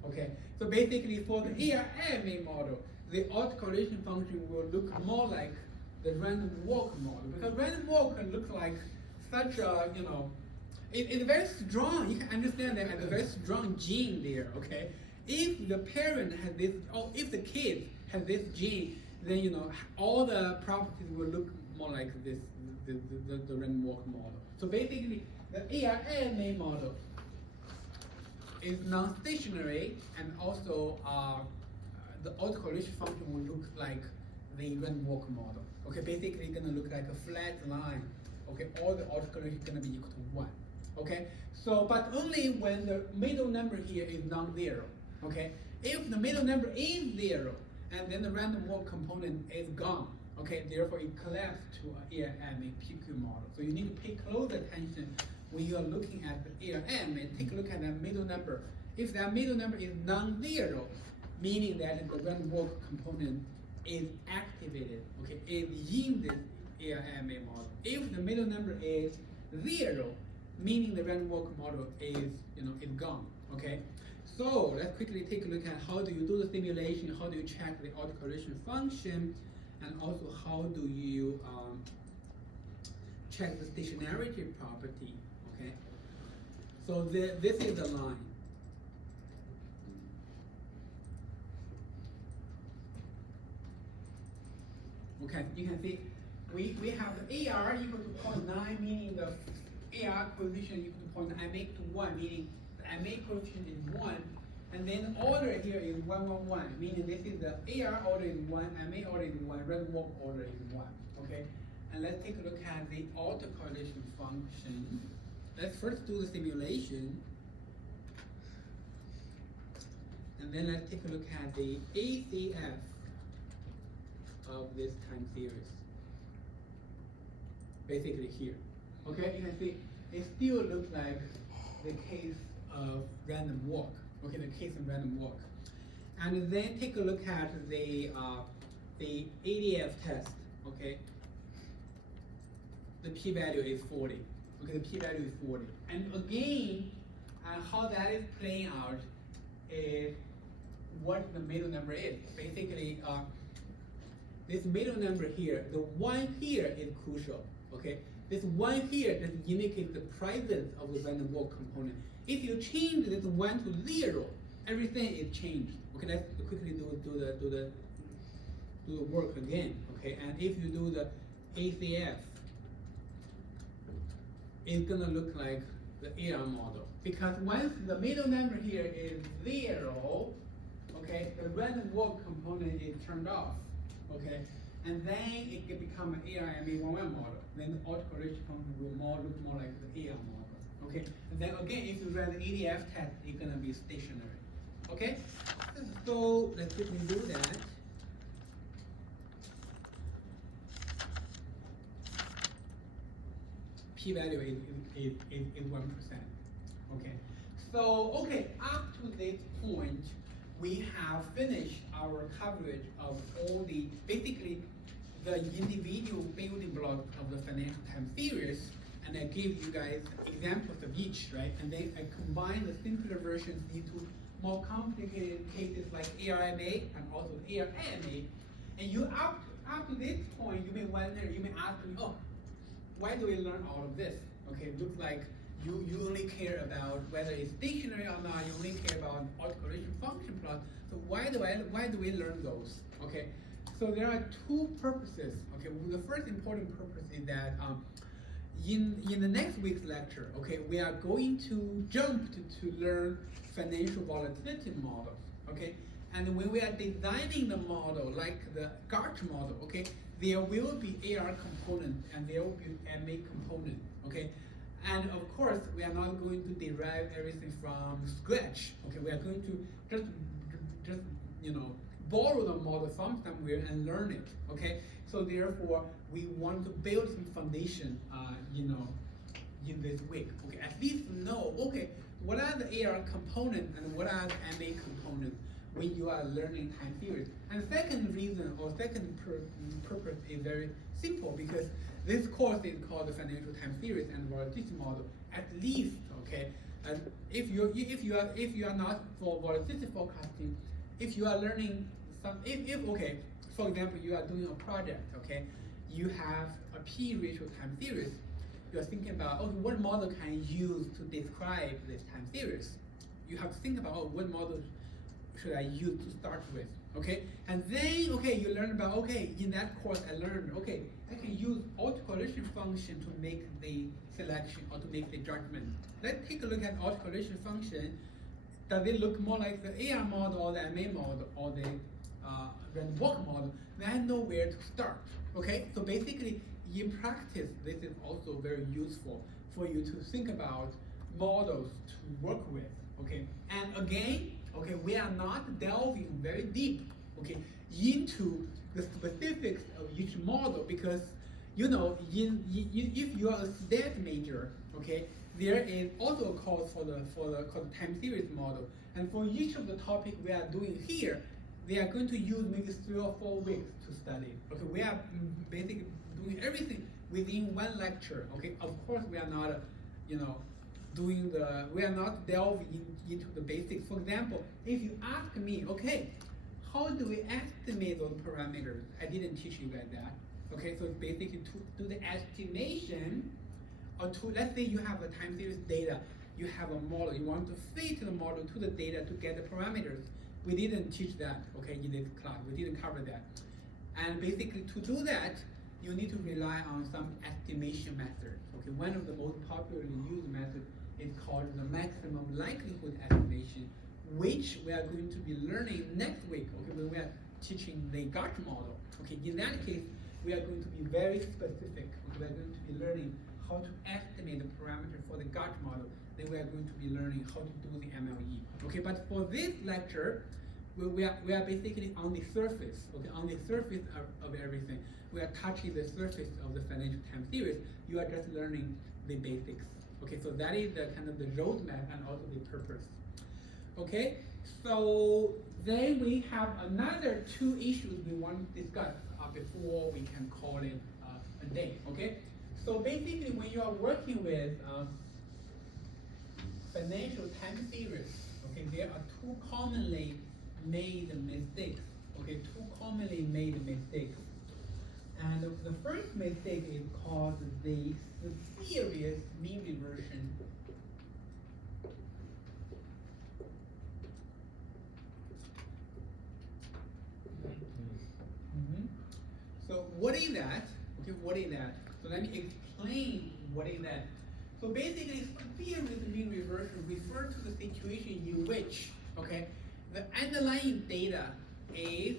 Okay, so basically for the ARMA model, the autocorrelation function will look more like the random walk model, because random walk can look like such a, it's very strong. You can understand that as a very strong gene there, okay? If the parent has this, or if the kid has this gene, then all the properties will look more like this, the random walk model. So basically, the ARMA model is non-stationary, and also the autocorrelation function will look like the random walk model. Okay, basically it's gonna look like a flat line. Okay, all the autocorrelation is gonna be equal to 1. Okay, so but only when the middle number here is non-zero. Okay, if the middle number is 0, and then the random walk component is gone. Okay, therefore it collapses to an ARMA PQ model. So you need to pay close attention when you are looking at the ARM and take a look at that middle number. If that middle number is non-zero, meaning that the random walk component is activated, okay, is in this ARMA model. If the middle number is 0, meaning the random walk model is, is gone, okay? So let's quickly take a look at how do you do the simulation, how do you check the autocorrelation function, and also how do you check the stationarity property, okay? So this is the line. Okay, you can see we have the AR equal to 0.9, meaning the AR coefficient equal to 0.9, I make to 1, meaning the MA coefficient is 1, and then order here is 1, 1, 1, meaning this is the AR order is 1, MA order is 1, random walk order is 1, okay? And let's take a look at the autocorrelation function. Let's first do the simulation, and then let's take a look at the ACF of this time series. Basically here. Okay, you can see it still looks like the case of random walk. Okay, the case of random walk. And then take a look at the ADF test. Okay, the p-value is 40. Okay, the p-value is 40. And again, how that is playing out is what the middle number is. Basically, this middle number here, the 1 here is crucial. Okay, this 1 here that indicates the presence of the random walk component. If you change this 1 to 0, everything is changed. Okay, let's quickly do the work again. Okay, and if you do the ACF, it's gonna look like the AR model, because once the middle number here is 0, okay, the random walk component is turned off. Okay, and then it can become an ARMA11 model. Then the autocorrelation function will look more like the AR model. Okay, and then again, if you run the ADF test, it's gonna be stationary. Okay, so let's quickly do that. P-value is 1%. Okay, so okay, up to this point, we have finished our coverage of all the, basically, the individual building blocks of the financial time series, and I gave you guys examples of each, right? And then I combine the simpler versions into more complicated cases like ARMA and also ARMA. And you up to this point, you may wonder, you may ask me, oh, why do we learn all of this? Okay, it looks like you only care about whether it's stationary or not. You only care about autocorrelation function plot. So why do we learn those? Okay, so there are two purposes. Okay, well, the first important purpose is that in the next week's lecture, okay, we are going to jump to learn financial volatility models. Okay, and when we are designing the model, like the GARCH model, okay, there will be AR component and there will be MA component. Okay. And of course, we are not going to derive everything from scratch. Okay, we are going to just borrow the model from somewhere and learn it. Okay, so therefore we want to build some foundation, in this week. Okay, at least know, okay, what are the AR components and what are the MA components when you are learning time series. And the second reason or second purpose is very simple, because this course is called the financial time series and volatility model. At least, okay, and if you are not for volatility forecasting, if you are learning okay, for example, you are doing a project, okay, you have a P ratio time series. You are thinking about, okay, what model can I use to describe this time series? You have to think about, oh, what model should I use to start with? Okay, and then okay, you learn about, okay, in that course I learned, okay, I can use autocorrelation function to make the selection or to make the judgment. Let's take a look at autocorrelation function. Does it look more like the AR model or the MA model or the random walk model? Then I know where to start. Okay, so basically in practice, this is also very useful for you to think about models to work with. Okay, and again, okay, we are not delving very deep, okay, into the specifics of each model, because if you are a stat major, okay, there is also a course for the time series model, and for each of the topics we are doing here, they are going to use maybe 3 or 4 weeks to study. Okay, we are basically doing everything within one lecture. Okay, of course we are not, we are not delving into the basics. For example, if you ask me, okay, how do we estimate those parameters? I didn't teach you guys that. Okay, so it's basically to do the estimation, or to, let's say you have a time series data, you have a model, you want to fit the model to the data to get the parameters. We didn't teach that, okay, in this class. We didn't cover that. And basically to do that, you need to rely on some estimation method. Okay, one of the most popularly used methods is called the maximum likelihood estimation, which we are going to be learning next week, okay, when we are teaching the GART model. Okay, in that case, we are going to be very specific. Okay, we are going to be learning how to estimate the parameter for the GART model. Then we are going to be learning how to do the MLE. Okay, but for this lecture, we are basically on the surface. Okay, on the surface of everything. We are touching the surface of the financial time series. You are just learning the basics. Okay, so that is the kind of the roadmap and also the purpose. Okay, so then we have another two issues we want to discuss before we can call it a day. Okay, so basically when you are working with financial time series, okay, there are two commonly made mistakes. Okay, two commonly made mistakes. And the first mistake is called the serious mean reversion. So what is that? Okay, what is that? So let me explain what is that. So basically, serious mean reversion refers to the situation in which, okay, the underlying data is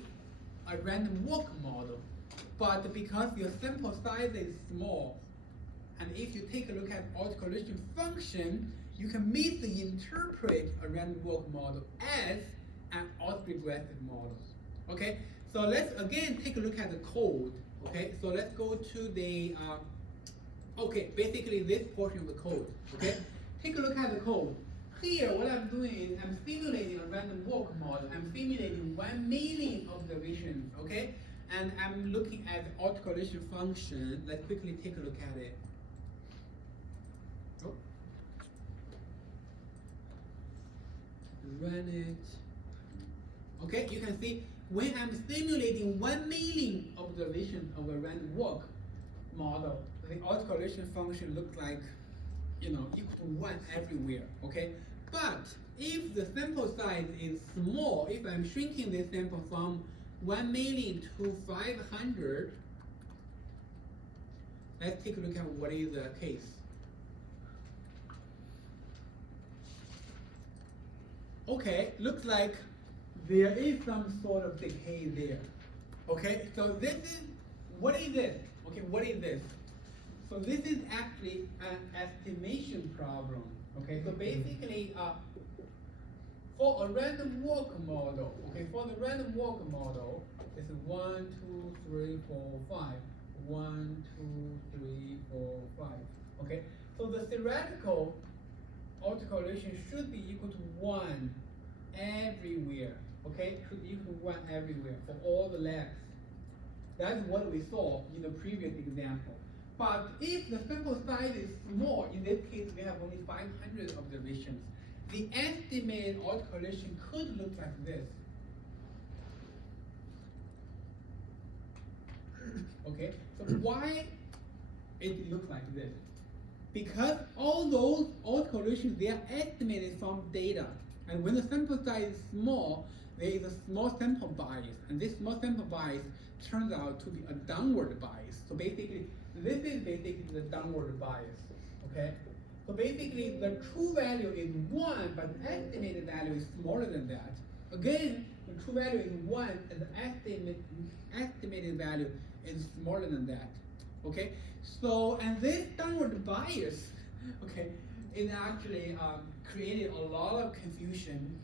a random walk model, but because your sample size is small, and if you take a look at autocorrelation function, you can misinterpret a random walk model as an autoregressive model. Okay, so let's again take a look at the code. Okay, so let's go to the okay, basically this portion of the code. Okay, take a look at the code. Here, what I'm doing is I'm simulating a random walk model. I'm simulating 1 million observations. Okay, and I'm looking at the autocorrelation function. Let's quickly take a look at it. Oh. Run it. Okay, you can see when I'm simulating 1 million observations of a random walk model, the autocorrelation function looks like, equal to 1 everywhere, okay? But if the sample size is small, if I'm shrinking this sample from 1 million to 500, let's take a look at what is the case. Okay, looks like there is some sort of decay there. Okay, so this is, what is this? Okay, what is this? So this is actually an estimation problem. Okay, so basically, for a random walk model, okay, for the random walk model, it's 1, 2, 3, 4, 5. 1, 2, 3, 4, 5. Okay, so the theoretical autocorrelation should be equal to 1 everywhere. Okay, should be equal to 1 everywhere for all the legs. That's what we saw in the previous example. But if the sample size is small, in this case we have only 500 observations, the estimated autocorrelation could look like this. Okay, so why it looks like this? Because all those autocorrelations, they are estimated from data. And when the sample size is small, there is a small sample bias. And this small sample bias turns out to be a downward bias. So basically, this is basically the downward bias, okay? So basically, the true value is 1, but the estimated value is smaller than that. Again, the true value is 1, and the estimated value is smaller than that, okay? So, and this downward bias, okay, is actually created a lot of confusion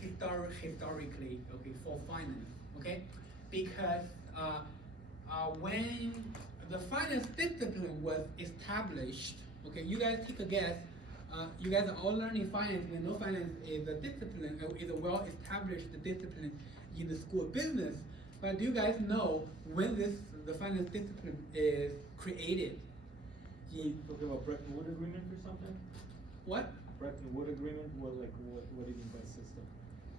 historically, okay, for finance, okay? Because when the finance discipline was established, okay, you guys take a guess. You guys are all learning finance. We know finance is a discipline, is a well-established discipline in the school of business. But do you guys know when the finance discipline is created? You talking about Bretton Woods agreement or something? What? Bretton Woods agreement? What do you mean by system?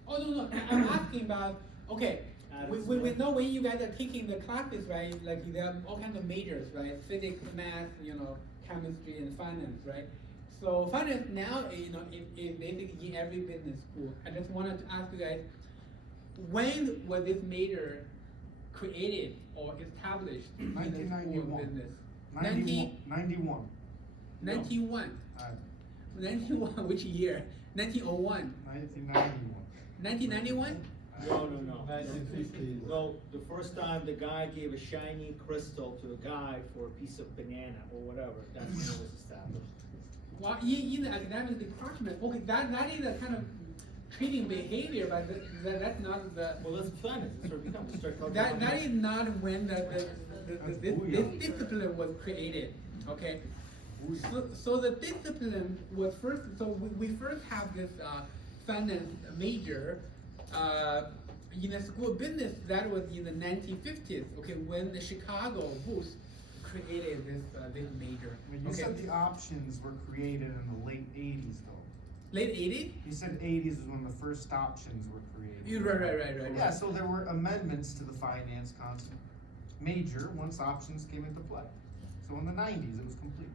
Oh no, I'm asking about, okay, we know when you guys are taking the classes, right, like there are all kinds of majors, right, physics, math, chemistry, and finance, right? So finance now, is basically in every business school. I just wanted to ask you guys, when was this major created? or established in the school of 1991. business? 91. 91. 91, which year? 1901. 1991. 1991? No, no, no. 1950s. No, the first time the guy gave a shiny crystal to a guy for a piece of banana or whatever, that's when it was established. Well, in the academic department, okay, that is a kind of treating behavior, but that's not the. Well, that's finance, it's sort of become, start talking That about. is not when this discipline was created, okay? So the discipline was first, so we first have this finance major in the school of business. That was in the 1950s, okay, when the Chicago Booth created this major. You Okay. said the options were created in the late 80s, though. Late 80s? You said 80s is when the first options were created. Right. Yeah, so there were amendments to the finance concept major once options came into play. So in the 90s, it was complete.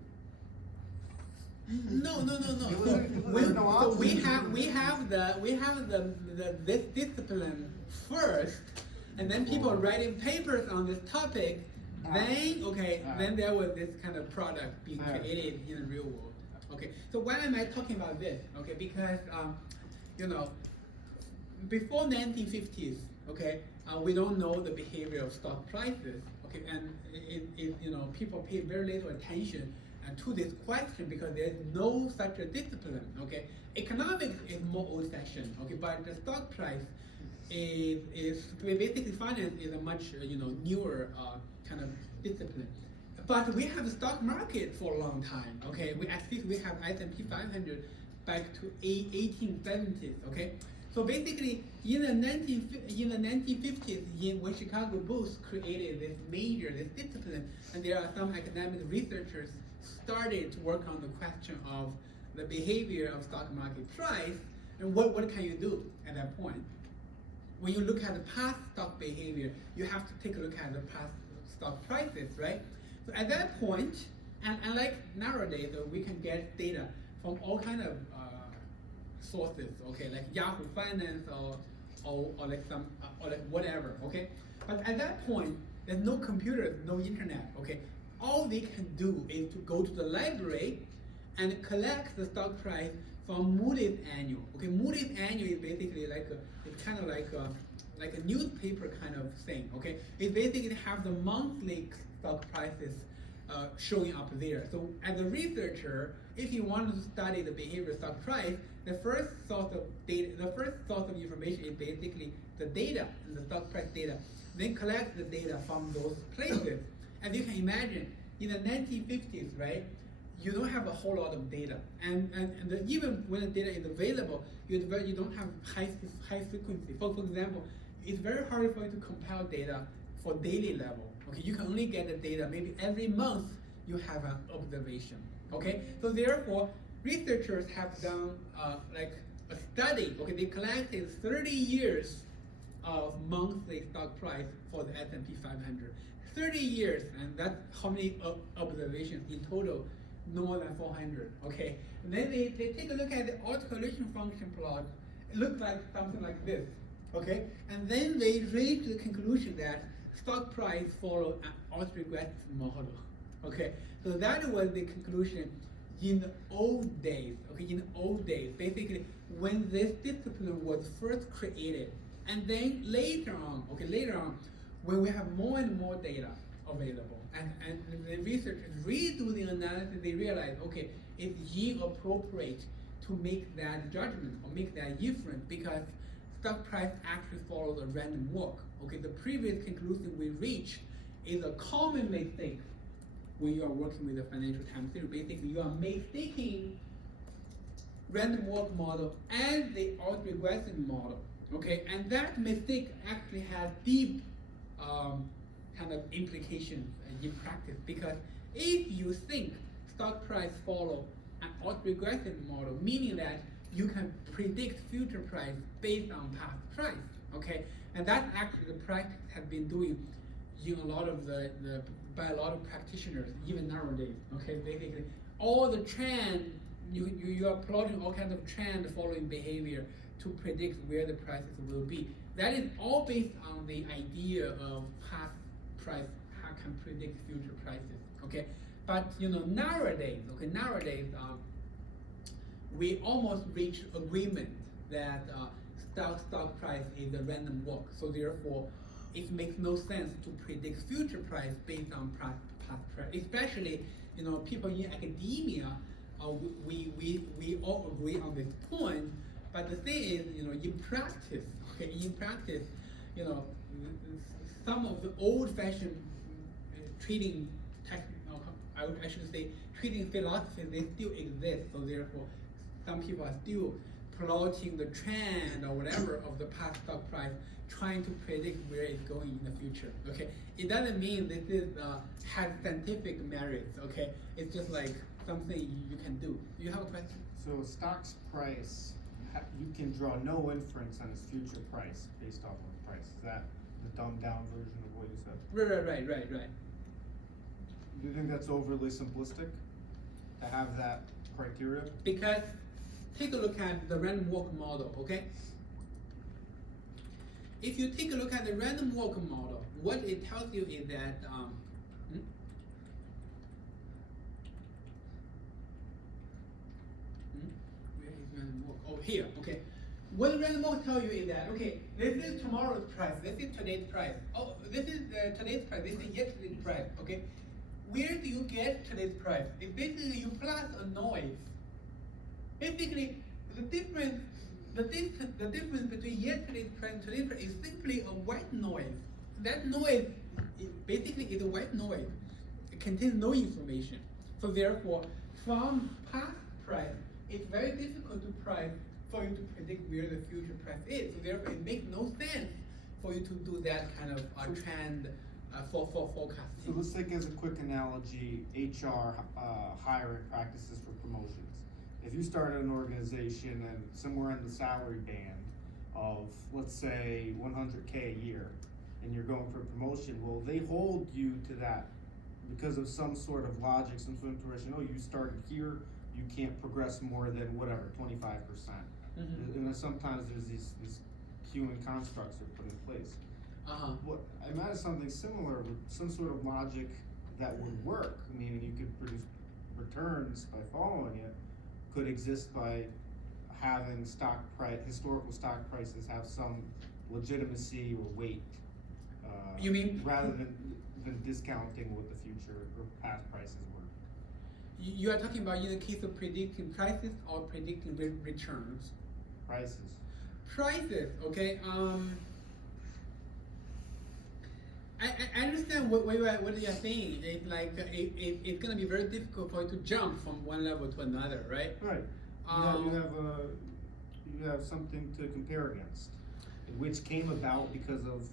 No. It was- So, there were no so we options. have this discipline first, and then people writing papers on this topic. Then there was this kind of product being created in the real world. Okay, so why am I talking about this? Okay, because before 1950s, okay, we don't know the behavior of stock prices. Okay, and people pay very little attention to this question because there's no such a discipline. Okay, economics is more old-fashioned. Okay, but the stock price is basically finance is a much newer kind of discipline. But we have the stock market for a long time. Okay, at least we have S&P 500 back to 1870s. Okay, so basically in the 1950s, when Chicago Booth created this discipline, and there are some academic researchers started to work on the question of the behavior of stock market price, and what can you do at that point? When you look at the past stock behavior, you have to take a look at the past stock prices, right? So at that point, and like nowadays, we can get data from all kind of sources, okay, like Yahoo Finance or like some or like whatever, okay. But at that point, there's no computers, no internet, okay. All they can do is to go to the library and collect the stock price from Moody's Annual. Okay, Moody's Annual is basically it's kind of like a newspaper kind of thing. Okay, it basically have the monthly stock prices showing up there. So as a researcher, if you want to study the behavior of stock price, the first source of information is basically the data and the stock price data. Then collect the data from those places. As you can imagine, in the 1950s, right? You don't have a whole lot of data, and even when the data is available, you don't have high frequency. For example, it's very hard for you to compile data for daily level. Okay, you can only get the data maybe every month. You have an observation. Okay, so therefore, researchers have done like a study. Okay, they collected 30 years of monthly stock price for the S&P 500. 30 years, and that's how many observations in total. No more than 400, okay? And then they take a look at the autocorrelation function plot. It looks like something like this, okay? And then they reach the conclusion that stock price follow an autoregressive model, okay? So that was the conclusion in the old days, okay? In the old days, basically, when this discipline was first created. And then later on, when we have more and more data available, and the researchers redo the analysis, they realize, okay, it's inappropriate to make that judgment or make that inference because stock price actually follows a random walk. Okay, the previous conclusion we reached is a common mistake when you are working with a financial time series. Basically, you are mistaking random walk model and the autoregressive model. Okay, and that mistake actually has deep kind of implications in practice, because if you think stock price follow an autoregressive model, meaning that you can predict future price based on past price, okay, and that actually the practice has been doing in a lot of by a lot of practitioners even nowadays, okay, basically all the trend you are plotting all kinds of trend following behavior to predict where the prices will be. That is all based on the idea of past price can predict future prices. Okay, but nowadays, we almost reached agreement that stock price is a random walk. So therefore, it makes no sense to predict future price based on past price. Especially, people in academia, we all agree on this point. But the thing is, in practice, some of the old-fashioned trading I should say trading philosophy, they still exist. So therefore, some people are still plotting the trend or whatever of the past stock price, trying to predict where it's going in the future. Okay, it doesn't mean this is has scientific merits. Okay, it's just like something you can do. You have a question? So a stock's price, you can draw no inference on its future price based off of the price. Is that the dumbed down version of what you said? Right. Do you think that's overly simplistic to have that criteria? Because take a look at the random walk model, okay? If you take a look at the random walk model, what it tells you is that where is random walk? Oh, here, okay. What the random walk tells you is that, okay, this is tomorrow's price, this is today's price. Oh, this is today's price, this is yesterday's price, okay? Where do you get today's price? It's basically you plus a noise. Basically, the difference between yesterday's price and today's price is simply a white noise. That noise basically is a white noise. It contains no information. So therefore, from past price, it's very difficult for you to predict where the future price is. So therefore, it makes no sense for you to do that kind of trend for forecasting. So let's take as a quick analogy, HR hiring practices for promotions. If you start an organization and somewhere in the salary band of, let's say, 100K a year, and you're going for a promotion, well, they hold you to that because of some sort of logic, some sort of intuition. Oh, you started here, you can't progress more than whatever, 25%. And then sometimes there's these human constructs are put in place. What I imagine something similar with some sort of logic that would work, meaning you could produce returns by following it, could exist by having historical stock prices have some legitimacy or weight. You mean rather than discounting what the future or past prices were? You are talking about in the case of predicting prices or predicting returns? Prices. Prices, okay. I understand what you're saying. It's like it's gonna be very difficult for you to jump from one level to another, right? Right. You have something to compare against, which came about because of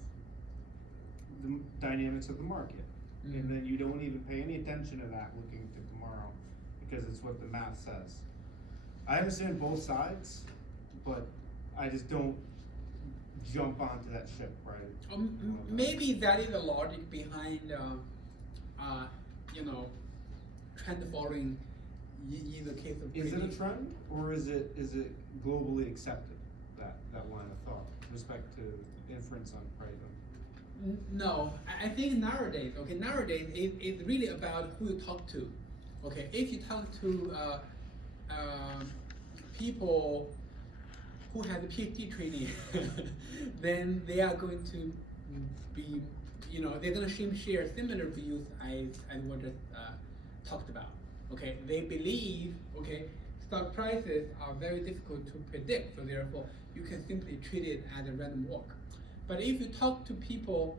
the dynamics of the market, and then you don't even pay any attention to that looking to tomorrow because it's what the math says. I understand both sides, but I just don't jump onto that ship, right? Maybe that is the logic behind, trend following in the case of. Is it a trend, or is it globally accepted, that line of thought with respect to inference on price? No, I think nowadays, it's really about who you talk to. Okay, if you talk to people who have a PhD training, then they are going to be, they're going to share similar views as what just talked about. Okay, they believe, stock prices are very difficult to predict, so therefore you can simply treat it as a random walk. But if you talk to people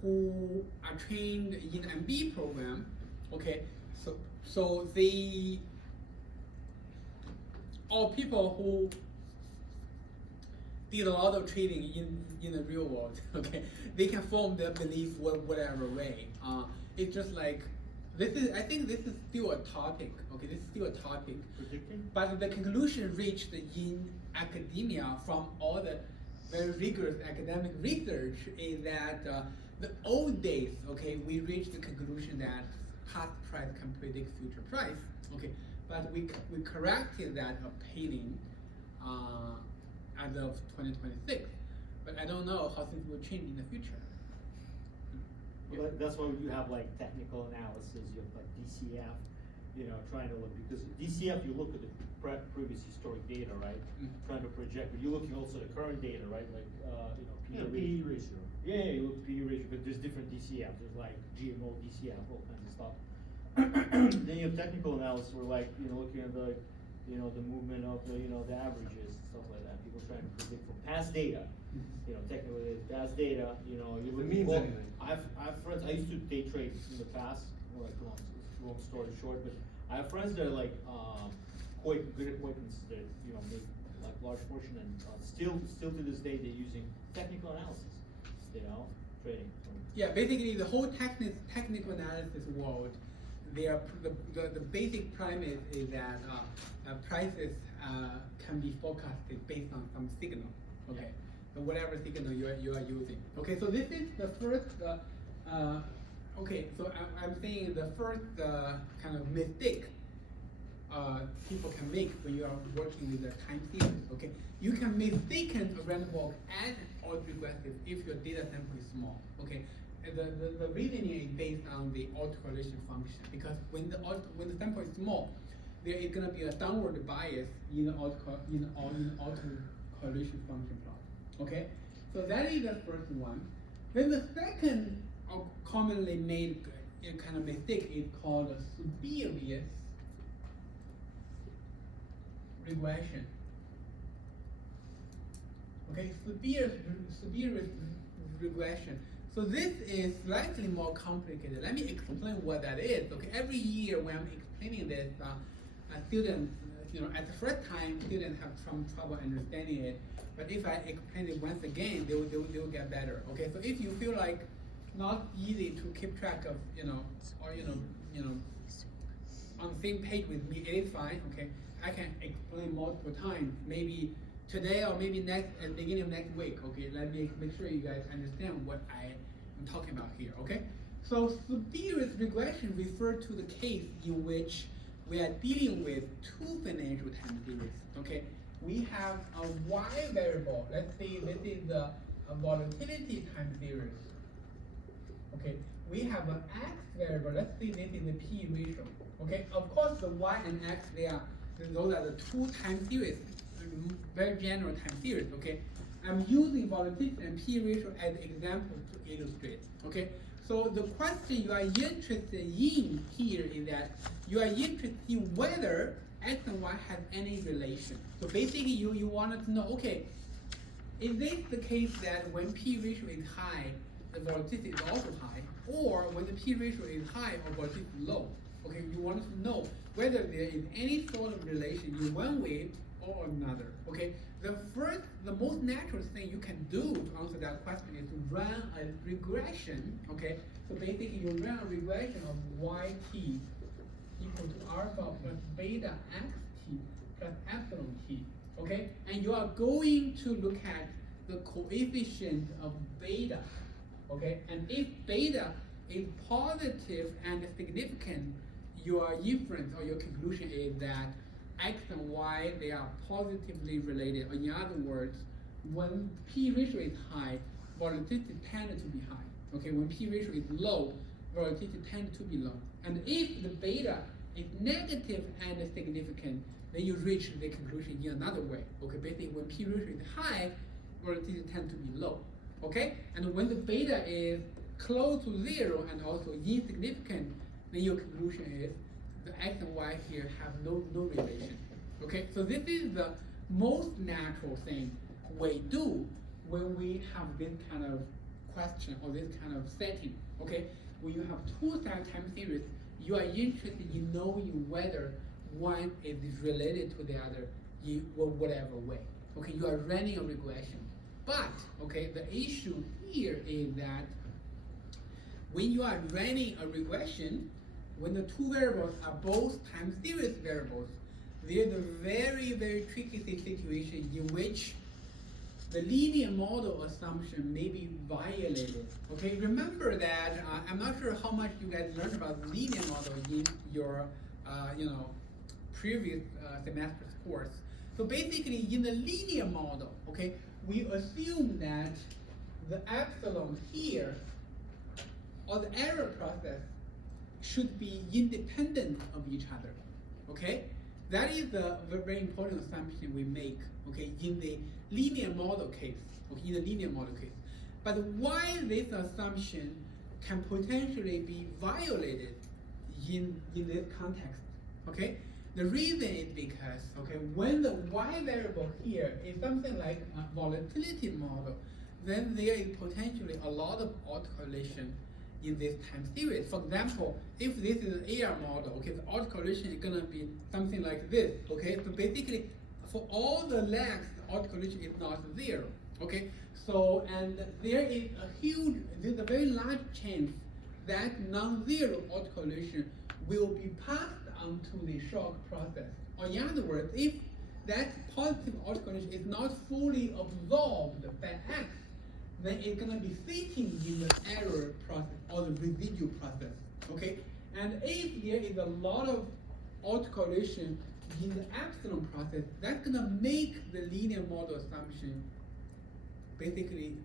who are trained in MBA program, so they, or people who did a lot of trading in the real world, they can form their belief whatever way. It's just like, I think this is still a topic, this is still a topic. Predicting? But the conclusion reached in academia from all the very rigorous academic research is that the old days, we reached the conclusion that past price can predict future price, but we corrected that opinion as of 2026. But I don't know how things will change in the future. that's why you have like technical analysis, you have like DCF, you know, trying to look, because DCF, you look at the previous historic data, right? Trying to project, but you're looking also at the current data, right? Like, you know, PE ratio. Yeah, you look at PE ratio, but there's different DCF, there's like GMO, DCF, all kinds of stuff. Then you have technical analysis, where like, you know, looking at the, you know, the movement of the, you know, the averages, stuff like that. People trying to predict from past data, you know, technically past data, you know, you look means well, anything. I've friends, I used to day trade in the past, like, long story short, but I have friends that are like, quite good acquaintances that, you know, make like large portion, and still to this day, they're using technical analysis, you know, trading. Yeah, basically the whole technical analysis world, the basic premise is that prices can be forecasted based on some signal. Okay, so whatever signal you are using. Okay, so this is the first. Okay, so I'm saying the first kind of mistake people can make when you are working with a time series. Okay, you can mistaken a random walk as autoregressive if your data sample is small. Okay, the reasoning is based on the autocorrelation function, because when the sample is small, there is gonna be a downward bias in the autocorrelation function plot. Okay, so that is the first one. Then the second commonly made kind of mistake is called spurious regression. Okay, spurious regression. So this is slightly more complicated. Let me explain what that is. Okay, every year when I'm explaining this, students, you know, at the first time, students have some trouble understanding it. But if I explain it once again, they will get better. Okay, so if you feel like not easy to keep track of, you know, or you know, on the same page with me, it is fine. Okay, I can explain multiple times, maybe today or maybe at the beginning of next week. Okay, let me make sure you guys understand what I am talking about here. Okay, so spurious regression refers to the case in which we are dealing with two financial time series. Okay, we have a y variable. Let's say this is a volatility time series. Okay, we have an x variable. Let's say this is the p ratio. Okay, of course the y and x, those are the two time series, very general time series. Okay, I'm using volatility and p ratio as examples to illustrate. Okay, so the question you are interested in here is that you are interested in whether x and y have any relation. So basically you wanted to know, okay, is this the case that when p ratio is high, the volatility is also high, or when the p ratio is high or volatility is low? Okay, you want to know whether there is any sort of relation in one way or another. Okay, the most natural thing you can do to answer that question is to run a regression. Okay, so basically you run a regression of yt equal to alpha plus beta xt plus epsilon t. Okay, and you are going to look at the coefficient of beta. Okay, and if beta is positive and significant, your inference or your conclusion is that x and y, they are positively related. Or in other words, when p ratio is high, volatility tends to be high. Okay, when p ratio is low, volatility tends to be low. And if the beta is negative and significant, then you reach the conclusion in another way. Okay, basically when p ratio is high, volatility tends to be low. Okay, and when the beta is close to zero and also insignificant, then your conclusion is the x and y here have no relation. Okay, so this is the most natural thing we do when we have this kind of question or this kind of setting. Okay, when you have two time series, you are interested in knowing whether one is related to the other in whatever way. Okay, you are running a regression. But, okay, the issue here is that when you are running a regression, when the two variables are both time series variables, there's a very, very tricky situation in which the linear model assumption may be violated. Okay, remember that, I'm not sure how much you guys learned about the linear model in your, previous semester's course. So basically, in the linear model, okay, we assume that the epsilon here or the error process should be independent of each other. Okay, that is a very important assumption we make. Okay, in the linear model case. Okay, in the linear model case. But why this assumption can potentially be violated in this context? Okay, the reason is because when the y variable here is something like a volatility model, then there is potentially a lot of autocorrelation in this time series. For example, if this is an AR model, the autocorrelation is gonna be something like this. Okay, so basically, for all the legs, the autocorrelation is not zero. Okay, so and there's a very large chance that non-zero autocorrelation will be passed on to the shock process. Or in other words, if that positive autocorrelation is not fully absorbed by X, then it's gonna be sitting in the error process or the residual process. Okay, and if there is a lot of autocorrelation in the epsilon process, that's gonna make the linear model assumption basically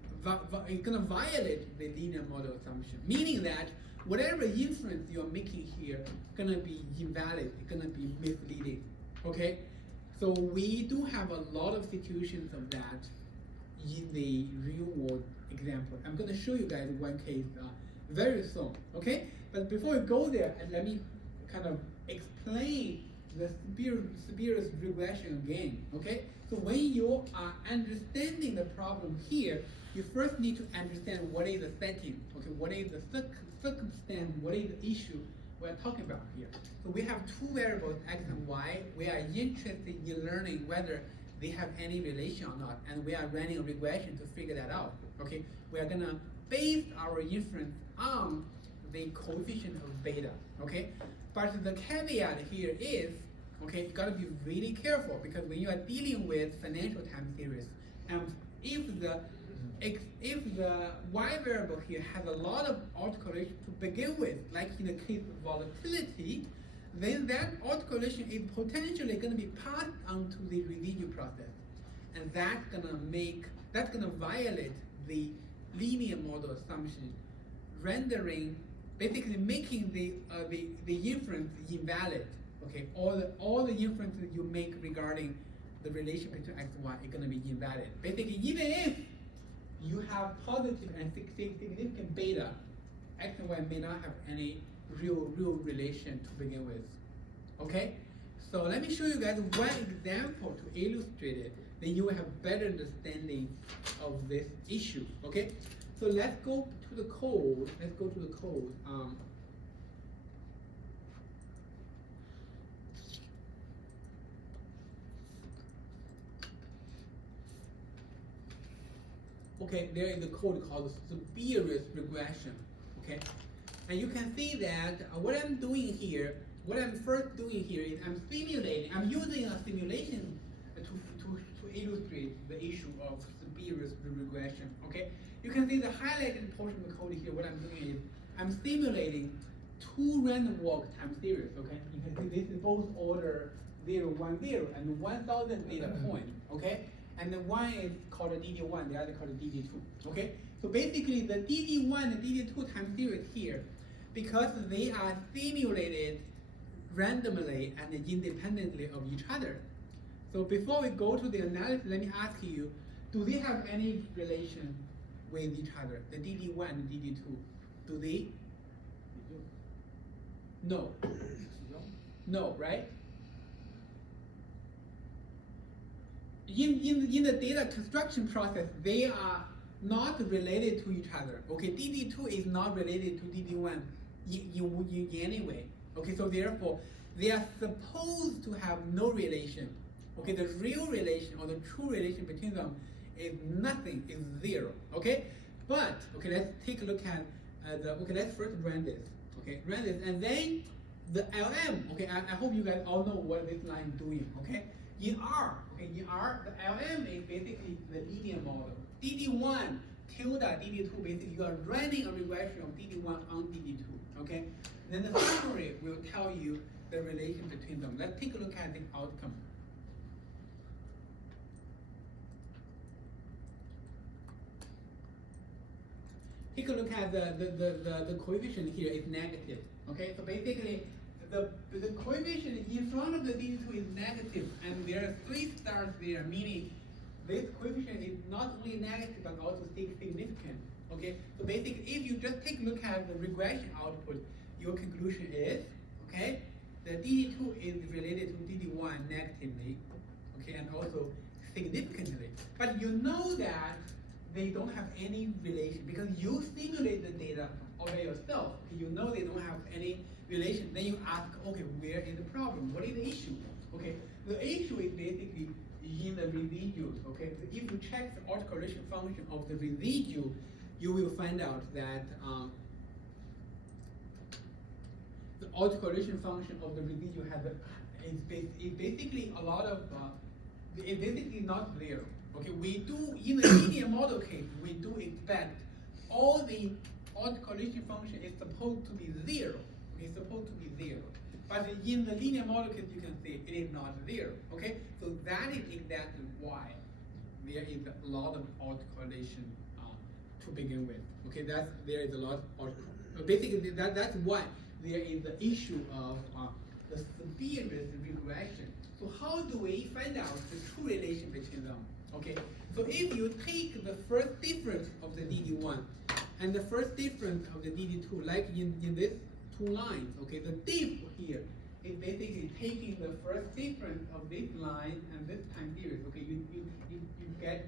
it's gonna violate the linear model assumption, meaning that whatever inference you're making here is gonna be invalid, it's gonna be misleading. Okay, so we do have a lot of situations of that in the real world example. I'm gonna show you guys one case very soon. Okay, but before we go there, let me kind of explain the spurious regression again. Okay, so when you are understanding the problem here, you first need to understand what is the setting. Okay, what is the circumstance, what is the issue we're talking about here. So we have two variables, x and y. We are interested in learning whether they have any relation or not, and we are running a regression to figure that out. Okay, we are gonna base our inference on the coefficient of beta. Okay, but the caveat here is, you gotta be really careful, because when you are dealing with financial time series, and if the y variable here has a lot of autocorrelation to begin with, like in the case of volatility, then that autocorrelation is potentially going to be passed on to the residual process, and that's gonna violate the linear model assumption, basically making the inference invalid. Okay, all the inferences you make regarding the relation between x and y is going to be invalid. Basically, even if you have positive and significant beta, x and y may not have any real relation to begin with. Okay, so let me show you guys one example to illustrate it. Then you will have better understanding of this issue. Okay, so let's go to the code. Okay, there is a code called spurious regression. Okay, and you can see that what I'm first doing here is I'm using a simulation to illustrate the issue of spurious regression. Okay, you can see the highlighted portion of the code here. What I'm doing is I'm simulating two random walk time series. Okay, you can see this is both order 0, 1, 0 and 1000 data point. Okay. And the one is called a DD1, the other called a DD2. Okay, so basically the DD1 and DD2 time series here, because they are simulated randomly and independently of each other. So before we go to the analysis, let me ask you, do they have any relation with each other? The DD1 and DD2, do they? No. No, right? In the data construction process, they are not related to each other. Okay, DD2 is not related to DD1 in any way. Okay, so therefore, they are supposed to have no relation. Okay, the real relation or the true relation between them is nothing, is 0. Okay, but let's take a look at let's first run this. Okay, run this, and then the LM. Okay, I hope you guys all know what this line is doing. Okay. In R, the LM is basically the linear model. DD1 tilde DD2, basically you are running a regression of DD1 on DD2. Okay, then the summary will tell you the relation between them. Let's take a look at the outcome. take a look at the coefficient here is negative. Okay, so basically the coefficient in front of the D2 is negative, and there are 3 stars there, meaning this coefficient is not only negative but also significant. Okay, so basically if you just take a look at the regression output, your conclusion is, okay, the DD2 is related to DD1 negatively, okay, and also significantly. But you know that they don't have any relation because you simulate the data over yourself. You know they don't have any relation. Then you ask, okay, where is the problem? What is the issue? Okay, the issue is basically in the residuals. Okay, so if you check the autocorrelation function of the residue, you will find out that the autocorrelation function of the residue has is basically a lot of it's basically not zero. Okay, we do in the linear model case, we do expect all the autocorrelation function is supposed to be zero. It's supposed to be zero. But in the linear model case, you can see it is not zero. Okay, so that is exactly why there is a lot of autocorrelation to begin with. Okay, there is a lot of basically that's why there is the issue of the spurious regression. So how do we find out the true relation between them? Okay, so if you take the first difference of the DD1 and the first difference of the DD2, like in these 2 lines, okay, the diff here is basically taking the first difference of this line and this time series. Okay, you get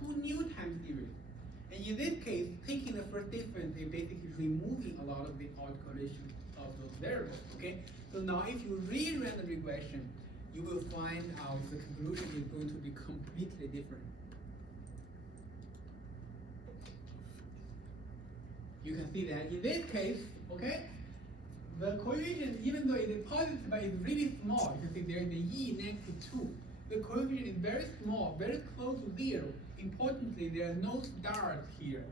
2 new time series. And in this case, taking the first difference is basically removing a lot of the autocorrelation of those variables. Okay, so now if you rerun the regression, you will find out the conclusion is going to be completely different. You can see that in this case, okay, the coefficient, even though it is positive, but it's really small. You can see there is the E next to 2. The coefficient is very small, very close to 0. Importantly, there are no stars here,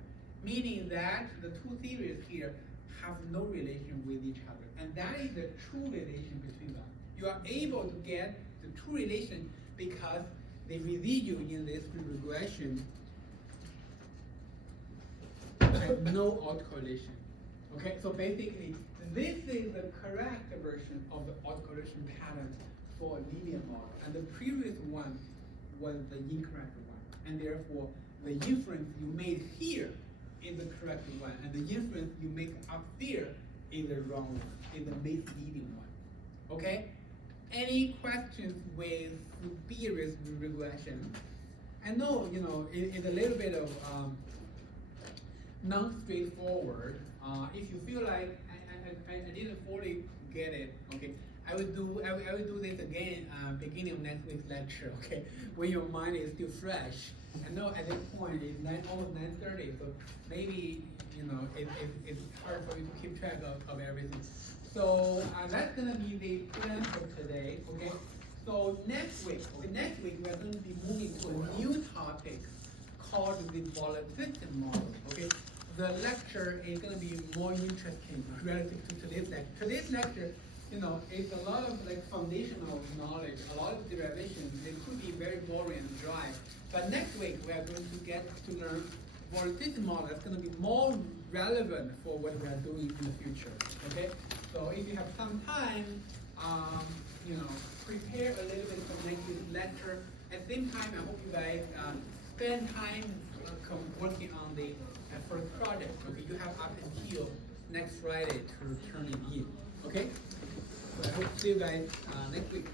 meaning that the 2 series here have no relation with each other. And that is the true relation between them. You are able to get the true relation because the residue in this regression has no autocorrelation. Okay, so basically, this is the correct version of the autocorrelation pattern for a linear model, and the previous one was the incorrect one. And therefore, the inference you made here is the correct one, and the inference you make up there is the wrong one, is the misleading one. Okay? Any questions with spurious regression? I know, it's a little bit of non-straightforward. If you feel like I didn't fully get it, okay, I will do this again beginning of next week's lecture, okay, when your mind is still fresh. I know at this point it's almost 9:30, so maybe it's hard for you to keep track of everything. So that's gonna be the plan for today, okay? So next week we are going to be moving to a new topic called the volatility model, okay? The lecture is going to be more interesting relative to today's lecture. Today's lecture, it's a lot of foundational knowledge, a lot of derivations. It could be very boring and dry. But next week we are going to get to learn volatility model. It's going to be more relevant for what we are doing in the future. Okay. So if you have some time, prepare a little bit for next week's lecture. At the same time, I hope you guys spend time working on the first project. Okay, you have up until next Friday to turn it in. Okay, so I hope to see you guys next week.